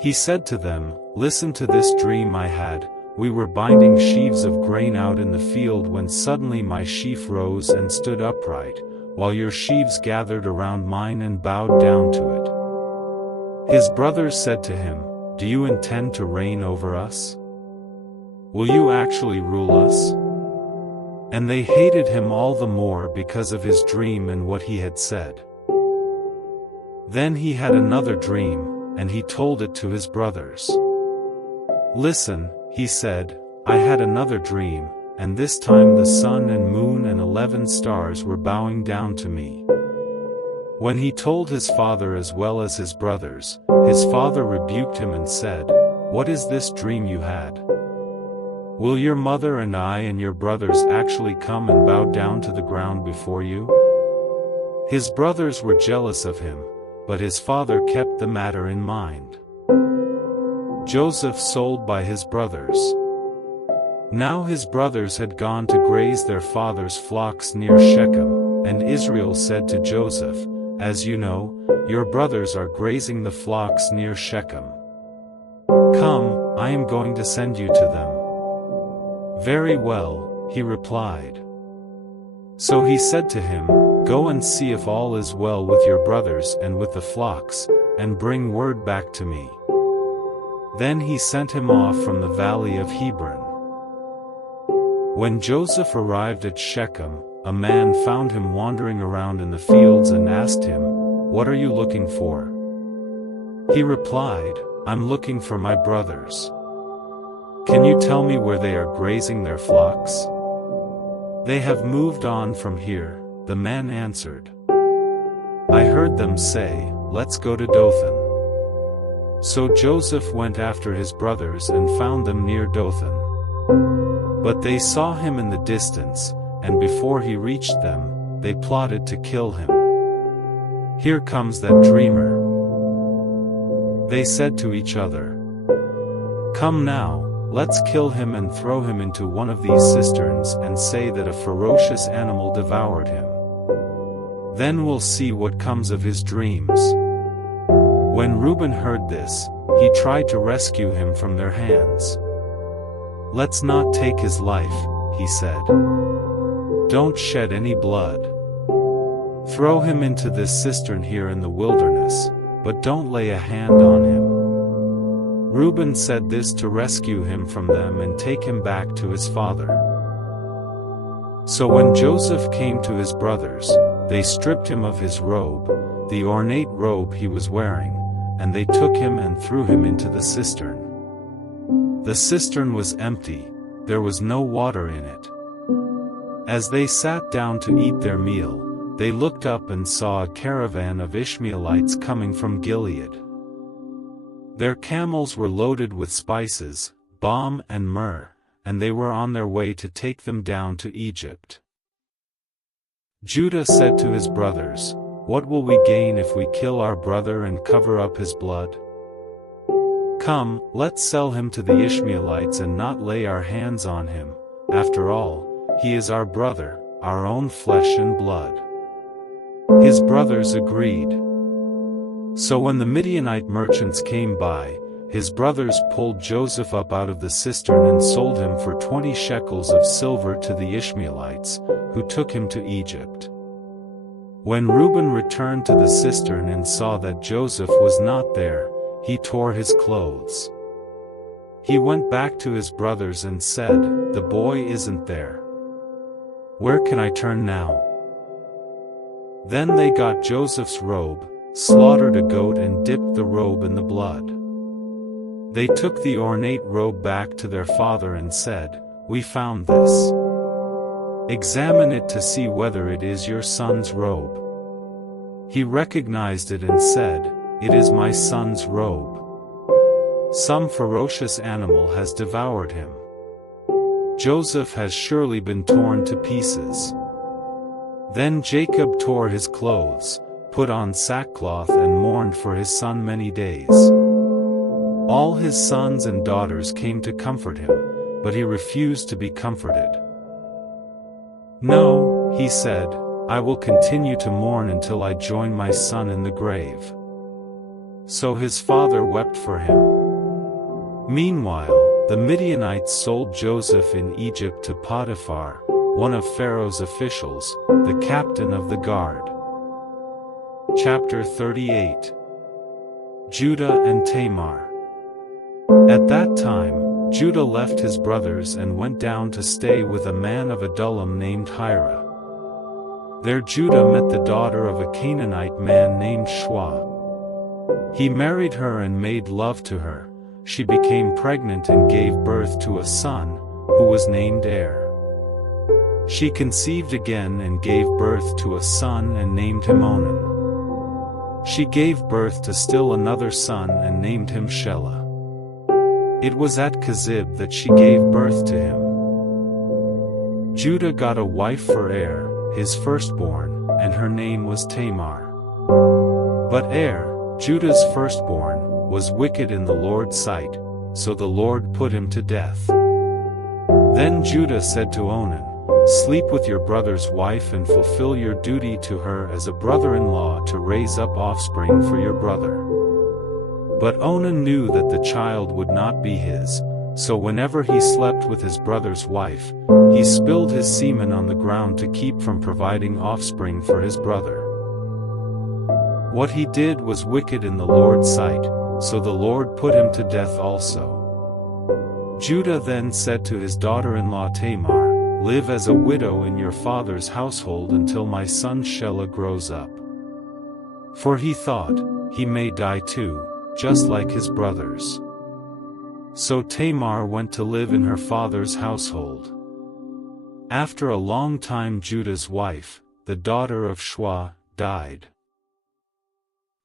He said to them, "Listen to this dream I had. We were binding sheaves of grain out in the field when suddenly my sheaf rose and stood upright, while your sheaves gathered around mine and bowed down to it." His brothers said to him, "Do you intend to reign over us? Will you actually rule us?" And they hated him all the more because of his dream and what he had said. Then he had another dream, and he told it to his brothers. "Listen," he said, "I had another dream, and this time the sun and moon and 11 stars were bowing down to me." When he told his father as well as his brothers, his father rebuked him and said, "What is this dream you had? Will your mother and I and your brothers actually come and bow down to the ground before you?" His brothers were jealous of him, but his father kept the matter in mind. Joseph sold by his brothers. Now his brothers had gone to graze their father's flocks near Shechem, and Israel said to Joseph, "As you know, your brothers are grazing the flocks near Shechem. Come, I am going to send you to them." "Very well," he replied. So he said to him, "Go and see if all is well with your brothers and with the flocks, and bring word back to me." Then he sent him off from the valley of Hebron. When Joseph arrived at Shechem, a man found him wandering around in the fields and asked him, "What are you looking for?" He replied, "I'm looking for my brothers." Can you tell me where they are grazing their flocks?" "They have moved on from here," the man answered. "I heard them say, 'Let's go to Dothan.'" So Joseph went after his brothers and found them near Dothan. But they saw him in the distance, and before he reached them, they plotted to kill him. "Here comes that dreamer," they said to each other. "Come now, let's kill him and throw him into one of these cisterns and say that a ferocious animal devoured him. Then we'll see what comes of his dreams." When Reuben heard this, he tried to rescue him from their hands. "Let's not take his life," he said. "Don't shed any blood. Throw him into this cistern here in the wilderness, but don't lay a hand on him." Reuben said this to rescue him from them and take him back to his father. So when Joseph came to his brothers, they stripped him of his robe, the ornate robe he was wearing, and they took him and threw him into the cistern. The cistern was empty, there was no water in it. As they sat down to eat their meal, they looked up and saw a caravan of Ishmaelites coming from Gilead. Their camels were loaded with spices, balm and myrrh, and they were on their way to take them down to Egypt. Judah said to his brothers, "What will we gain if we kill our brother and cover up his blood? Come, let's sell him to the Ishmaelites and not lay our hands on him. After all, he is our brother, our own flesh and blood." His brothers agreed. So when the Midianite merchants came by, his brothers pulled Joseph up out of the cistern and sold him for 20 shekels of silver to the Ishmaelites, who took him to Egypt. When Reuben returned to the cistern and saw that Joseph was not there, he tore his clothes. He went back to his brothers and said, "The boy isn't there. Where can I turn now?" Then they got Joseph's robe, slaughtered a goat and dipped the robe in the blood. They took the ornate robe back to their father and said, "We found this. Examine it to see whether it is your son's robe." He recognized it and said, "It is my son's robe. Some ferocious animal has devoured him. Joseph has surely been torn to pieces." Then Jacob tore his clothes, put on sackcloth and mourned for his son many days. All his sons and daughters came to comfort him, but he refused to be comforted. "No," he said, "I will continue to mourn until I join my son in the grave." So his father wept for him. Meanwhile, the Midianites sold Joseph in Egypt to Potiphar, one of Pharaoh's officials, the captain of the guard. Chapter 38. Judah and Tamar. At that time, Judah left his brothers and went down to stay with a man of Adullam named Hira. There Judah met the daughter of a Canaanite man named Shua. He married her and made love to her. She became pregnant and gave birth to a son, who was named Er. She conceived again and gave birth to a son and named him Onan. She gave birth to still another son and named him Shelah. It was at Kezib that she gave birth to him. Judah got a wife for Er, his firstborn, and her name was Tamar. But Er, Judah's firstborn, was wicked in the Lord's sight, so the Lord put him to death. Then Judah said to Onan, "Sleep with your brother's wife and fulfill your duty to her as a brother-in-law to raise up offspring for your brother." But Onan knew that the child would not be his, so whenever he slept with his brother's wife, he spilled his semen on the ground to keep from providing offspring for his brother. What he did was wicked in the Lord's sight, so the Lord put him to death also. Judah then said to his daughter-in-law Tamar, "Live as a widow in your father's household until my son Shelah grows up." For he thought, he may die too, just like his brothers. So Tamar went to live in her father's household. After a long time Judah's wife, the daughter of Shua, died.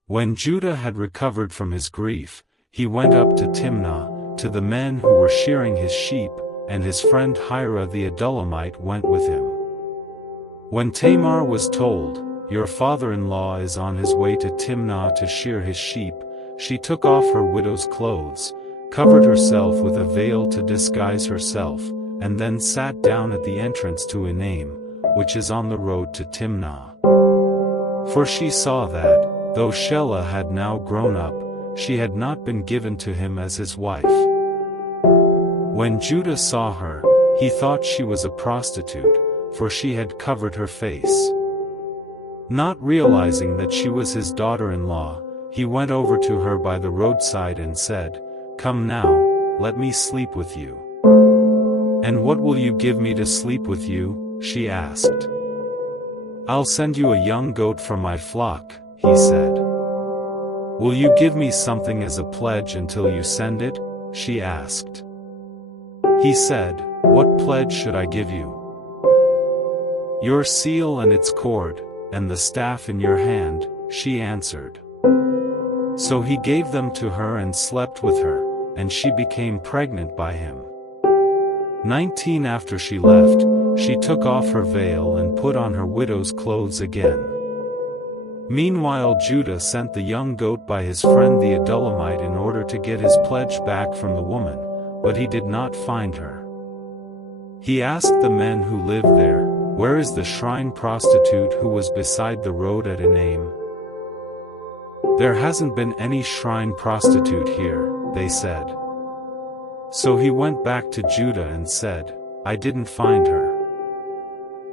When Judah had recovered from his grief, he went up to Timnah, to the men who were shearing his sheep, and his friend Hira the Adullamite went with him. When Tamar was told, "Your father-in-law is on his way to Timnah to shear his sheep," she took off her widow's clothes, covered herself with a veil to disguise herself, and then sat down at the entrance to Enaim, which is on the road to Timnah. For she saw that, though Shelah had now grown up, she had not been given to him as his wife. When Judah saw her, he thought she was a prostitute, for she had covered her face. Not realizing that she was his daughter-in-law, he went over to her by the roadside and said, "Come now, let me sleep with you." "And what will you give me to sleep with you?" she asked. "I'll send you a young goat from my flock," he said. "Will you give me something as a pledge until you send it?" she asked. He said, "What pledge should I give you?" "Your seal and its cord, and the staff in your hand," she answered. So he gave them to her and slept with her, and she became pregnant by him. 19 After she left, she took off her veil and put on her widow's clothes again. Meanwhile Judah sent the young goat by his friend the Adullamite in order to get his pledge back from the woman, but he did not find her. He asked the men who lived there, "Where is the shrine prostitute who was beside the road at Enaim?" "There hasn't been any shrine prostitute here," they said. So he went back to Judah and said, "I didn't find her."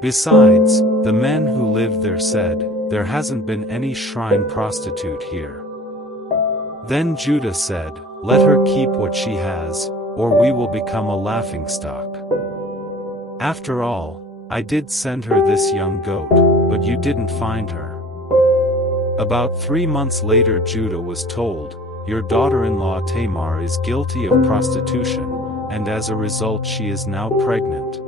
Besides, the men who lived there said, "There hasn't been any shrine prostitute here." Then Judah said, "Let her keep what she has, or we will become a laughingstock. After all, I did send her this young goat, but you didn't find her." About 3 months later Judah was told, "Your daughter-in-law Tamar is guilty of prostitution, and as a result she is now pregnant."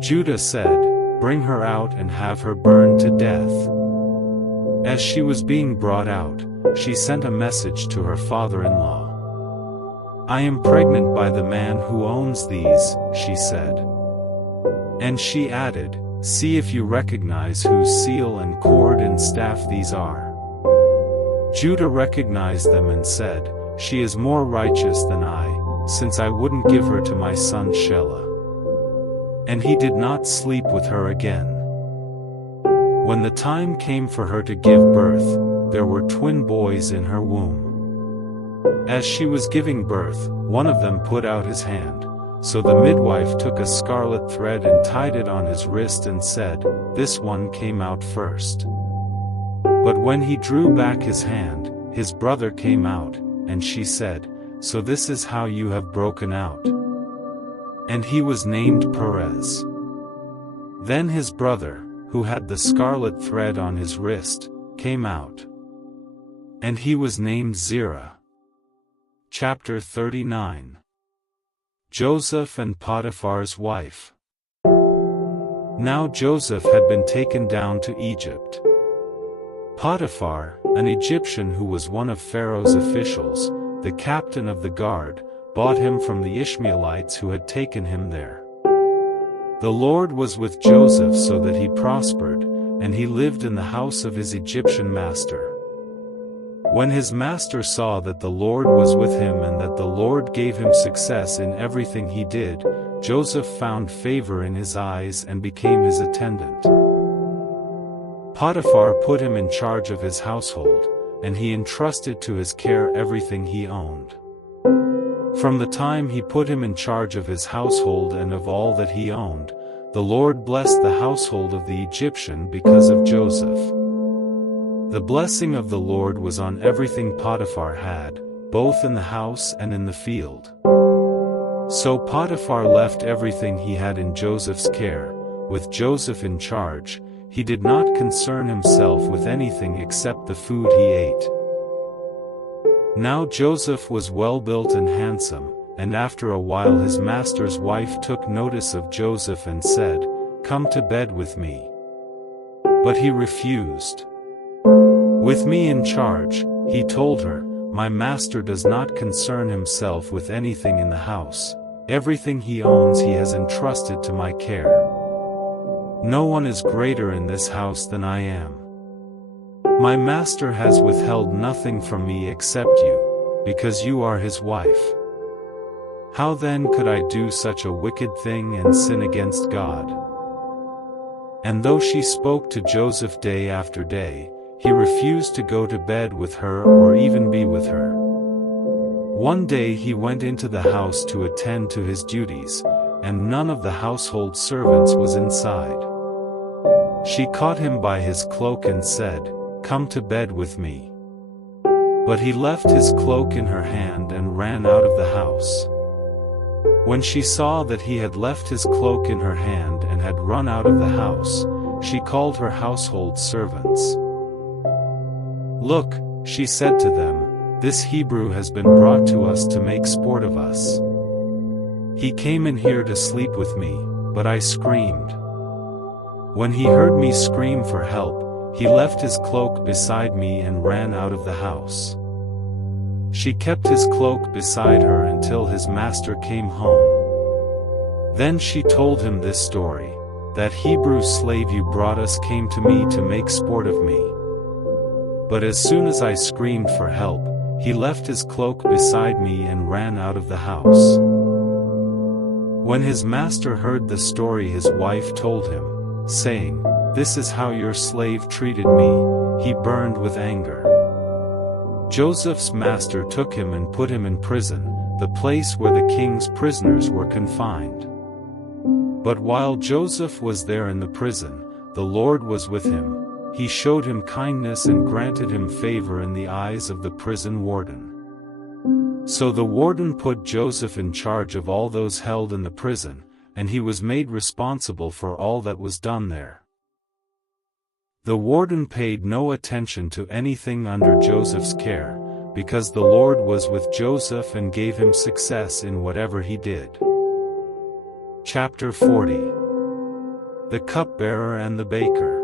Judah said, "Bring her out and have her burned to death." As she was being brought out, she sent a message to her father-in-law. "I am pregnant by the man who owns these," she said. And she added, "See if you recognize whose seal and cord and staff these are." Judah recognized them and said, "She is more righteous than I, since I wouldn't give her to my son Shelah." And he did not sleep with her again. When the time came for her to give birth, there were twin boys in her womb. As she was giving birth, one of them put out his hand. So the midwife took a scarlet thread and tied it on his wrist and said, "This one came out first." But when he drew back his hand, his brother came out, and she said, "So this is how you have broken out." And he was named Perez. Then his brother, who had the scarlet thread on his wrist, came out. And he was named Zerah. Chapter 39. Joseph and Potiphar's wife. Now Joseph had been taken down to Egypt. Potiphar, an Egyptian who was one of Pharaoh's officials, the captain of the guard, bought him from the Ishmaelites who had taken him there. The Lord was with Joseph so that he prospered, and he lived in the house of his Egyptian master. When his master saw that the Lord was with him and that the Lord gave him success in everything he did, Joseph found favor in his eyes and became his attendant. Potiphar put him in charge of his household, and he entrusted to his care everything he owned. From the time he put him in charge of his household and of all that he owned, the Lord blessed the household of the Egyptian because of Joseph. The blessing of the Lord was on everything Potiphar had, both in the house and in the field. So Potiphar left everything he had in Joseph's care. With Joseph in charge, he did not concern himself with anything except the food he ate. Now Joseph was well built and handsome, and after a while his master's wife took notice of Joseph and said, "Come to bed with me." But he refused. "With me in charge," he told her, "my master does not concern himself with anything in the house. Everything he owns he has entrusted to my care. No one is greater in this house than I am. My master has withheld nothing from me except you, because you are his wife. How then could I do such a wicked thing and sin against God?" And though she spoke to Joseph day after day, he refused to go to bed with her or even be with her. One day he went into the house to attend to his duties, and none of the household servants was inside. She caught him by his cloak and said, "Come to bed with me." But he left his cloak in her hand and ran out of the house. When she saw that he had left his cloak in her hand and had run out of the house, she called her household servants. "Look," she said to them, "this Hebrew has been brought to us to make sport of us. He came in here to sleep with me, but I screamed. When he heard me scream for help, he left his cloak beside me and ran out of the house." She kept his cloak beside her until his master came home. Then she told him this story: "That Hebrew slave you brought us came to me to make sport of me. But as soon as I screamed for help, he left his cloak beside me and ran out of the house." When his master heard the story, his wife told him, saying, "This is how your slave treated me." He burned with anger. Joseph's master took him and put him in prison, the place where the king's prisoners were confined. But while Joseph was there in the prison, the Lord was with him. He showed him kindness and granted him favor in the eyes of the prison warden. So the warden put Joseph in charge of all those held in the prison, and he was made responsible for all that was done there. The warden paid no attention to anything under Joseph's care, because the Lord was with Joseph and gave him success in whatever he did. Chapter 40. The Cupbearer and the Baker.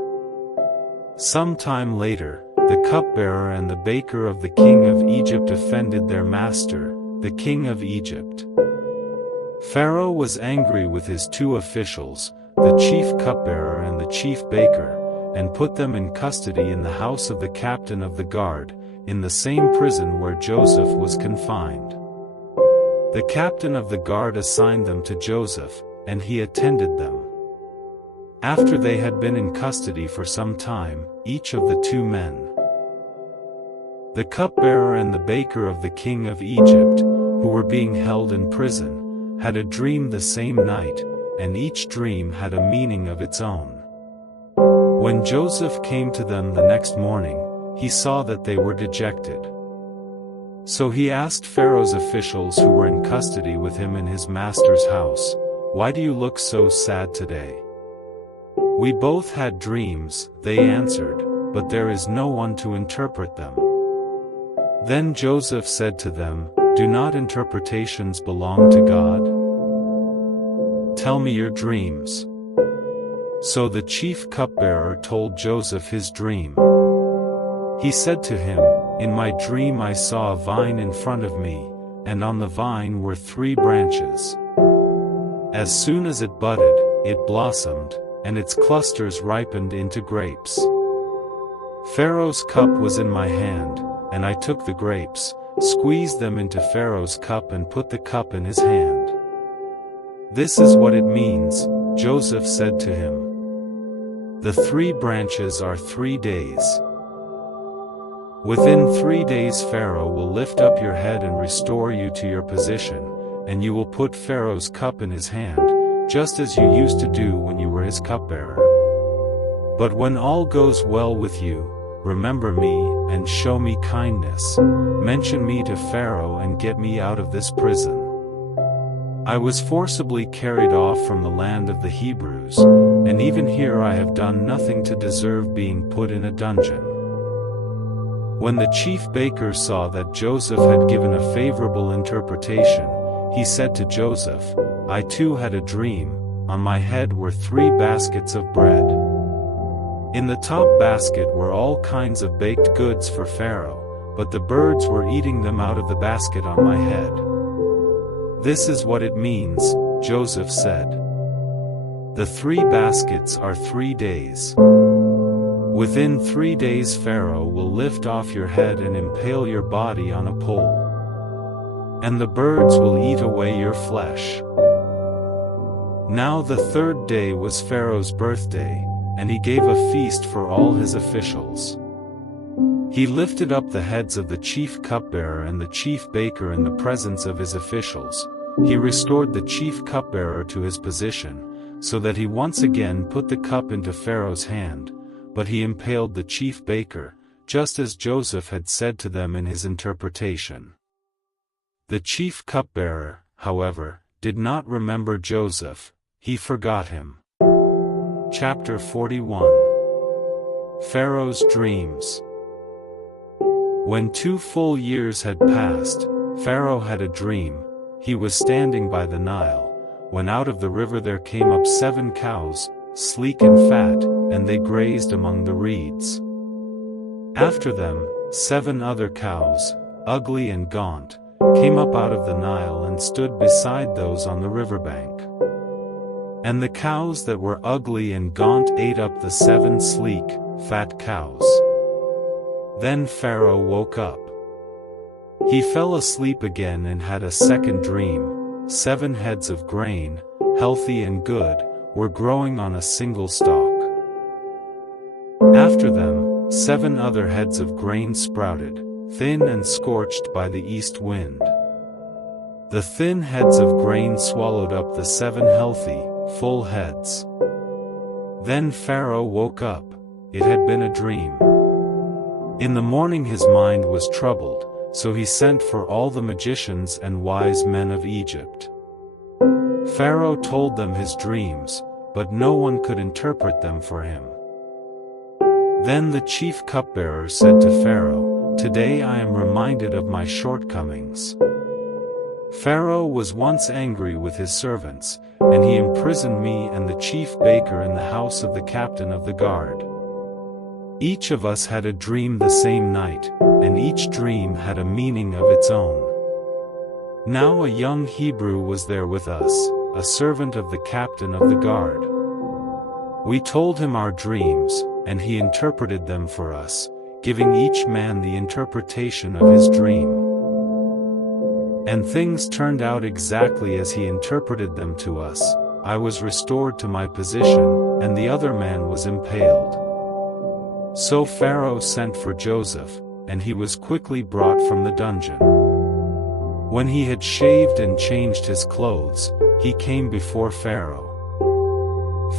Some time later, the cupbearer and the baker of the king of Egypt offended their master, the king of Egypt. Pharaoh was angry with his two officials, the chief cupbearer and the chief baker, and put them in custody in the house of the captain of the guard, in the same prison where Joseph was confined. The captain of the guard assigned them to Joseph, and he attended them. After they had been in custody for some time, each of the two men, the cupbearer and the baker of the king of Egypt, who were being held in prison, had a dream the same night, and each dream had a meaning of its own. When Joseph came to them the next morning, he saw that they were dejected. So he asked Pharaoh's officials who were in custody with him in his master's house, "Why do you look so sad today?" "We both had dreams," they answered, "but there is no one to interpret them." Then Joseph said to them, "Do not interpretations belong to God? Tell me your dreams." So the chief cupbearer told Joseph his dream. He said to him, "In my dream I saw a vine in front of me, and on the vine were 3 branches. As soon as it budded, it blossomed, and its clusters ripened into grapes. Pharaoh's cup was in my hand, and I took the grapes, squeezed them into Pharaoh's cup and put the cup in his hand." "This is what it means," Joseph said to him. "The 3 branches are 3 days. Within 3 days Pharaoh will lift up your head and restore you to your position, and you will put Pharaoh's cup in his hand, just as you used to do when you were his cupbearer. But when all goes well with you, remember me and show me kindness, mention me to Pharaoh and get me out of this prison. I was forcibly carried off from the land of the Hebrews, and even here I have done nothing to deserve being put in a dungeon. When the chief baker saw that Joseph had given a favorable interpretation, he said to Joseph, "I too had a dream. On my head were 3 baskets of bread. In the top basket were all kinds of baked goods for Pharaoh, but the birds were eating them out of the basket on my head." "This is what it means," Joseph said. "The 3 baskets are 3 days. Within 3 days Pharaoh will lift off your head and impale your body on a pole. And the birds will eat away your flesh." Now the 3rd day was Pharaoh's birthday, and he gave a feast for all his officials. He lifted up the heads of the chief cupbearer and the chief baker in the presence of his officials. He restored the chief cupbearer to his position, so that he once again put the cup into Pharaoh's hand, but he impaled the chief baker, just as Joseph had said to them in his interpretation. The chief cupbearer, however, did not remember Joseph, he forgot him. Chapter 41. Pharaoh's Dreams. When 2 full years had passed, Pharaoh had a dream. He was standing by the Nile, when out of the river there came up 7 cows, sleek and fat, and they grazed among the reeds. After them, 7 other cows, ugly and gaunt, came up out of the Nile and stood beside those on the riverbank. And the cows that were ugly and gaunt ate up the 7 sleek, fat cows. Then Pharaoh woke up. He fell asleep again and had a second dream. 7 heads of grain, healthy and good, were growing on a single stalk. After them, 7 other heads of grain sprouted, thin and scorched by the east wind. The thin heads of grain swallowed up the 7 healthy, full heads. Then Pharaoh woke up. It had been a dream. In the morning his mind was troubled, so he sent for all the magicians and wise men of Egypt. Pharaoh told them his dreams, but no one could interpret them for him. Then the chief cupbearer said to Pharaoh, "Today I am reminded of my shortcomings." Pharaoh was once angry with his servants, and he imprisoned me and the chief baker in the house of the captain of the guard. Each of us had a dream the same night, and each dream had a meaning of its own. Now a young Hebrew was there with us, a servant of the captain of the guard. We told him our dreams, and he interpreted them for us, giving each man the interpretation of his dream. And things turned out exactly as he interpreted them to us. I was restored to my position, and the other man was impaled. So Pharaoh sent for Joseph, and he was quickly brought from the dungeon. When he had shaved and changed his clothes, he came before Pharaoh.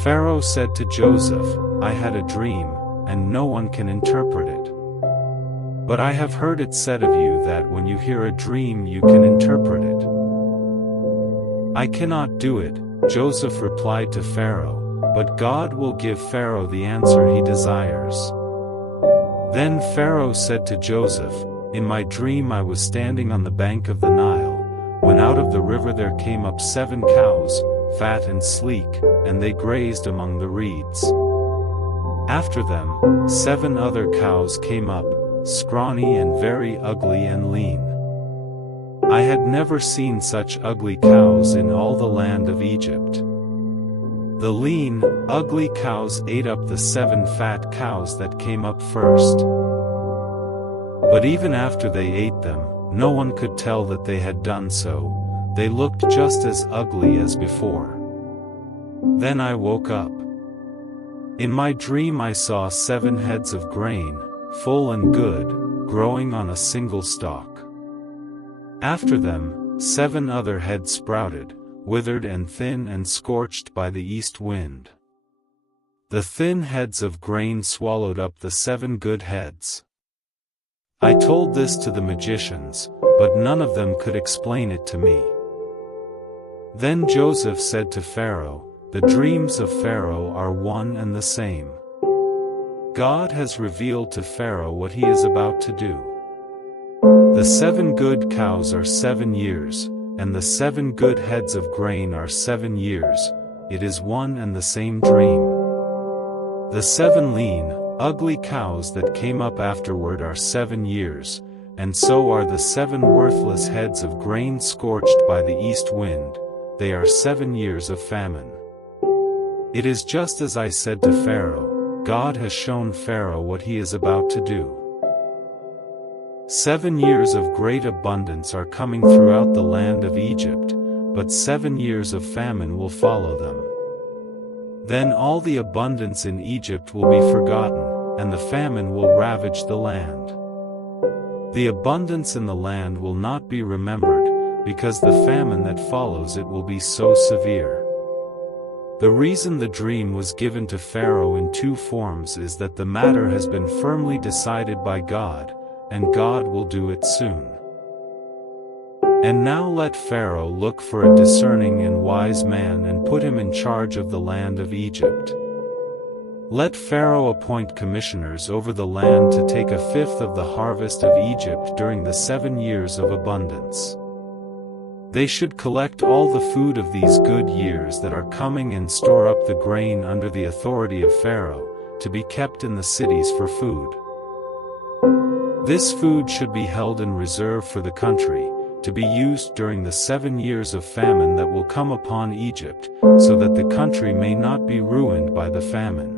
Pharaoh said to Joseph, "I had a dream, and no one can interpret it. But I have heard it said of you that when you hear a dream you can interpret it." "I cannot do it," Joseph replied to Pharaoh, "but God will give Pharaoh the answer he desires." Then Pharaoh said to Joseph, "In my dream I was standing on the bank of the Nile, when out of the river there came up 7 cows, fat and sleek, and they grazed among the reeds. After them, 7 other cows came up, scrawny and very ugly and lean. I had never seen such ugly cows in all the land of Egypt. The lean, ugly cows ate up the 7 fat cows that came up first. But even after they ate them, no one could tell that they had done so. They looked just as ugly as before. Then I woke up. In my dream I saw 7 heads of grain, full and good, growing on a single stalk. After them, 7 other heads sprouted, withered and thin and scorched by the east wind. The thin heads of grain swallowed up the 7 good heads. I told this to the magicians, but none of them could explain it to me. Then Joseph said to Pharaoh, "The dreams of Pharaoh are one and the same. God has revealed to Pharaoh what he is about to do. The 7 good cows are 7 years, and the 7 good heads of grain are 7 years. It is one and the same dream. The 7 lean, ugly cows that came up afterward are 7 years, and so are the 7 worthless heads of grain scorched by the east wind. They are 7 years of famine. It is just as I said to Pharaoh. God has shown Pharaoh what he is about to do. 7 years of great abundance are coming throughout the land of Egypt, but 7 years of famine will follow them. Then all the abundance in Egypt will be forgotten, and the famine will ravage the land. The abundance in the land will not be remembered, because the famine that follows it will be so severe. The reason the dream was given to Pharaoh in 2 forms is that the matter has been firmly decided by God, and God will do it soon. And now let Pharaoh look for a discerning and wise man and put him in charge of the land of Egypt. Let Pharaoh appoint commissioners over the land to take 1/5 of the harvest of Egypt during the 7 years of abundance. They should collect all the food of these good years that are coming and store up the grain under the authority of Pharaoh, to be kept in the cities for food. This food should be held in reserve for the country, to be used during the 7 years of famine that will come upon Egypt, so that the country may not be ruined by the famine.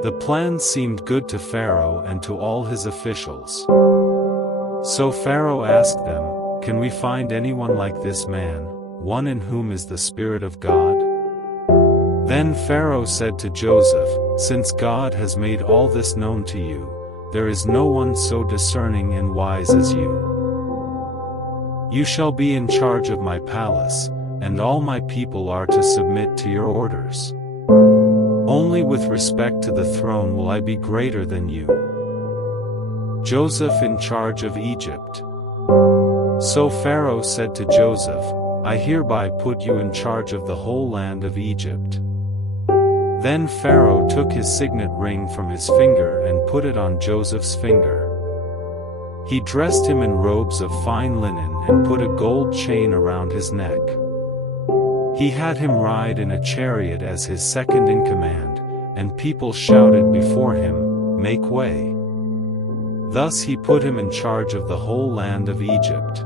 The plan seemed good to Pharaoh and to all his officials. So Pharaoh asked them, "Can we find anyone like this man, one in whom is the Spirit of God?" Then Pharaoh said to Joseph, "Since God has made all this known to you, there is no one so discerning and wise as you. You shall be in charge of my palace, and all my people are to submit to your orders. Only with respect to the throne will I be greater than you." Joseph in charge of Egypt. So Pharaoh said to Joseph, "I hereby put you in charge of the whole land of Egypt." Then Pharaoh took his signet ring from his finger and put it on Joseph's finger. He dressed him in robes of fine linen and put a gold chain around his neck. He had him ride in a chariot as his second in command, and people shouted before him, "Make way." Thus he put him in charge of the whole land of Egypt.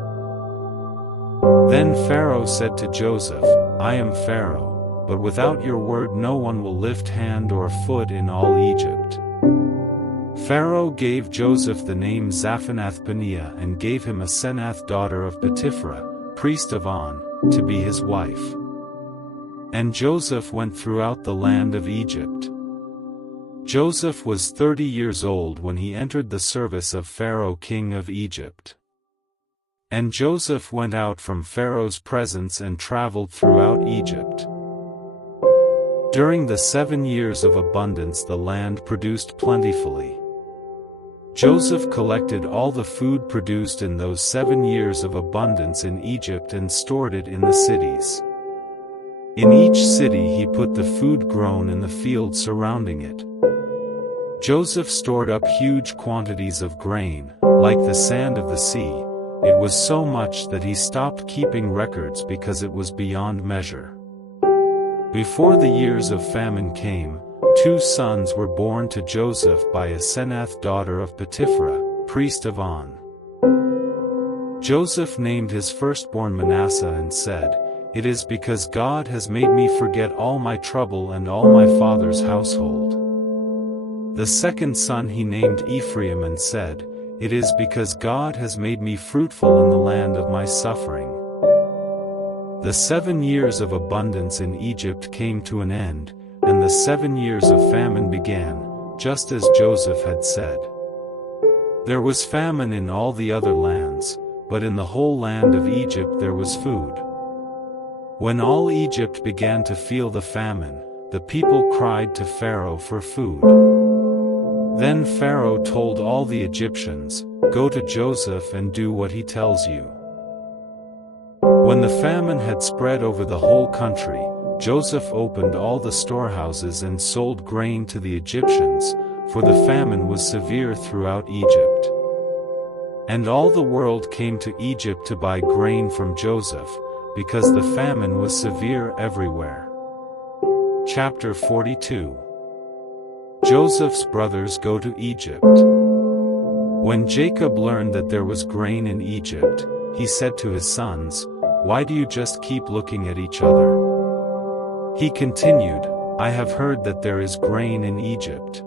Then Pharaoh said to Joseph, "I am Pharaoh, but without your word no one will lift hand or foot in all Egypt." Pharaoh gave Joseph the name Zaphanath-Paneah and gave him Asenath daughter of Potiphera, priest of On, to be his wife. And Joseph went throughout the land of Egypt. Joseph was 30 years old when he entered the service of Pharaoh king of Egypt. And Joseph went out from Pharaoh's presence and traveled throughout Egypt. During the 7 years of abundance the land produced plentifully. Joseph collected all the food produced in those 7 years of abundance in Egypt and stored it in the cities. In each city he put the food grown in the field surrounding it. Joseph stored up huge quantities of grain, like the sand of the sea. It was so much that he stopped keeping records because it was beyond measure. Before the years of famine came, 2 sons were born to Joseph by Asenath daughter of Potiphera, priest of On. Joseph named his firstborn Manasseh and said, "It is because God has made me forget all my trouble and all my father's household." The second son he named Ephraim and said, "It is because God has made me fruitful in the land of my suffering." The 7 years of abundance in Egypt came to an end, and the 7 years of famine began, just as Joseph had said. There was famine in all the other lands, but in the whole land of Egypt there was food. When all Egypt began to feel the famine, the people cried to Pharaoh for food. Then Pharaoh told all the Egyptians, "Go to Joseph and do what he tells you." When the famine had spread over the whole country, Joseph opened all the storehouses and sold grain to the Egyptians, for the famine was severe throughout Egypt. And all the world came to Egypt to buy grain from Joseph, because the famine was severe everywhere. Chapter 42. Joseph's brothers go to Egypt. When Jacob learned that there was grain in Egypt, he said to his sons, "Why do you just keep looking at each other?" He continued, "I have heard that there is grain in Egypt.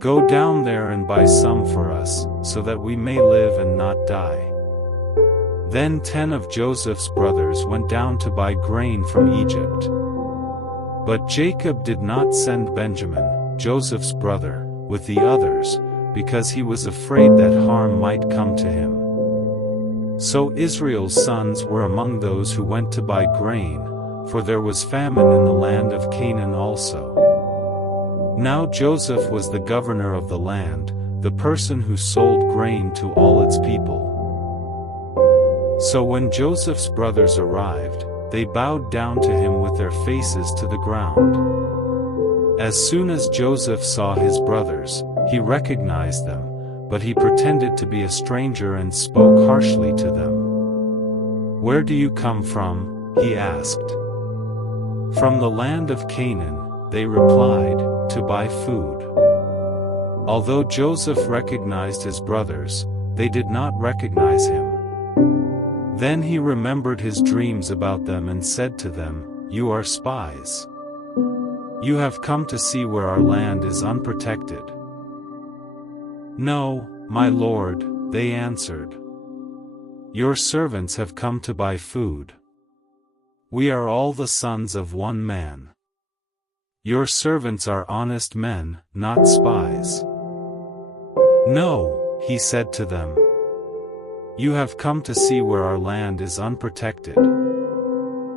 Go down there and buy some for us, so that we may live and not die." Then 10 of Joseph's brothers went down to buy grain from Egypt. But Jacob did not send Benjamin, Joseph's brother, with the others, because he was afraid that harm might come to him. So Israel's sons were among those who went to buy grain, for there was famine in the land of Canaan also. Now Joseph was the governor of the land, the person who sold grain to all its people. So when Joseph's brothers arrived, they bowed down to him with their faces to the ground. As soon as Joseph saw his brothers, he recognized them, but he pretended to be a stranger and spoke harshly to them. "Where do you come from?" he asked. "From the land of Canaan," they replied, "to buy food." Although Joseph recognized his brothers, they did not recognize him. Then he remembered his dreams about them and said to them, "You are spies. You have come to see where our land is unprotected." "No, my lord," they answered. "Your servants have come to buy food. We are all the sons of one man. Your servants are honest men, not spies." "No," he said to them. "You have come to see where our land is unprotected."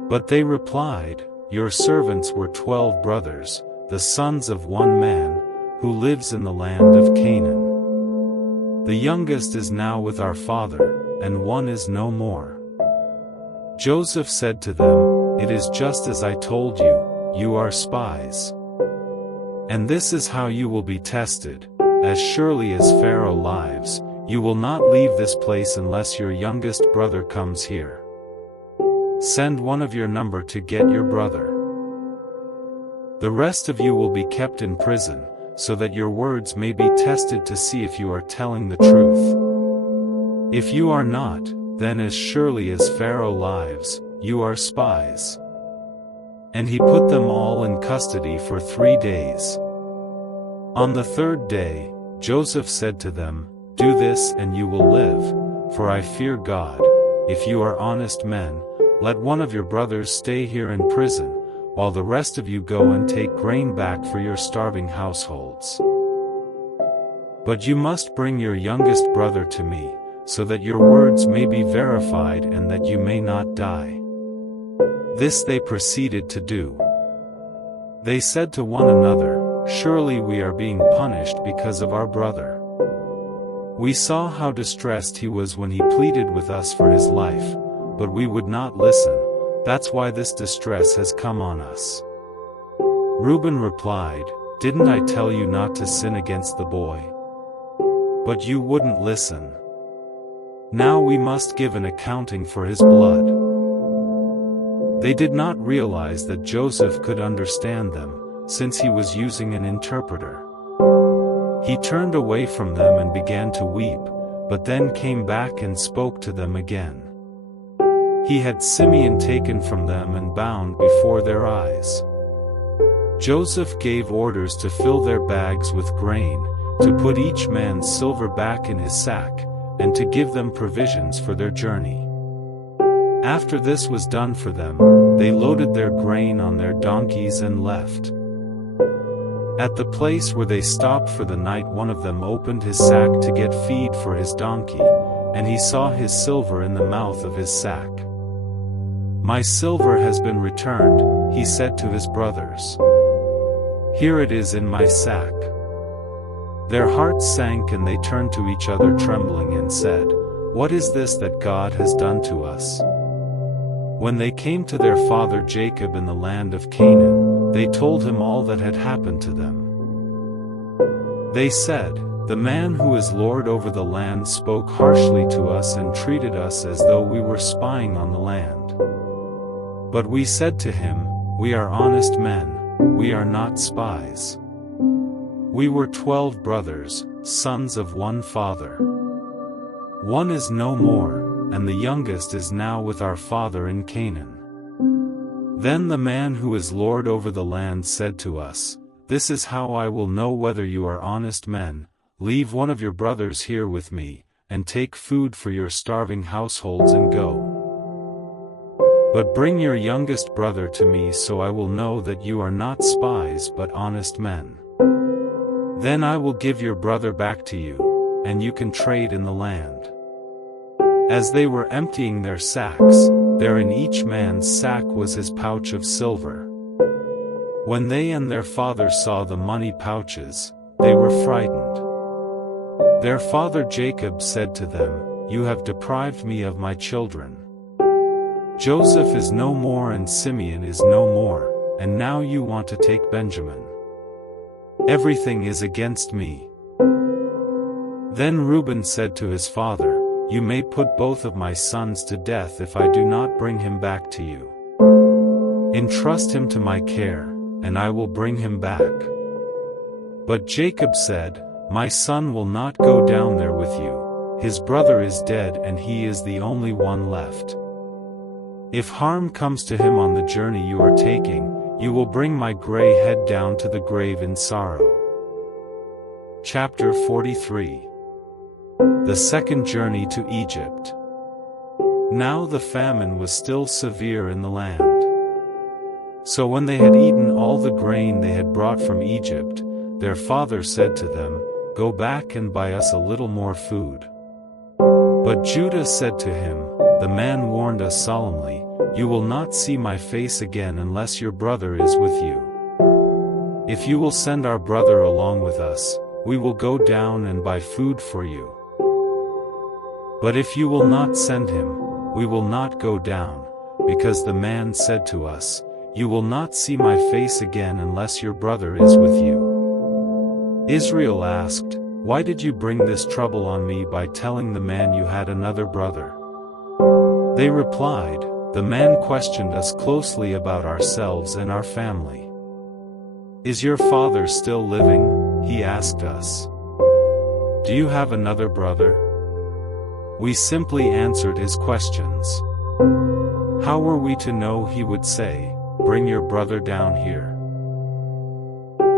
But they replied, "Your servants were 12 brothers, the sons of one man, who lives in the land of Canaan. The youngest is now with our father, and one is no more." Joseph said to them, "It is just as I told you, you are spies. And this is how you will be tested. As surely as Pharaoh lives, you will not leave this place unless your youngest brother comes here. Send one of your number to get your brother. The rest of you will be kept in prison, so that your words may be tested to see if you are telling the truth. If you are not, then as surely as Pharaoh lives, you are spies." And he put them all in custody for 3 days. On the 3rd day, Joseph said to them, "Do this and you will live, for I fear God. If you are honest men, let one of your brothers stay here in prison, while the rest of you go and take grain back for your starving households. But you must bring your youngest brother to me, so that your words may be verified and that you may not die." This they proceeded to do. They said to one another, "Surely we are being punished because of our brother. We saw how distressed he was when he pleaded with us for his life, but we would not listen. That's why this distress has come on us." Reuben replied, "Didn't I tell you not to sin against the boy? But you wouldn't listen. Now we must give an accounting for his blood." They did not realize that Joseph could understand them, since he was using an interpreter. He turned away from them and began to weep, but then came back and spoke to them again. He had Simeon taken from them and bound before their eyes. Joseph gave orders to fill their bags with grain, to put each man's silver back in his sack, and to give them provisions for their journey. After this was done for them, they loaded their grain on their donkeys and left. At the place where they stopped for the night, one of them opened his sack to get feed for his donkey, and he saw his silver in the mouth of his sack. "My silver has been returned," he said to his brothers. "Here it is in my sack." Their hearts sank and they turned to each other trembling and said, "What is this that God has done to us?" When they came to their father Jacob in the land of Canaan, they told him all that had happened to them. They said, "The man who is lord over the land spoke harshly to us and treated us as though we were spying on the land." But we said to him, "We are honest men, we are not spies. We were 12 brothers, sons of one father. One is no more, and the youngest is now with our father in Canaan." Then the man who is lord over the land said to us, "This is how I will know whether you are honest men. Leave one of your brothers here with me, and take food for your starving households and go. But bring your youngest brother to me so I will know that you are not spies but honest men. Then I will give your brother back to you, and you can trade in the land." As they were emptying their sacks, there in each man's sack was his pouch of silver. When they and their father saw the money pouches, they were frightened. Their father Jacob said to them, "You have deprived me of my children. Joseph is no more and Simeon is no more, and now you want to take Benjamin. Everything is against me." Then Reuben said to his father, "You may put both of my sons to death if I do not bring him back to you. Entrust him to my care, and I will bring him back." But Jacob said, "My son will not go down there with you. His brother is dead and he is the only one left. If harm comes to him on the journey you are taking, you will bring my gray head down to the grave in sorrow." Chapter 43. The second journey to Egypt. Now the famine was still severe in the land. So when they had eaten all the grain they had brought from Egypt, their father said to them, "Go back and buy us a little more food." But Judah said to him, "The man warned us solemnly, 'You will not see my face again unless your brother is with you. If you will send our brother along with us, we will go down and buy food for you. But if you will not send him, we will not go down, because the man said to us, "You will not see my face again unless your brother is with you." Israel asked, "Why did you bring this trouble on me by telling the man you had another brother?" They replied, "The man questioned us closely about ourselves and our family. 'Is your father still living?' he asked us. 'Do you have another brother?' We simply answered his questions. How were we to know he would say, 'Bring your brother down here'?"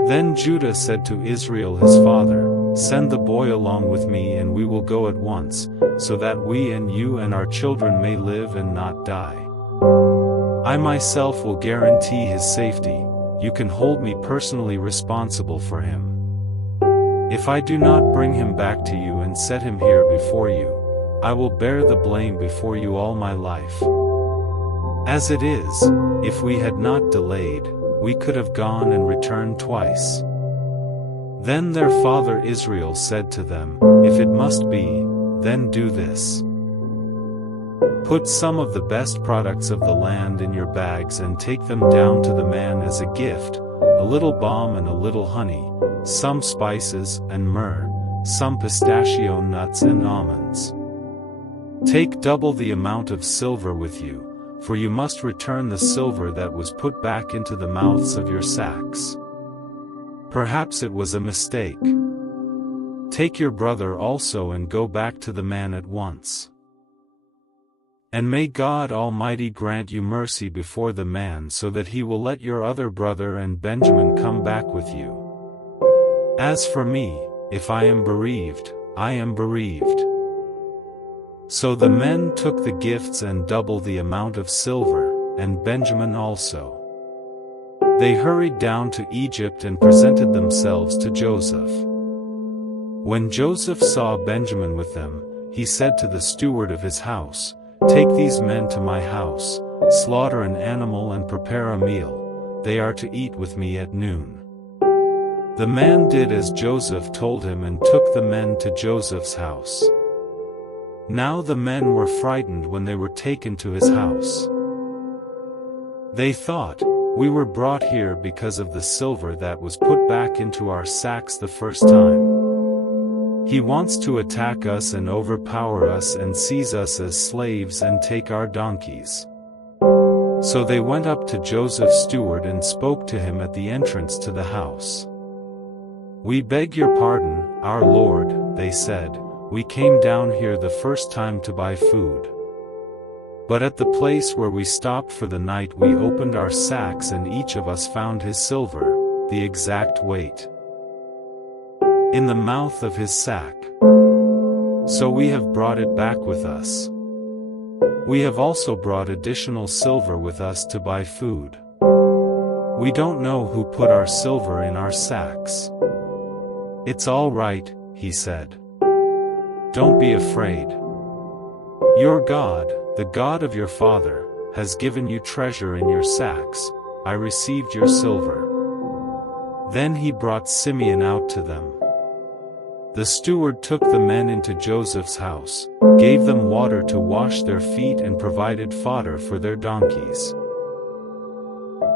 Then Judah said to Israel his father, "Send the boy along with me and we will go at once, so that we and you and our children may live and not die. I myself will guarantee his safety, you can hold me personally responsible for him. If I do not bring him back to you and set him here before you, I will bear the blame before you all my life. As it is, if we had not delayed, we could have gone and returned twice." Then their father Israel said to them, "If it must be, then do this. Put some of the best products of the land in your bags and take them down to the man as a gift, a little balm and a little honey, some spices and myrrh, some pistachio nuts and almonds. Take double the amount of silver with you, for you must return the silver that was put back into the mouths of your sacks. Perhaps it was a mistake. Take your brother also and go back to the man at once. And may God Almighty grant you mercy before the man so that he will let your other brother and Benjamin come back with you. As for me, if I am bereaved, I am bereaved." So the men took the gifts and double the amount of silver, and Benjamin also. They hurried down to Egypt and presented themselves to Joseph. When Joseph saw Benjamin with them, he said to the steward of his house, "Take these men to my house, slaughter an animal and prepare a meal, they are to eat with me at noon." The man did as Joseph told him and took the men to Joseph's house. Now the men were frightened when they were taken to his house. They thought, "We were brought here because of the silver that was put back into our sacks the first time. He wants to attack us and overpower us and seize us as slaves and take our donkeys." So they went up to Joseph's steward and spoke to him at the entrance to the house. "We beg your pardon, our lord," they said, "we came down here the first time to buy food. But at the place where we stopped for the night we opened our sacks and each of us found his silver, the exact weight, in the mouth of his sack. So we have brought it back with us. We have also brought additional silver with us to buy food. We don't know who put our silver in our sacks." "It's all right," he said. "Don't be afraid. Your God, the God of your father, has given you treasure in your sacks. I received your silver." Then he brought Simeon out to them. The steward took the men into Joseph's house, gave them water to wash their feet and provided fodder for their donkeys.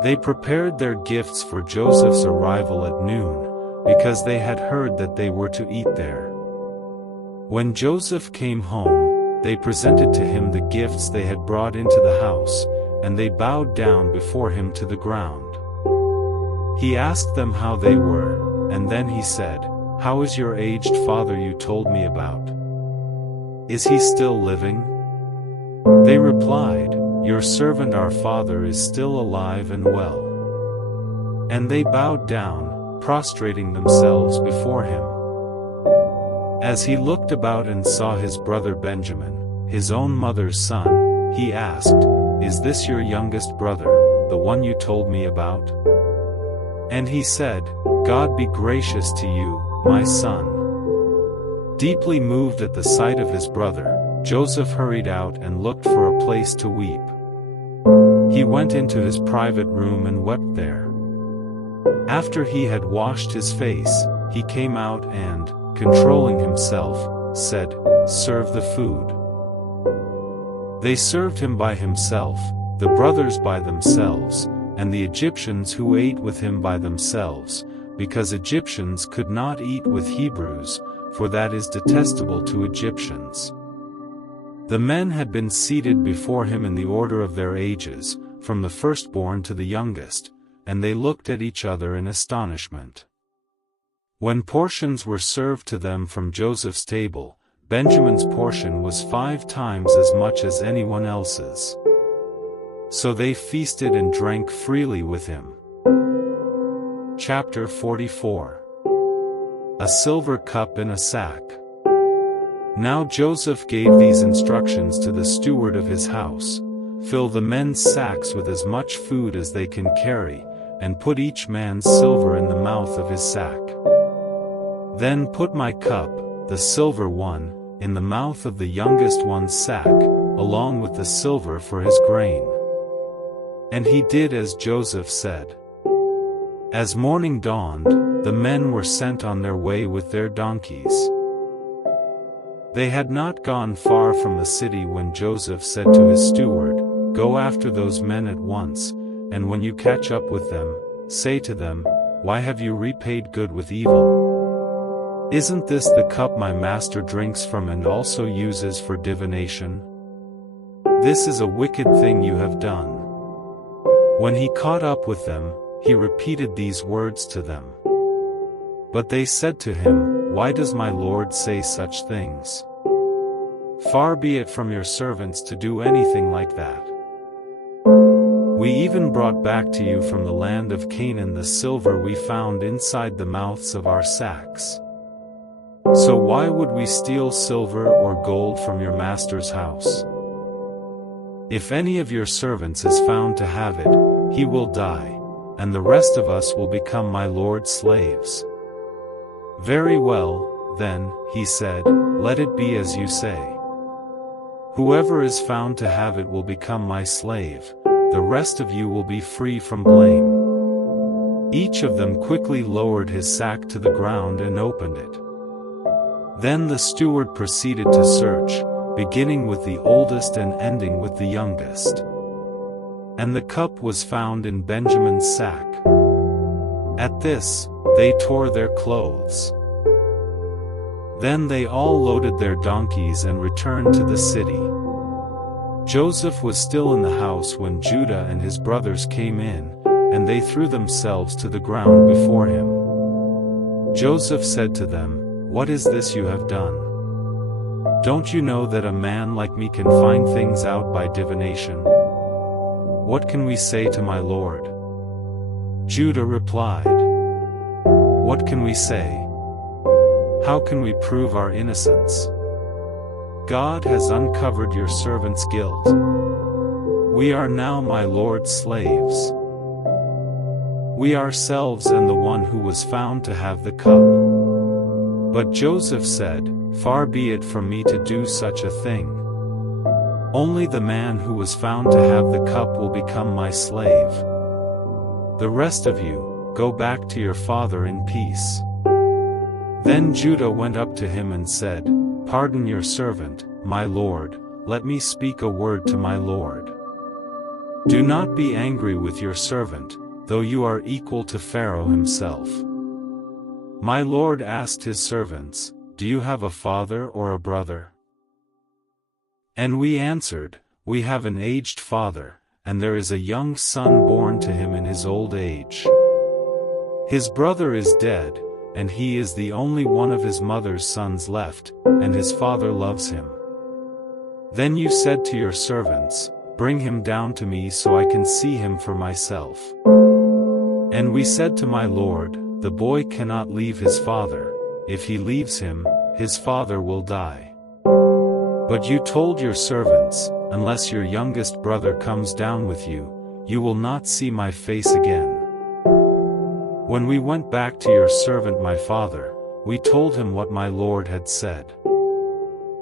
They prepared their gifts for Joseph's arrival at noon, because they had heard that they were to eat there. When Joseph came home, they presented to him the gifts they had brought into the house, and they bowed down before him to the ground. He asked them how they were, and then he said, "How is your aged father you told me about? Is he still living?" They replied, "Your servant our father is still alive and well." And they bowed down, prostrating themselves before him. As he looked about and saw his brother Benjamin, his own mother's son, he asked, "Is this your youngest brother, the one you told me about?" And he said, "God be gracious to you, my son." Deeply moved at the sight of his brother, Joseph hurried out and looked for a place to weep. He went into his private room and wept there. After he had washed his face, he came out and, controlling himself, said, "Serve the food." They served him by himself, the brothers by themselves, and the Egyptians who ate with him by themselves, because Egyptians could not eat with Hebrews, for that is detestable to Egyptians. The men had been seated before him in the order of their ages, from the firstborn to the youngest, and they looked at each other in astonishment. When portions were served to them from Joseph's table, Benjamin's portion was 5 times as much as anyone else's. So they feasted and drank freely with him. Chapter 44. A silver cup in a sack. Now Joseph gave these instructions to the steward of his house: "Fill the men's sacks with as much food as they can carry, and put each man's silver in the mouth of his sack. Then put my cup, the silver one, in the mouth of the youngest one's sack, along with the silver for his grain." And he did as Joseph said. As morning dawned, the men were sent on their way with their donkeys. They had not gone far from the city when Joseph said to his steward, "Go after those men at once, and when you catch up with them, say to them, 'Why have you repaid good with evil? Isn't this the cup my master drinks from and also uses for divination? This is a wicked thing you have done.'" When he caught up with them, he repeated these words to them. But they said to him, "Why does my lord say such things? Far be it from your servants to do anything like that. We even brought back to you from the land of Canaan the silver we found inside the mouths of our sacks. So why would we steal silver or gold from your master's house? If any of your servants is found to have it, he will die, and the rest of us will become my lord's slaves." "Very well, then," he said, "let it be as you say. Whoever is found to have it will become my slave, the rest of you will be free from blame." Each of them quickly lowered his sack to the ground and opened it. Then the steward proceeded to search, beginning with the oldest and ending with the youngest. And the cup was found in Benjamin's sack. At this, they tore their clothes. Then they all loaded their donkeys and returned to the city. Joseph was still in the house when Judah and his brothers came in, and they threw themselves to the ground before him. Joseph said to them, "What is this you have done? Don't you know that a man like me can find things out by divination? What can we say to my lord?" Judah replied, "What can we say? How can we prove our innocence? God has uncovered your servant's guilt. We are now my lord's slaves. We ourselves and the one who was found to have the cup." But Joseph said, "Far be it from me to do such a thing. Only the man who was found to have the cup will become my slave. The rest of you, go back to your father in peace." Then Judah went up to him and said, "Pardon your servant, my lord, let me speak a word to my lord. Do not be angry with your servant, though you are equal to Pharaoh himself." My lord asked his servants, "Do you have a father or a brother?" And we answered, "We have an aged father, and there is a young son born to him in his old age. His brother is dead, and he is the only one of his mother's sons left, and his father loves him. Then you said to your servants, 'Bring him down to me so I can see him for myself.' And we said to my lord, 'The boy cannot leave his father. If he leaves him, his father will die.' But you told your servants, 'Unless your youngest brother comes down with you, you will not see my face again.' When we went back to your servant my father, we told him what my lord had said.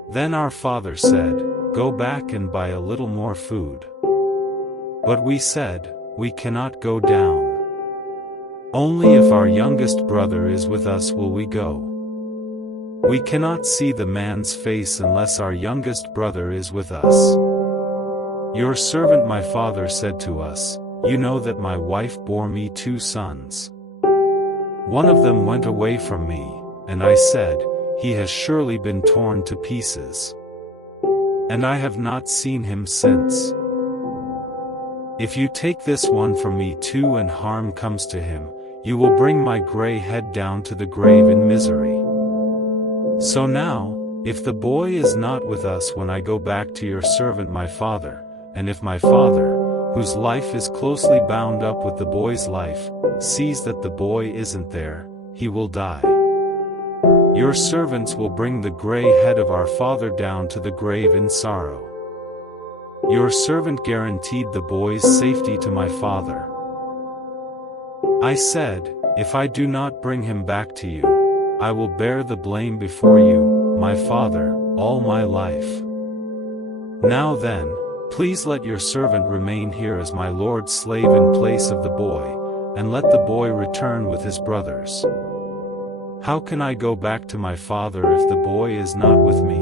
Then our father said, 'Go back and buy a little more food.' But we said, 'We cannot go down. Only if our youngest brother is with us will we go. We cannot see the man's face unless our youngest brother is with us.' Your servant my father said to us, 'You know that my wife bore me 2 sons. One of them went away from me, and I said, He has surely been torn to pieces. And I have not seen him since. If you take this one from me too and harm comes to him, you will bring my gray head down to the grave in misery. So now, if the boy is not with us when I go back to your servant my father, and if my father, whose life is closely bound up with the boy's life, sees that the boy isn't there, he will die. Your servants will bring the gray head of our father down to the grave in sorrow.' Your servant guaranteed the boy's safety to my father. I said, 'If I do not bring him back to you, I will bear the blame before you, my father, all my life. Now then, please let your servant remain here as my lord's slave in place of the boy, and let the boy return with his brothers. How can I go back to my father if the boy is not with me?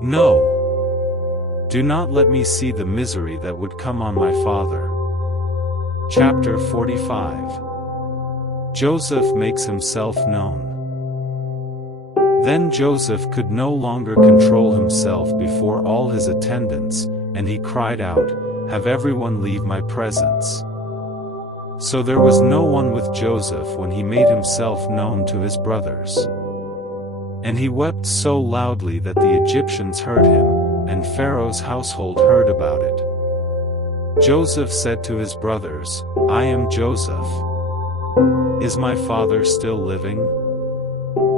No. Do not let me see the misery that would come on my father." Chapter 45. Joseph makes himself known. Then Joseph could no longer control himself before all his attendants, and he cried out, "Have everyone leave my presence." So there was no one with Joseph when he made himself known to his brothers. And he wept so loudly that the Egyptians heard him, and Pharaoh's household heard about it. Joseph said to his brothers, "I am Joseph. Is my father still living?"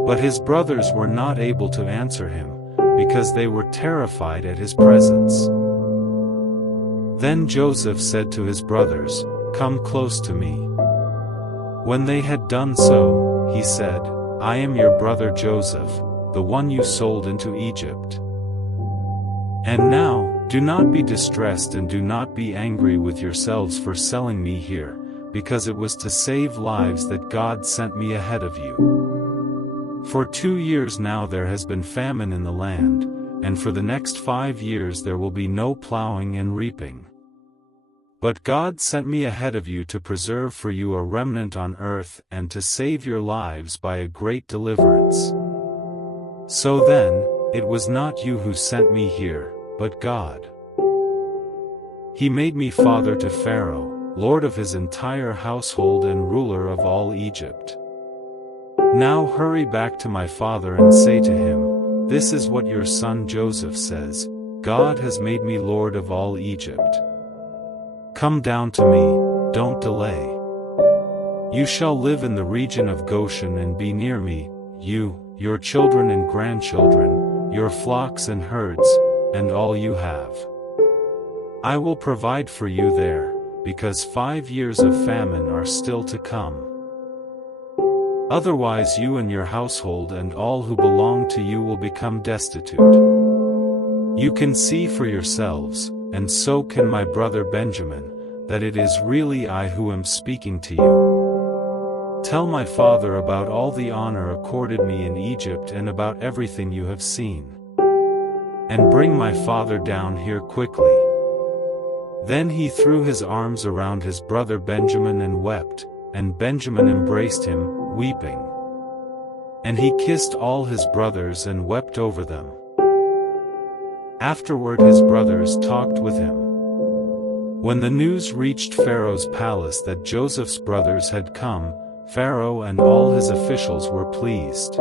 But his brothers were not able to answer him, because they were terrified at his presence. Then Joseph said to his brothers, "Come close to me." When they had done so, he said, "I am your brother Joseph, the one you sold into Egypt. And now, do not be distressed and do not be angry with yourselves for selling me here, because it was to save lives that God sent me ahead of you. For 2 years now there has been famine in the land, and for the next 5 years there will be no plowing and reaping. But God sent me ahead of you to preserve for you a remnant on earth and to save your lives by a great deliverance. So then, it was not you who sent me here, but God. He made me father to Pharaoh, lord of his entire household and ruler of all Egypt. Now hurry back to my father and say to him, this is what your son Joseph says, God has made me lord of all Egypt. Come down to me, don't delay. You shall live in the region of Goshen and be near me, you, your children and grandchildren, your flocks and herds, and all you have. I will provide for you there, because 5 years of famine are still to come. Otherwise you and your household and all who belong to you will become destitute. You can see for yourselves, and so can my brother Benjamin, that it is really I who am speaking to you. Tell my father about all the honor accorded me in Egypt and about everything you have seen. And bring my father down here quickly." Then he threw his arms around his brother Benjamin and wept, and Benjamin embraced him, weeping. And he kissed all his brothers and wept over them. Afterward his brothers talked with him. When the news reached Pharaoh's palace that Joseph's brothers had come, Pharaoh and all his officials were pleased.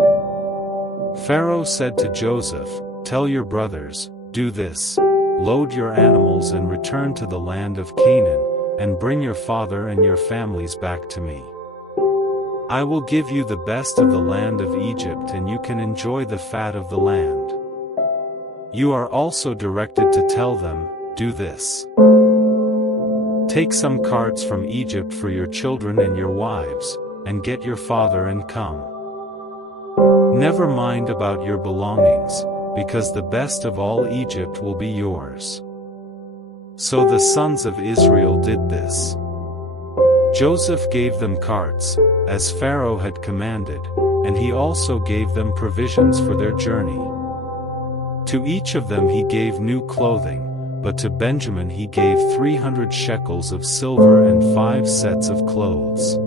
Pharaoh said to Joseph, "Tell your brothers, do this. Load your animals and return to the land of Canaan, and bring your father and your families back to me. I will give you the best of the land of Egypt and you can enjoy the fat of the land." You are also directed to tell them, "Do this. Take some carts from Egypt for your children and your wives, and get your father and come. Never mind about your belongings, because the best of all Egypt will be yours." So the sons of Israel did this. Joseph gave them carts, as Pharaoh had commanded, and he also gave them provisions for their journey. To each of them he gave new clothing, but to Benjamin he gave 300 shekels of silver and 5 sets of clothes.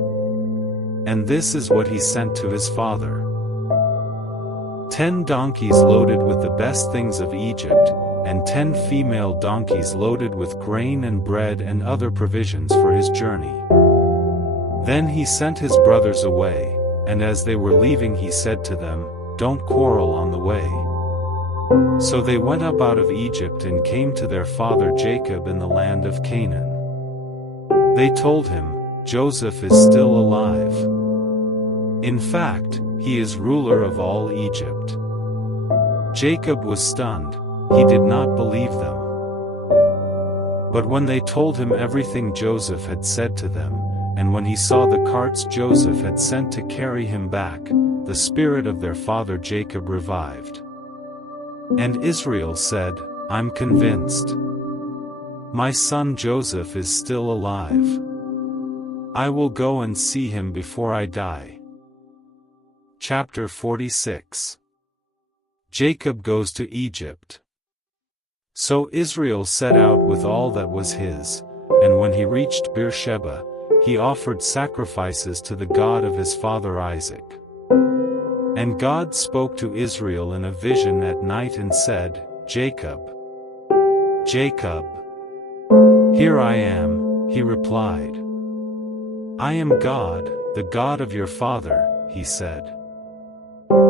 And this is what he sent to his father: 10 donkeys loaded with the best things of Egypt, and 10 female donkeys loaded with grain and bread and other provisions for his journey. Then he sent his brothers away, and as they were leaving he said to them, "Don't quarrel on the way." So they went up out of Egypt and came to their father Jacob in the land of Canaan. They told him, "Joseph is still alive. In fact, he is ruler of all Egypt." Jacob was stunned, he did not believe them. But when they told him everything Joseph had said to them, and when he saw the carts Joseph had sent to carry him back, the spirit of their father Jacob revived. And Israel said, "I'm convinced. My son Joseph is still alive. I will go and see him before I die." Chapter 46. Jacob goes to Egypt. So Israel set out with all that was his, and when he reached Beersheba, he offered sacrifices to the God of his father Isaac. And God spoke to Israel in a vision at night and said, "Jacob, Jacob." "Here I am," he replied. "I am God, the God of your father," he said.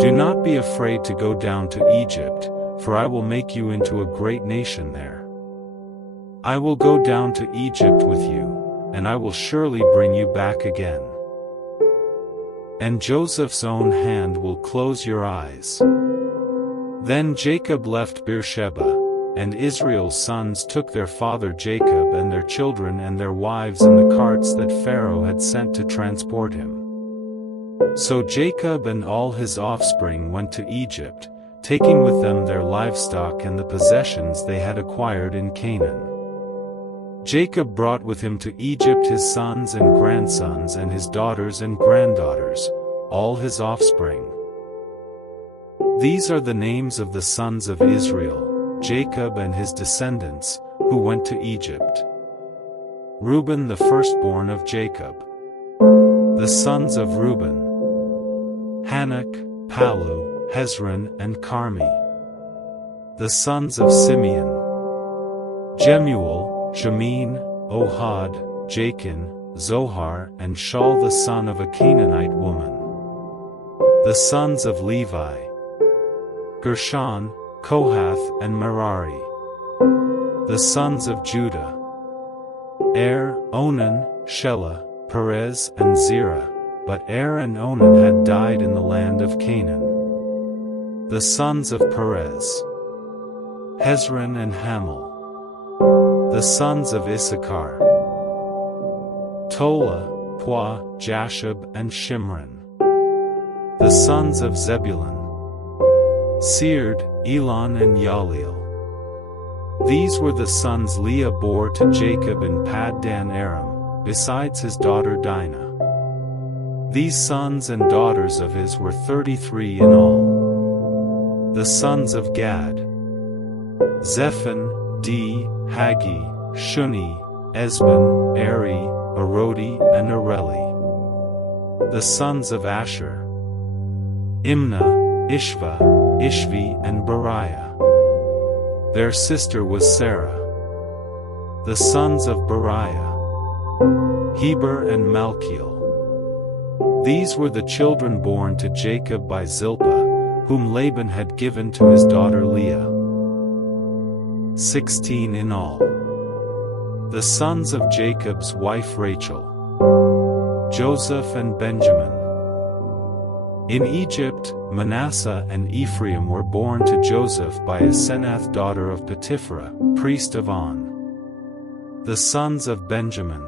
"Do not be afraid to go down to Egypt, for I will make you into a great nation there. I will go down to Egypt with you, and I will surely bring you back again. And Joseph's own hand will close your eyes." Then Jacob left Beersheba, and Israel's sons took their father Jacob and their children and their wives in the carts that Pharaoh had sent to transport him. So Jacob and all his offspring went to Egypt, taking with them their livestock and the possessions they had acquired in Canaan. Jacob brought with him to Egypt his sons and grandsons and his daughters and granddaughters, all his offspring. These are the names of the sons of Israel, Jacob and his descendants, who went to Egypt. Reuben, the firstborn of Jacob. The sons of Reuben: Hanok, Palu, Hezron and Carmi. The sons of Simeon: Jemuel, Jamin, Ohad, Jachin, Zohar and Shaul the son of a Canaanite woman. The sons of Levi: Gershon, Kohath and Merari. The sons of Judah: Onan, Shelah, Perez and Zerah, but and Onan had died in the land of Canaan. The sons of Perez: Hezron and Hamul. The sons of Issachar: Tola, Pua, Jashub and Shimron. The sons of Zebulun: Sered, Elon and Yaleel. These were the sons Leah bore to Jacob in Paddan Aram, besides his daughter Dinah. These sons and daughters of his were 33 in all. The sons of Gad: Zephon, Di, Haggi, Shuni, Esban, Eri, Arodi and Areli. The sons of Asher: Imnah, Ishva, Ishvi and Beriah. Their sister was Sarah. The sons of Beriah: Heber and Malkiel. These were the children born to Jacob by Zilpah, whom Laban had given to his daughter Leah. 16 in all. The sons of Jacob's wife Rachel: Joseph and Benjamin. In Egypt, Manasseh and Ephraim were born to Joseph by Asenath daughter of Potipharah, priest of On. The sons of Benjamin: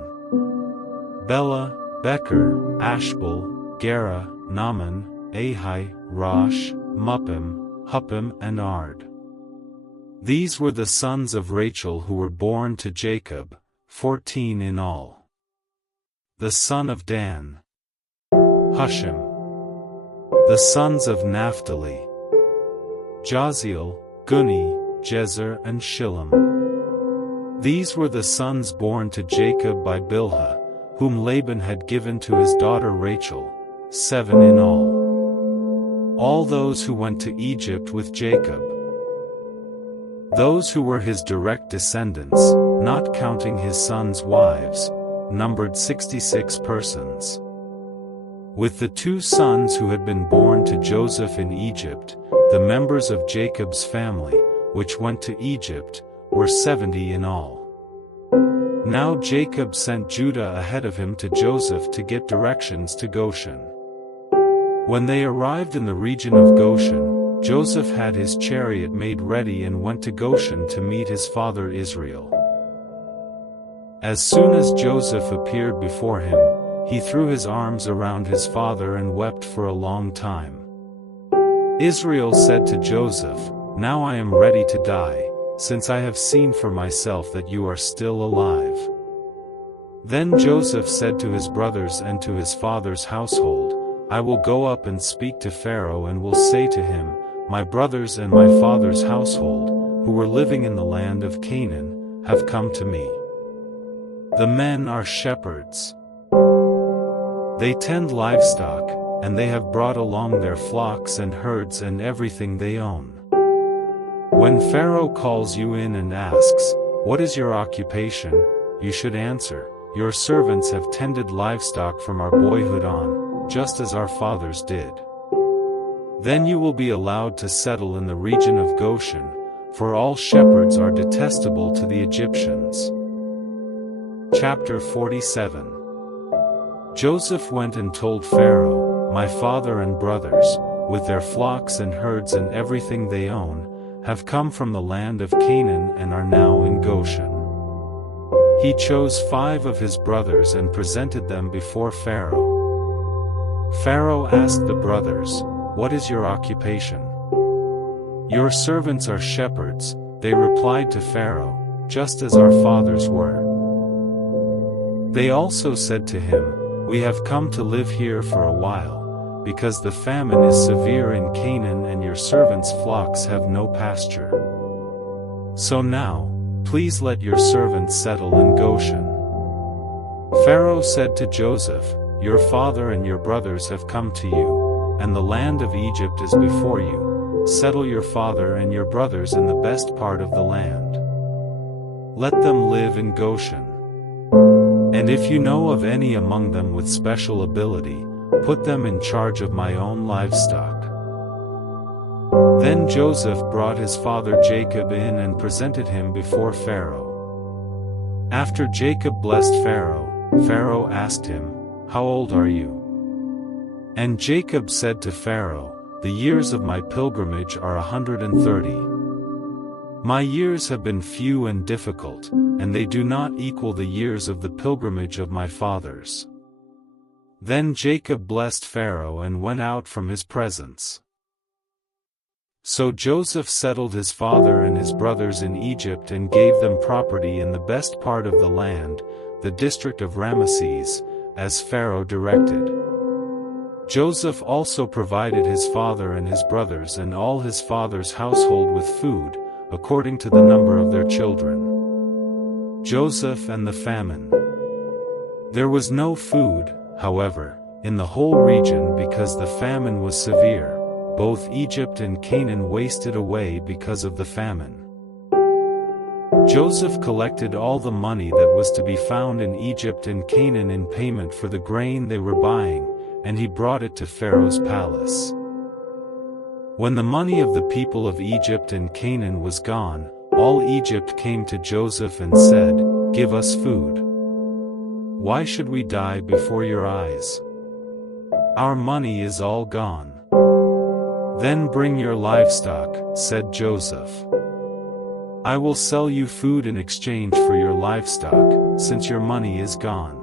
Bela, Becher, Ashbel, Gera, Naaman, Ahi, Rosh, Muppim, Huppim and Ard. These were the sons of Rachel who were born to Jacob, 14 in all. The son of Dan: Hushim. The sons of Naphtali: Jaziel, Guni, Jezer and Shillem. These were the sons born to Jacob by Bilhah, whom Laban had given to his daughter Rachel, 7 in all. All those who went to Egypt with Jacob. Those who were his direct descendants, not counting his sons' wives, numbered 66 persons. With the 2 sons who had been born to Joseph in Egypt, the members of Jacob's family, which went to Egypt, were 70 in all. Now Jacob sent Judah ahead of him to Joseph to get directions to Goshen. When they arrived in the region of Goshen, Joseph had his chariot made ready and went to Goshen to meet his father Israel. As soon as Joseph appeared before him, he threw his arms around his father and wept for a long time. Israel said to Joseph, "Now I am ready to die, since I have seen for myself that you are still alive." Then Joseph said to his brothers and to his father's household, "I will go up and speak to Pharaoh and will say to him, my brothers and my father's household, who were living in the land of Canaan, have come to me. The men are shepherds. They tend livestock, and they have brought along their flocks and herds and everything they own. When Pharaoh calls you in and asks, 'What is your occupation?' you should answer, 'Your servants have tended livestock from our boyhood on, just as our fathers did.' Then you will be allowed to settle in the region of Goshen, for all shepherds are detestable to the Egyptians." Chapter 47. Joseph went and told Pharaoh, "My father and brothers, with their flocks and herds and everything they own, have come from the land of Canaan and are now in Goshen." He chose 5 of his brothers and presented them before Pharaoh. Pharaoh asked the brothers, "What is your occupation?" "Your servants are shepherds," they replied to Pharaoh, "just as our fathers were." They also said to him, "We have come to live here for a while, because the famine is severe in Canaan and your servants' flocks have no pasture. So now, please let your servants settle in Goshen." Pharaoh said to Joseph, "Your father and your brothers have come to you, and the land of Egypt is before you. Settle your father and your brothers in the best part of the land. Let them live in Goshen. And if you know of any among them with special ability, put them in charge of my own livestock." Then Joseph brought his father Jacob in and presented him before Pharaoh. After Jacob blessed Pharaoh, Pharaoh asked him, "How old are you?" And Jacob said to Pharaoh, "The years of my pilgrimage are 130. My years have been few and difficult, and they do not equal the years of the pilgrimage of my fathers." Then Jacob blessed Pharaoh and went out from his presence. So Joseph settled his father and his brothers in Egypt and gave them property in the best part of the land, the district of Ramesses, as Pharaoh directed. Joseph also provided his father and his brothers and all his father's household with food, according to the number of their children. Joseph and the famine. There was no food, however, in the whole region because the famine was severe. Both Egypt and Canaan wasted away because of the famine. Joseph collected all the money that was to be found in Egypt and Canaan in payment for the grain they were buying, and he brought it to Pharaoh's palace. When the money of the people of Egypt and Canaan was gone, all Egypt came to Joseph and said, "Give us food. Why should we die before your eyes? Our money is all gone." "Then bring your livestock," said Joseph. "I will sell you food in exchange for your livestock, since your money is gone."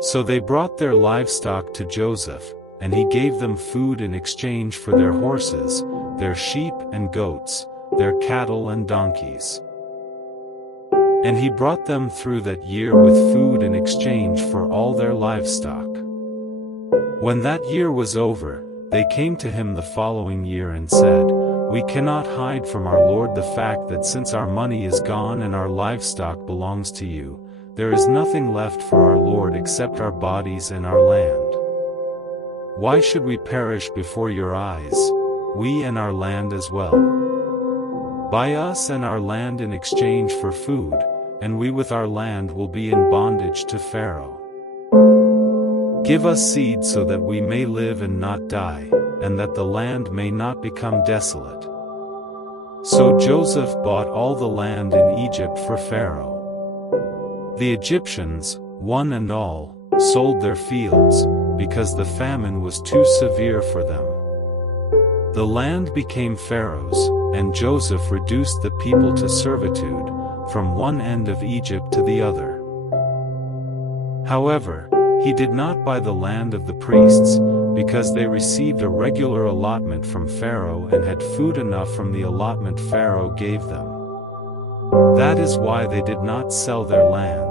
So they brought their livestock to Joseph, and he gave them food in exchange for their horses, their sheep and goats, their cattle and donkeys. And he brought them through that year with food in exchange for all their livestock. When that year was over, they came to him the following year and said, "We cannot hide from our lord the fact that since our money is gone and our livestock belongs to you, there is nothing left for our lord except our bodies and our land. Why should we perish before your eyes, we and our land as well? Buy us and our land in exchange for food, and we with our land will be in bondage to Pharaoh. Give us seed so that we may live and not die, and that the land may not become desolate." So Joseph bought all the land in Egypt for Pharaoh. The Egyptians, one and all, sold their fields, because the famine was too severe for them. The land became Pharaoh's, and Joseph reduced the people to servitude, from one end of Egypt to the other. However, he did not buy the land of the priests, because they received a regular allotment from Pharaoh and had food enough from the allotment Pharaoh gave them. That is why they did not sell their land.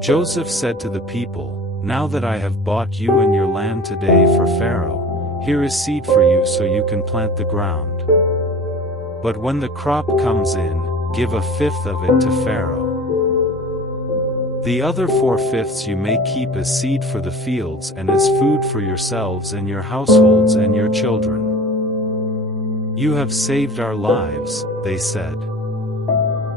Joseph said to the people, "Now that I have bought you and your land today for Pharaoh, here is seed for you so you can plant the ground. But when the crop comes in, give a fifth of it to Pharaoh. The other 4/5 you may keep as seed for the fields and as food for yourselves and your households and your children." "You have saved our lives," they said.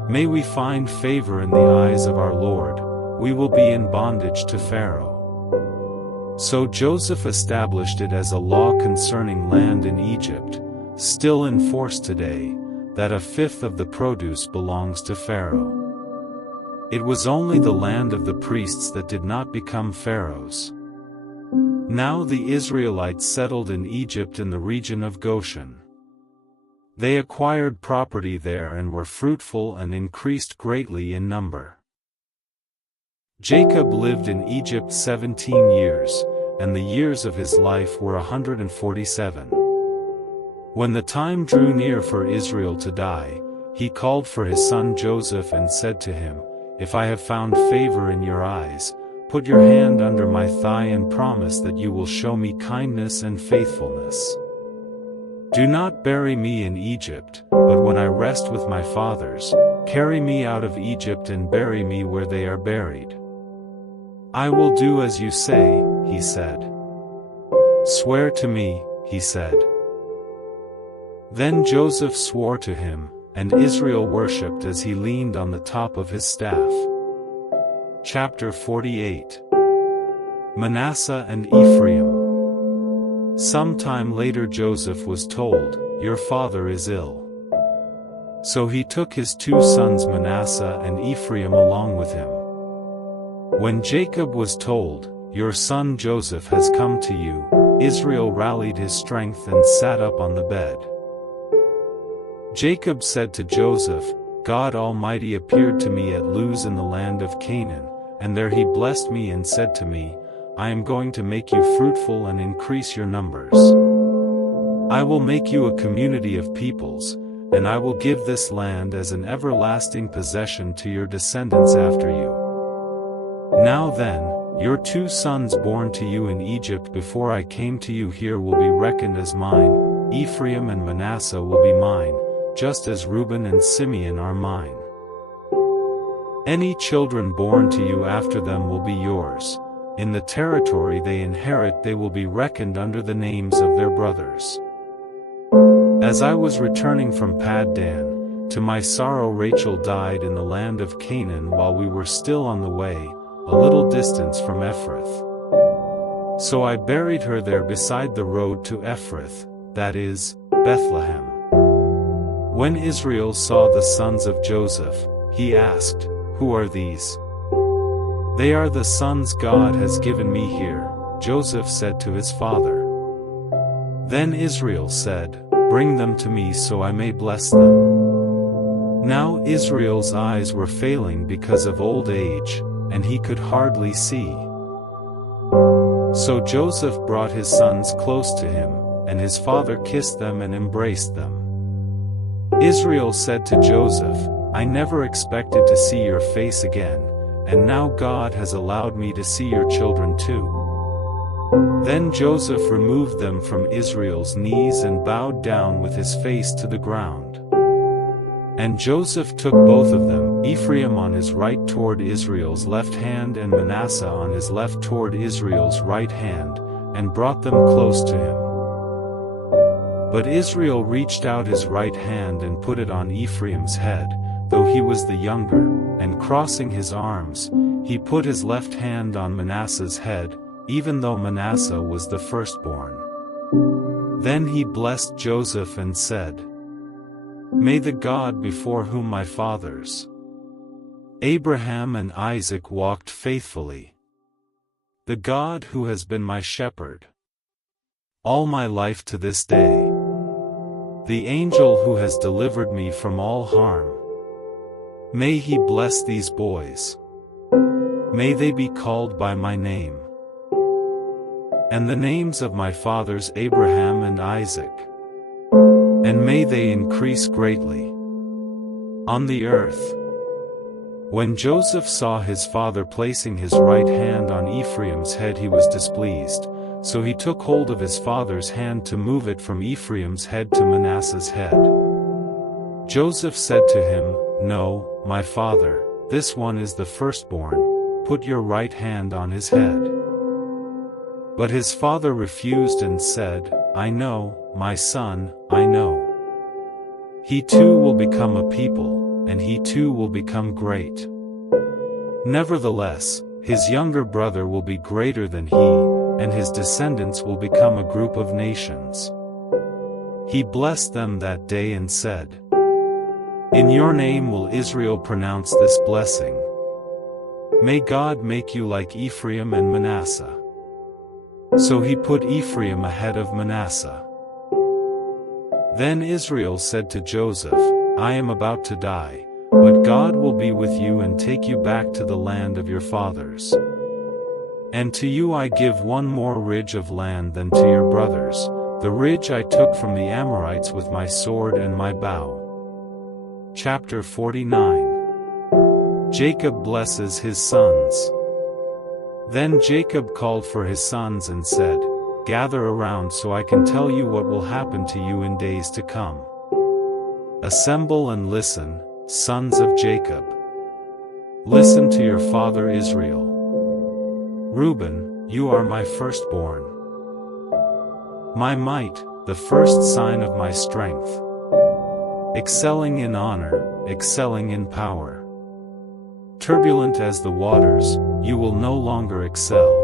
"May we find favor in the eyes of our Lord, we will be in bondage to Pharaoh." So Joseph established it as a law concerning land in Egypt, still in force today, that a fifth of the produce belongs to Pharaoh. It was only the land of the priests that did not become Pharaoh's. Now the Israelites settled in Egypt in the region of Goshen. They acquired property there and were fruitful and increased greatly in number. Jacob lived in Egypt 17 years, and the years of his life were 147. When the time drew near for Israel to die, he called for his son Joseph and said to him, "If I have found favor in your eyes, put your hand under my thigh and promise that you will show me kindness and faithfulness. Do not bury me in Egypt, but when I rest with my fathers, carry me out of Egypt and bury me where they are buried." "I will do as you say," he said. "Swear to me," he said. Then Joseph swore to him, and Israel worshipped as he leaned on the top of his staff. Chapter 48. Manasseh and Ephraim. Sometime later Joseph was told, "Your father is ill." So he took his two sons Manasseh and Ephraim along with him. When Jacob was told, "Your son Joseph has come to you," Israel rallied his strength and sat up on the bed. Jacob said to Joseph, "God Almighty appeared to me at Luz in the land of Canaan, and there he blessed me and said to me, 'I am going to make you fruitful and increase your numbers. I will make you a community of peoples, and I will give this land as an everlasting possession to your descendants after you.' Now then, your two sons born to you in Egypt before I came to you here will be reckoned as mine. Ephraim and Manasseh will be mine, just as Reuben and Simeon are mine. Any children born to you after them will be yours. In the territory they inherit they will be reckoned under the names of their brothers. As I was returning from Paddan, to my sorrow Rachel died in the land of Canaan while we were still on the way, a little distance from Ephrath. So I buried her there beside the road to Ephrath, that is, Bethlehem." When Israel saw the sons of Joseph, he asked, "Who are these?" "They are the sons God has given me here," Joseph said to his father. Then Israel said, "Bring them to me so I may bless them." Now Israel's eyes were failing because of old age, and he could hardly see. So Joseph brought his sons close to him, and his father kissed them and embraced them. Israel said to Joseph, "I never expected to see your face again, and now God has allowed me to see your children too." Then Joseph removed them from Israel's knees and bowed down with his face to the ground. And Joseph took both of them, Ephraim on his right toward Israel's left hand and Manasseh on his left toward Israel's right hand, and brought them close to him. But Israel reached out his right hand and put it on Ephraim's head, though he was the younger, and crossing his arms, he put his left hand on Manasseh's head, even though Manasseh was the firstborn. Then he blessed Joseph and said, "May the God before whom my fathers Abraham and Isaac walked faithfully, the God who has been my shepherd all my life to this day, the angel who has delivered me from all harm, may he bless these boys. May they be called by my name, and the names of my fathers Abraham and Isaac, and may they increase greatly on the earth." When Joseph saw his father placing his right hand on Ephraim's head he was displeased, so he took hold of his father's hand to move it from Ephraim's head to Manasseh's head. Joseph said to him, "No, my father, this one is the firstborn, put your right hand on his head." But his father refused and said, "I know, my son, I know. He too will become a people, and he too will become great. Nevertheless, his younger brother will be greater than he, and his descendants will become a group of nations." He blessed them that day and said, "In your name will Israel pronounce this blessing. May God make you like Ephraim and Manasseh." So he put Ephraim ahead of Manasseh. Then Israel said to Joseph, "I am about to die, but God will be with you and take you back to the land of your fathers. And to you I give one more ridge of land than to your brothers, the ridge I took from the Amorites with my sword and my bow." Chapter 49. Jacob blesses his sons. Then Jacob called for his sons and said, "Gather around so I can tell you what will happen to you in days to come. Assemble and listen, sons of Jacob. Listen to your father Israel. Reuben, you are my firstborn. My might, the first sign of my strength. Excelling in honor, excelling in power. Turbulent as the waters, you will no longer excel.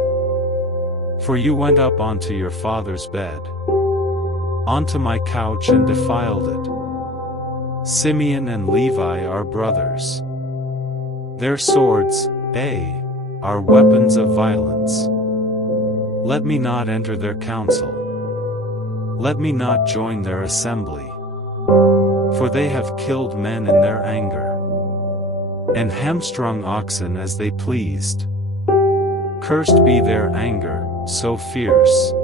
For you went up onto your father's bed, onto my couch and defiled it. Simeon and Levi are brothers. Their swords, are weapons of violence. Let me not enter their council. Let me not join their assembly. For they have killed men in their anger, and hamstrung oxen as they pleased. Cursed be their anger, so fierce,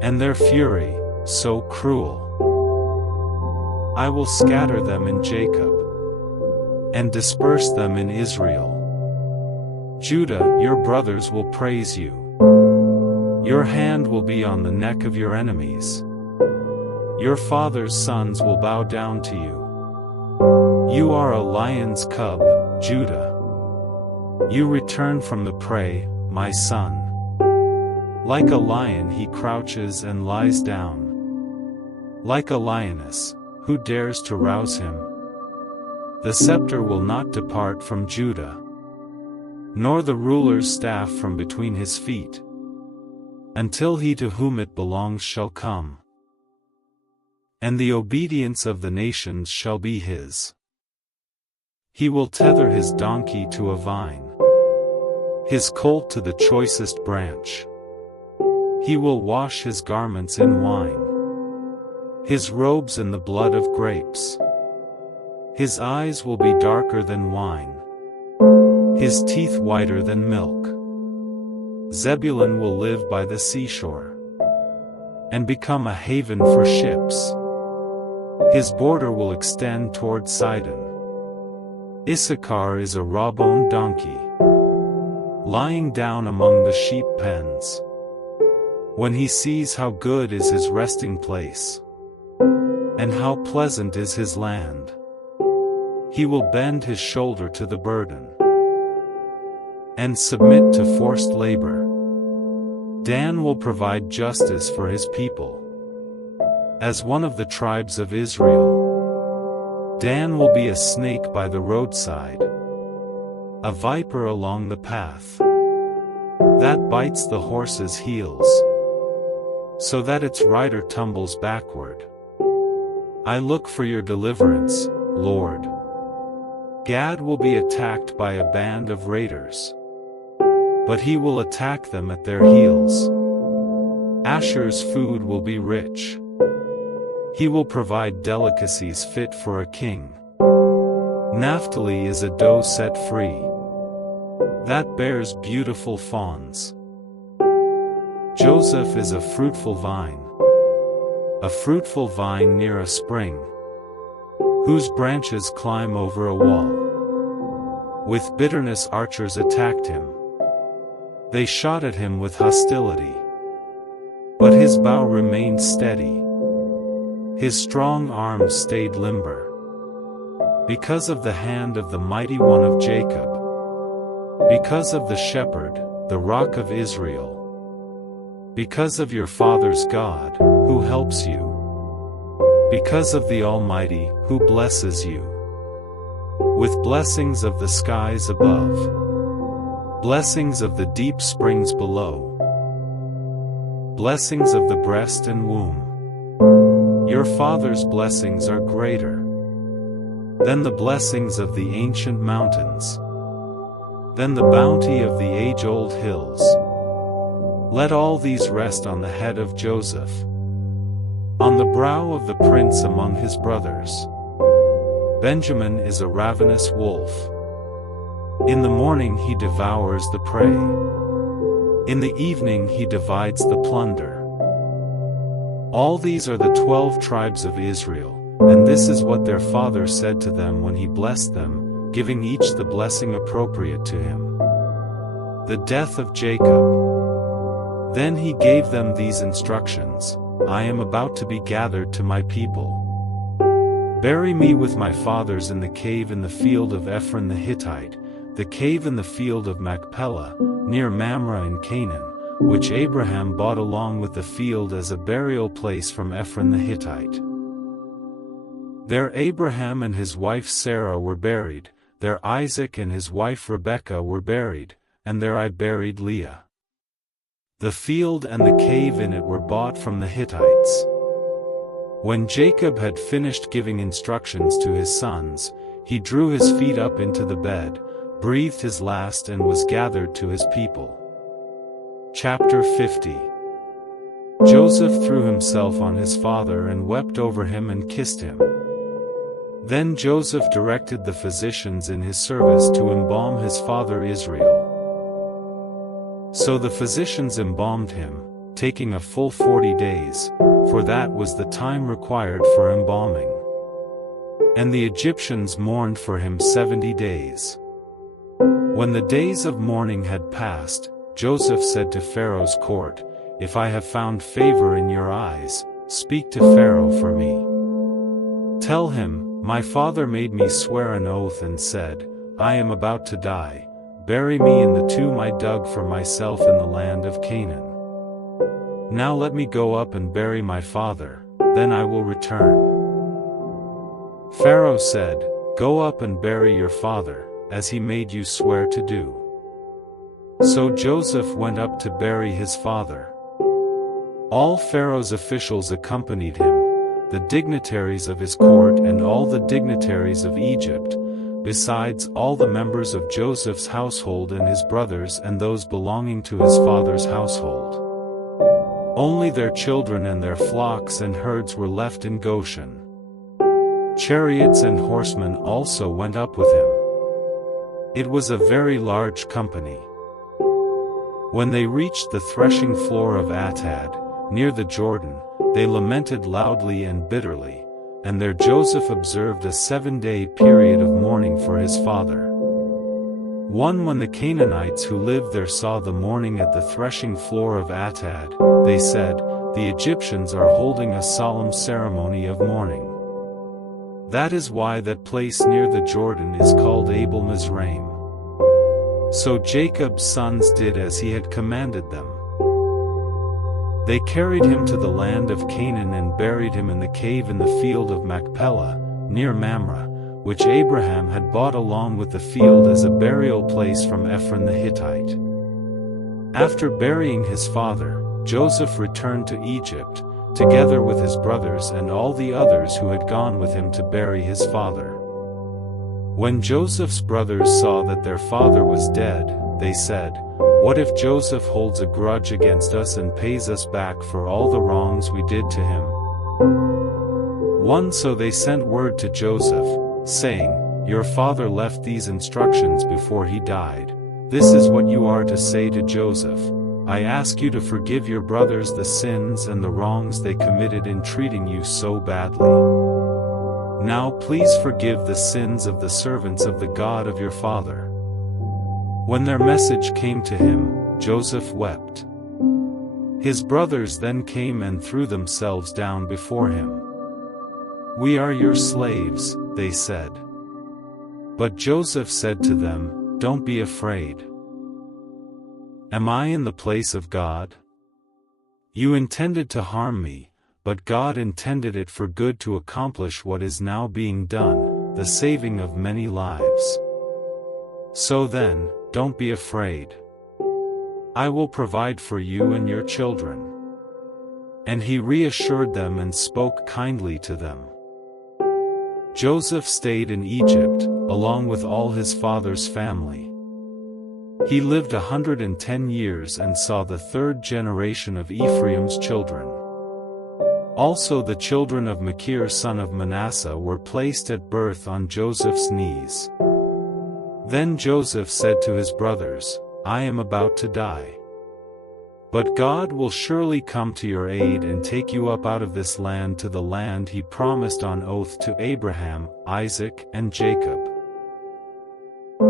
and their fury, so cruel. I will scatter them in Jacob, and disperse them in Israel. Judah, your brothers will praise you. Your hand will be on the neck of your enemies. Your father's sons will bow down to you. You are a lion's cub, Judah. You return from the prey, my son. Like a lion he crouches and lies down. Like a lioness, who dares to rouse him? The scepter will not depart from Judah, nor the ruler's staff from between his feet, until he to whom it belongs shall come, and the obedience of the nations shall be his. He will tether his donkey to a vine, his colt to the choicest branch. He will wash his garments in wine, his robes in the blood of grapes. His eyes will be darker than wine, his teeth whiter than milk. Zebulun will live by the seashore, and become a haven for ships. His border will extend toward Sidon. Issachar is a raw-boned donkey, lying down among the sheep pens. When he sees how good is his resting place, and how pleasant is his land, he will bend his shoulder to the burden, and submit to forced labor. Dan will provide justice for his people. As one of the tribes of Israel, Dan will be a snake by the roadside, a viper along the path, that bites the horse's heels, so that its rider tumbles backward. I look for your deliverance, Lord. Gad will be attacked by a band of raiders, but he will attack them at their heels. Asher's food will be rich. He will provide delicacies fit for a king. Naphtali is a doe set free, that bears beautiful fawns. Joseph is a fruitful vine near a spring, whose branches climb over a wall. With bitterness archers attacked him. They shot at him with hostility, but his bow remained steady. His strong arm stayed limber, because of the hand of the mighty one of Jacob, because of the shepherd, the rock of Israel, because of your father's God, who helps you, because of the Almighty, who blesses you, with blessings of the skies above, blessings of the deep springs below, blessings of the breast and womb. Your father's blessings are greater than the blessings of the ancient mountains, than the bounty of the age-old hills. Let all these rest on the head of Joseph, on the brow of the prince among his brothers. Benjamin is a ravenous wolf. In the morning he devours the prey. In the evening he divides the plunder. All these are the 12 tribes of Israel, and this is what their father said to them when he blessed them, giving each the blessing appropriate to him. The death of Jacob. Then he gave them these instructions: I am about to be gathered to my people. Bury me with my fathers in the cave in the field of Ephron the Hittite, the cave in the field of Machpelah, near Mamre in Canaan, which Abraham bought along with the field as a burial place from Ephron the Hittite. There Abraham and his wife Sarah were buried, there Isaac and his wife Rebekah were buried, and there I buried Leah. The field and the cave in it were bought from the Hittites. When Jacob had finished giving instructions to his sons, he drew his feet up into the bed, breathed his last and was gathered to his people. Chapter 50. Joseph threw himself on his father and wept over him and kissed him. Then Joseph directed the physicians in his service to embalm his father Israel. So the physicians embalmed him, taking a full 40 days, for that was the time required for embalming. And the Egyptians mourned for him 70 days. When the days of mourning had passed, Joseph said to Pharaoh's court, "If I have found favor in your eyes, speak to Pharaoh for me. Tell him, my father made me swear an oath and said, I am about to die. Bury me in the tomb I dug for myself in the land of Canaan. Now let me go up and bury my father, then I will return." Pharaoh said, "Go up and bury your father, as he made you swear to do." So Joseph went up to bury his father. All Pharaoh's officials accompanied him, the dignitaries of his court and all the dignitaries of Egypt, besides all the members of Joseph's household and his brothers and those belonging to his father's household. Only their children and their flocks and herds were left in Goshen. Chariots and horsemen also went up with him. It was a very large company. When they reached the threshing floor of Atad, near the Jordan, they lamented loudly and bitterly, and there Joseph observed a 7-day period of mourning for his father. When the Canaanites who lived there saw the mourning at the threshing floor of Atad, they said, "The Egyptians are holding a solemn ceremony of mourning." That is why that place near the Jordan is called Abel Mizraim. So Jacob's sons did as he had commanded them. They carried him to the land of Canaan and buried him in the cave in the field of Machpelah, near Mamre, which Abraham had bought along with the field as a burial place from Ephron the Hittite. After burying his father, Joseph returned to Egypt, together with his brothers and all the others who had gone with him to bury his father. When Joseph's brothers saw that their father was dead, they said, "What if Joseph holds a grudge against us and pays us back for all the wrongs we did to him?" So they sent word to Joseph, saying, "Your father left these instructions before he died. This is what you are to say to Joseph: I ask you to forgive your brothers the sins and the wrongs they committed in treating you so badly. Now please forgive the sins of the servants of the God of your father." When their message came to him, Joseph wept. His brothers then came and threw themselves down before him. "We are your slaves," they said. But Joseph said to them, "Don't be afraid. Am I in the place of God? You intended to harm me, but God intended it for good to accomplish what is now being done, the saving of many lives. So then, don't be afraid. I will provide for you and your children." And he reassured them and spoke kindly to them. Joseph stayed in Egypt, along with all his father's family. He lived 110 years and saw the third generation of Ephraim's children. Also the children of Machir son of Manasseh were placed at birth on Joseph's knees. Then Joseph said to his brothers, "I am about to die. But God will surely come to your aid and take you up out of this land to the land he promised on oath to Abraham, Isaac, and Jacob."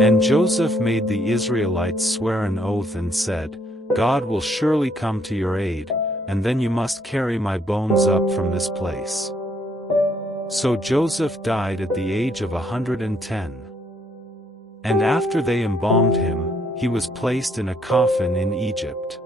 And Joseph made the Israelites swear an oath and said, "God will surely come to your aid, and then you must carry my bones up from this place." So Joseph died at the age of 110. And after they embalmed him, he was placed in a coffin in Egypt.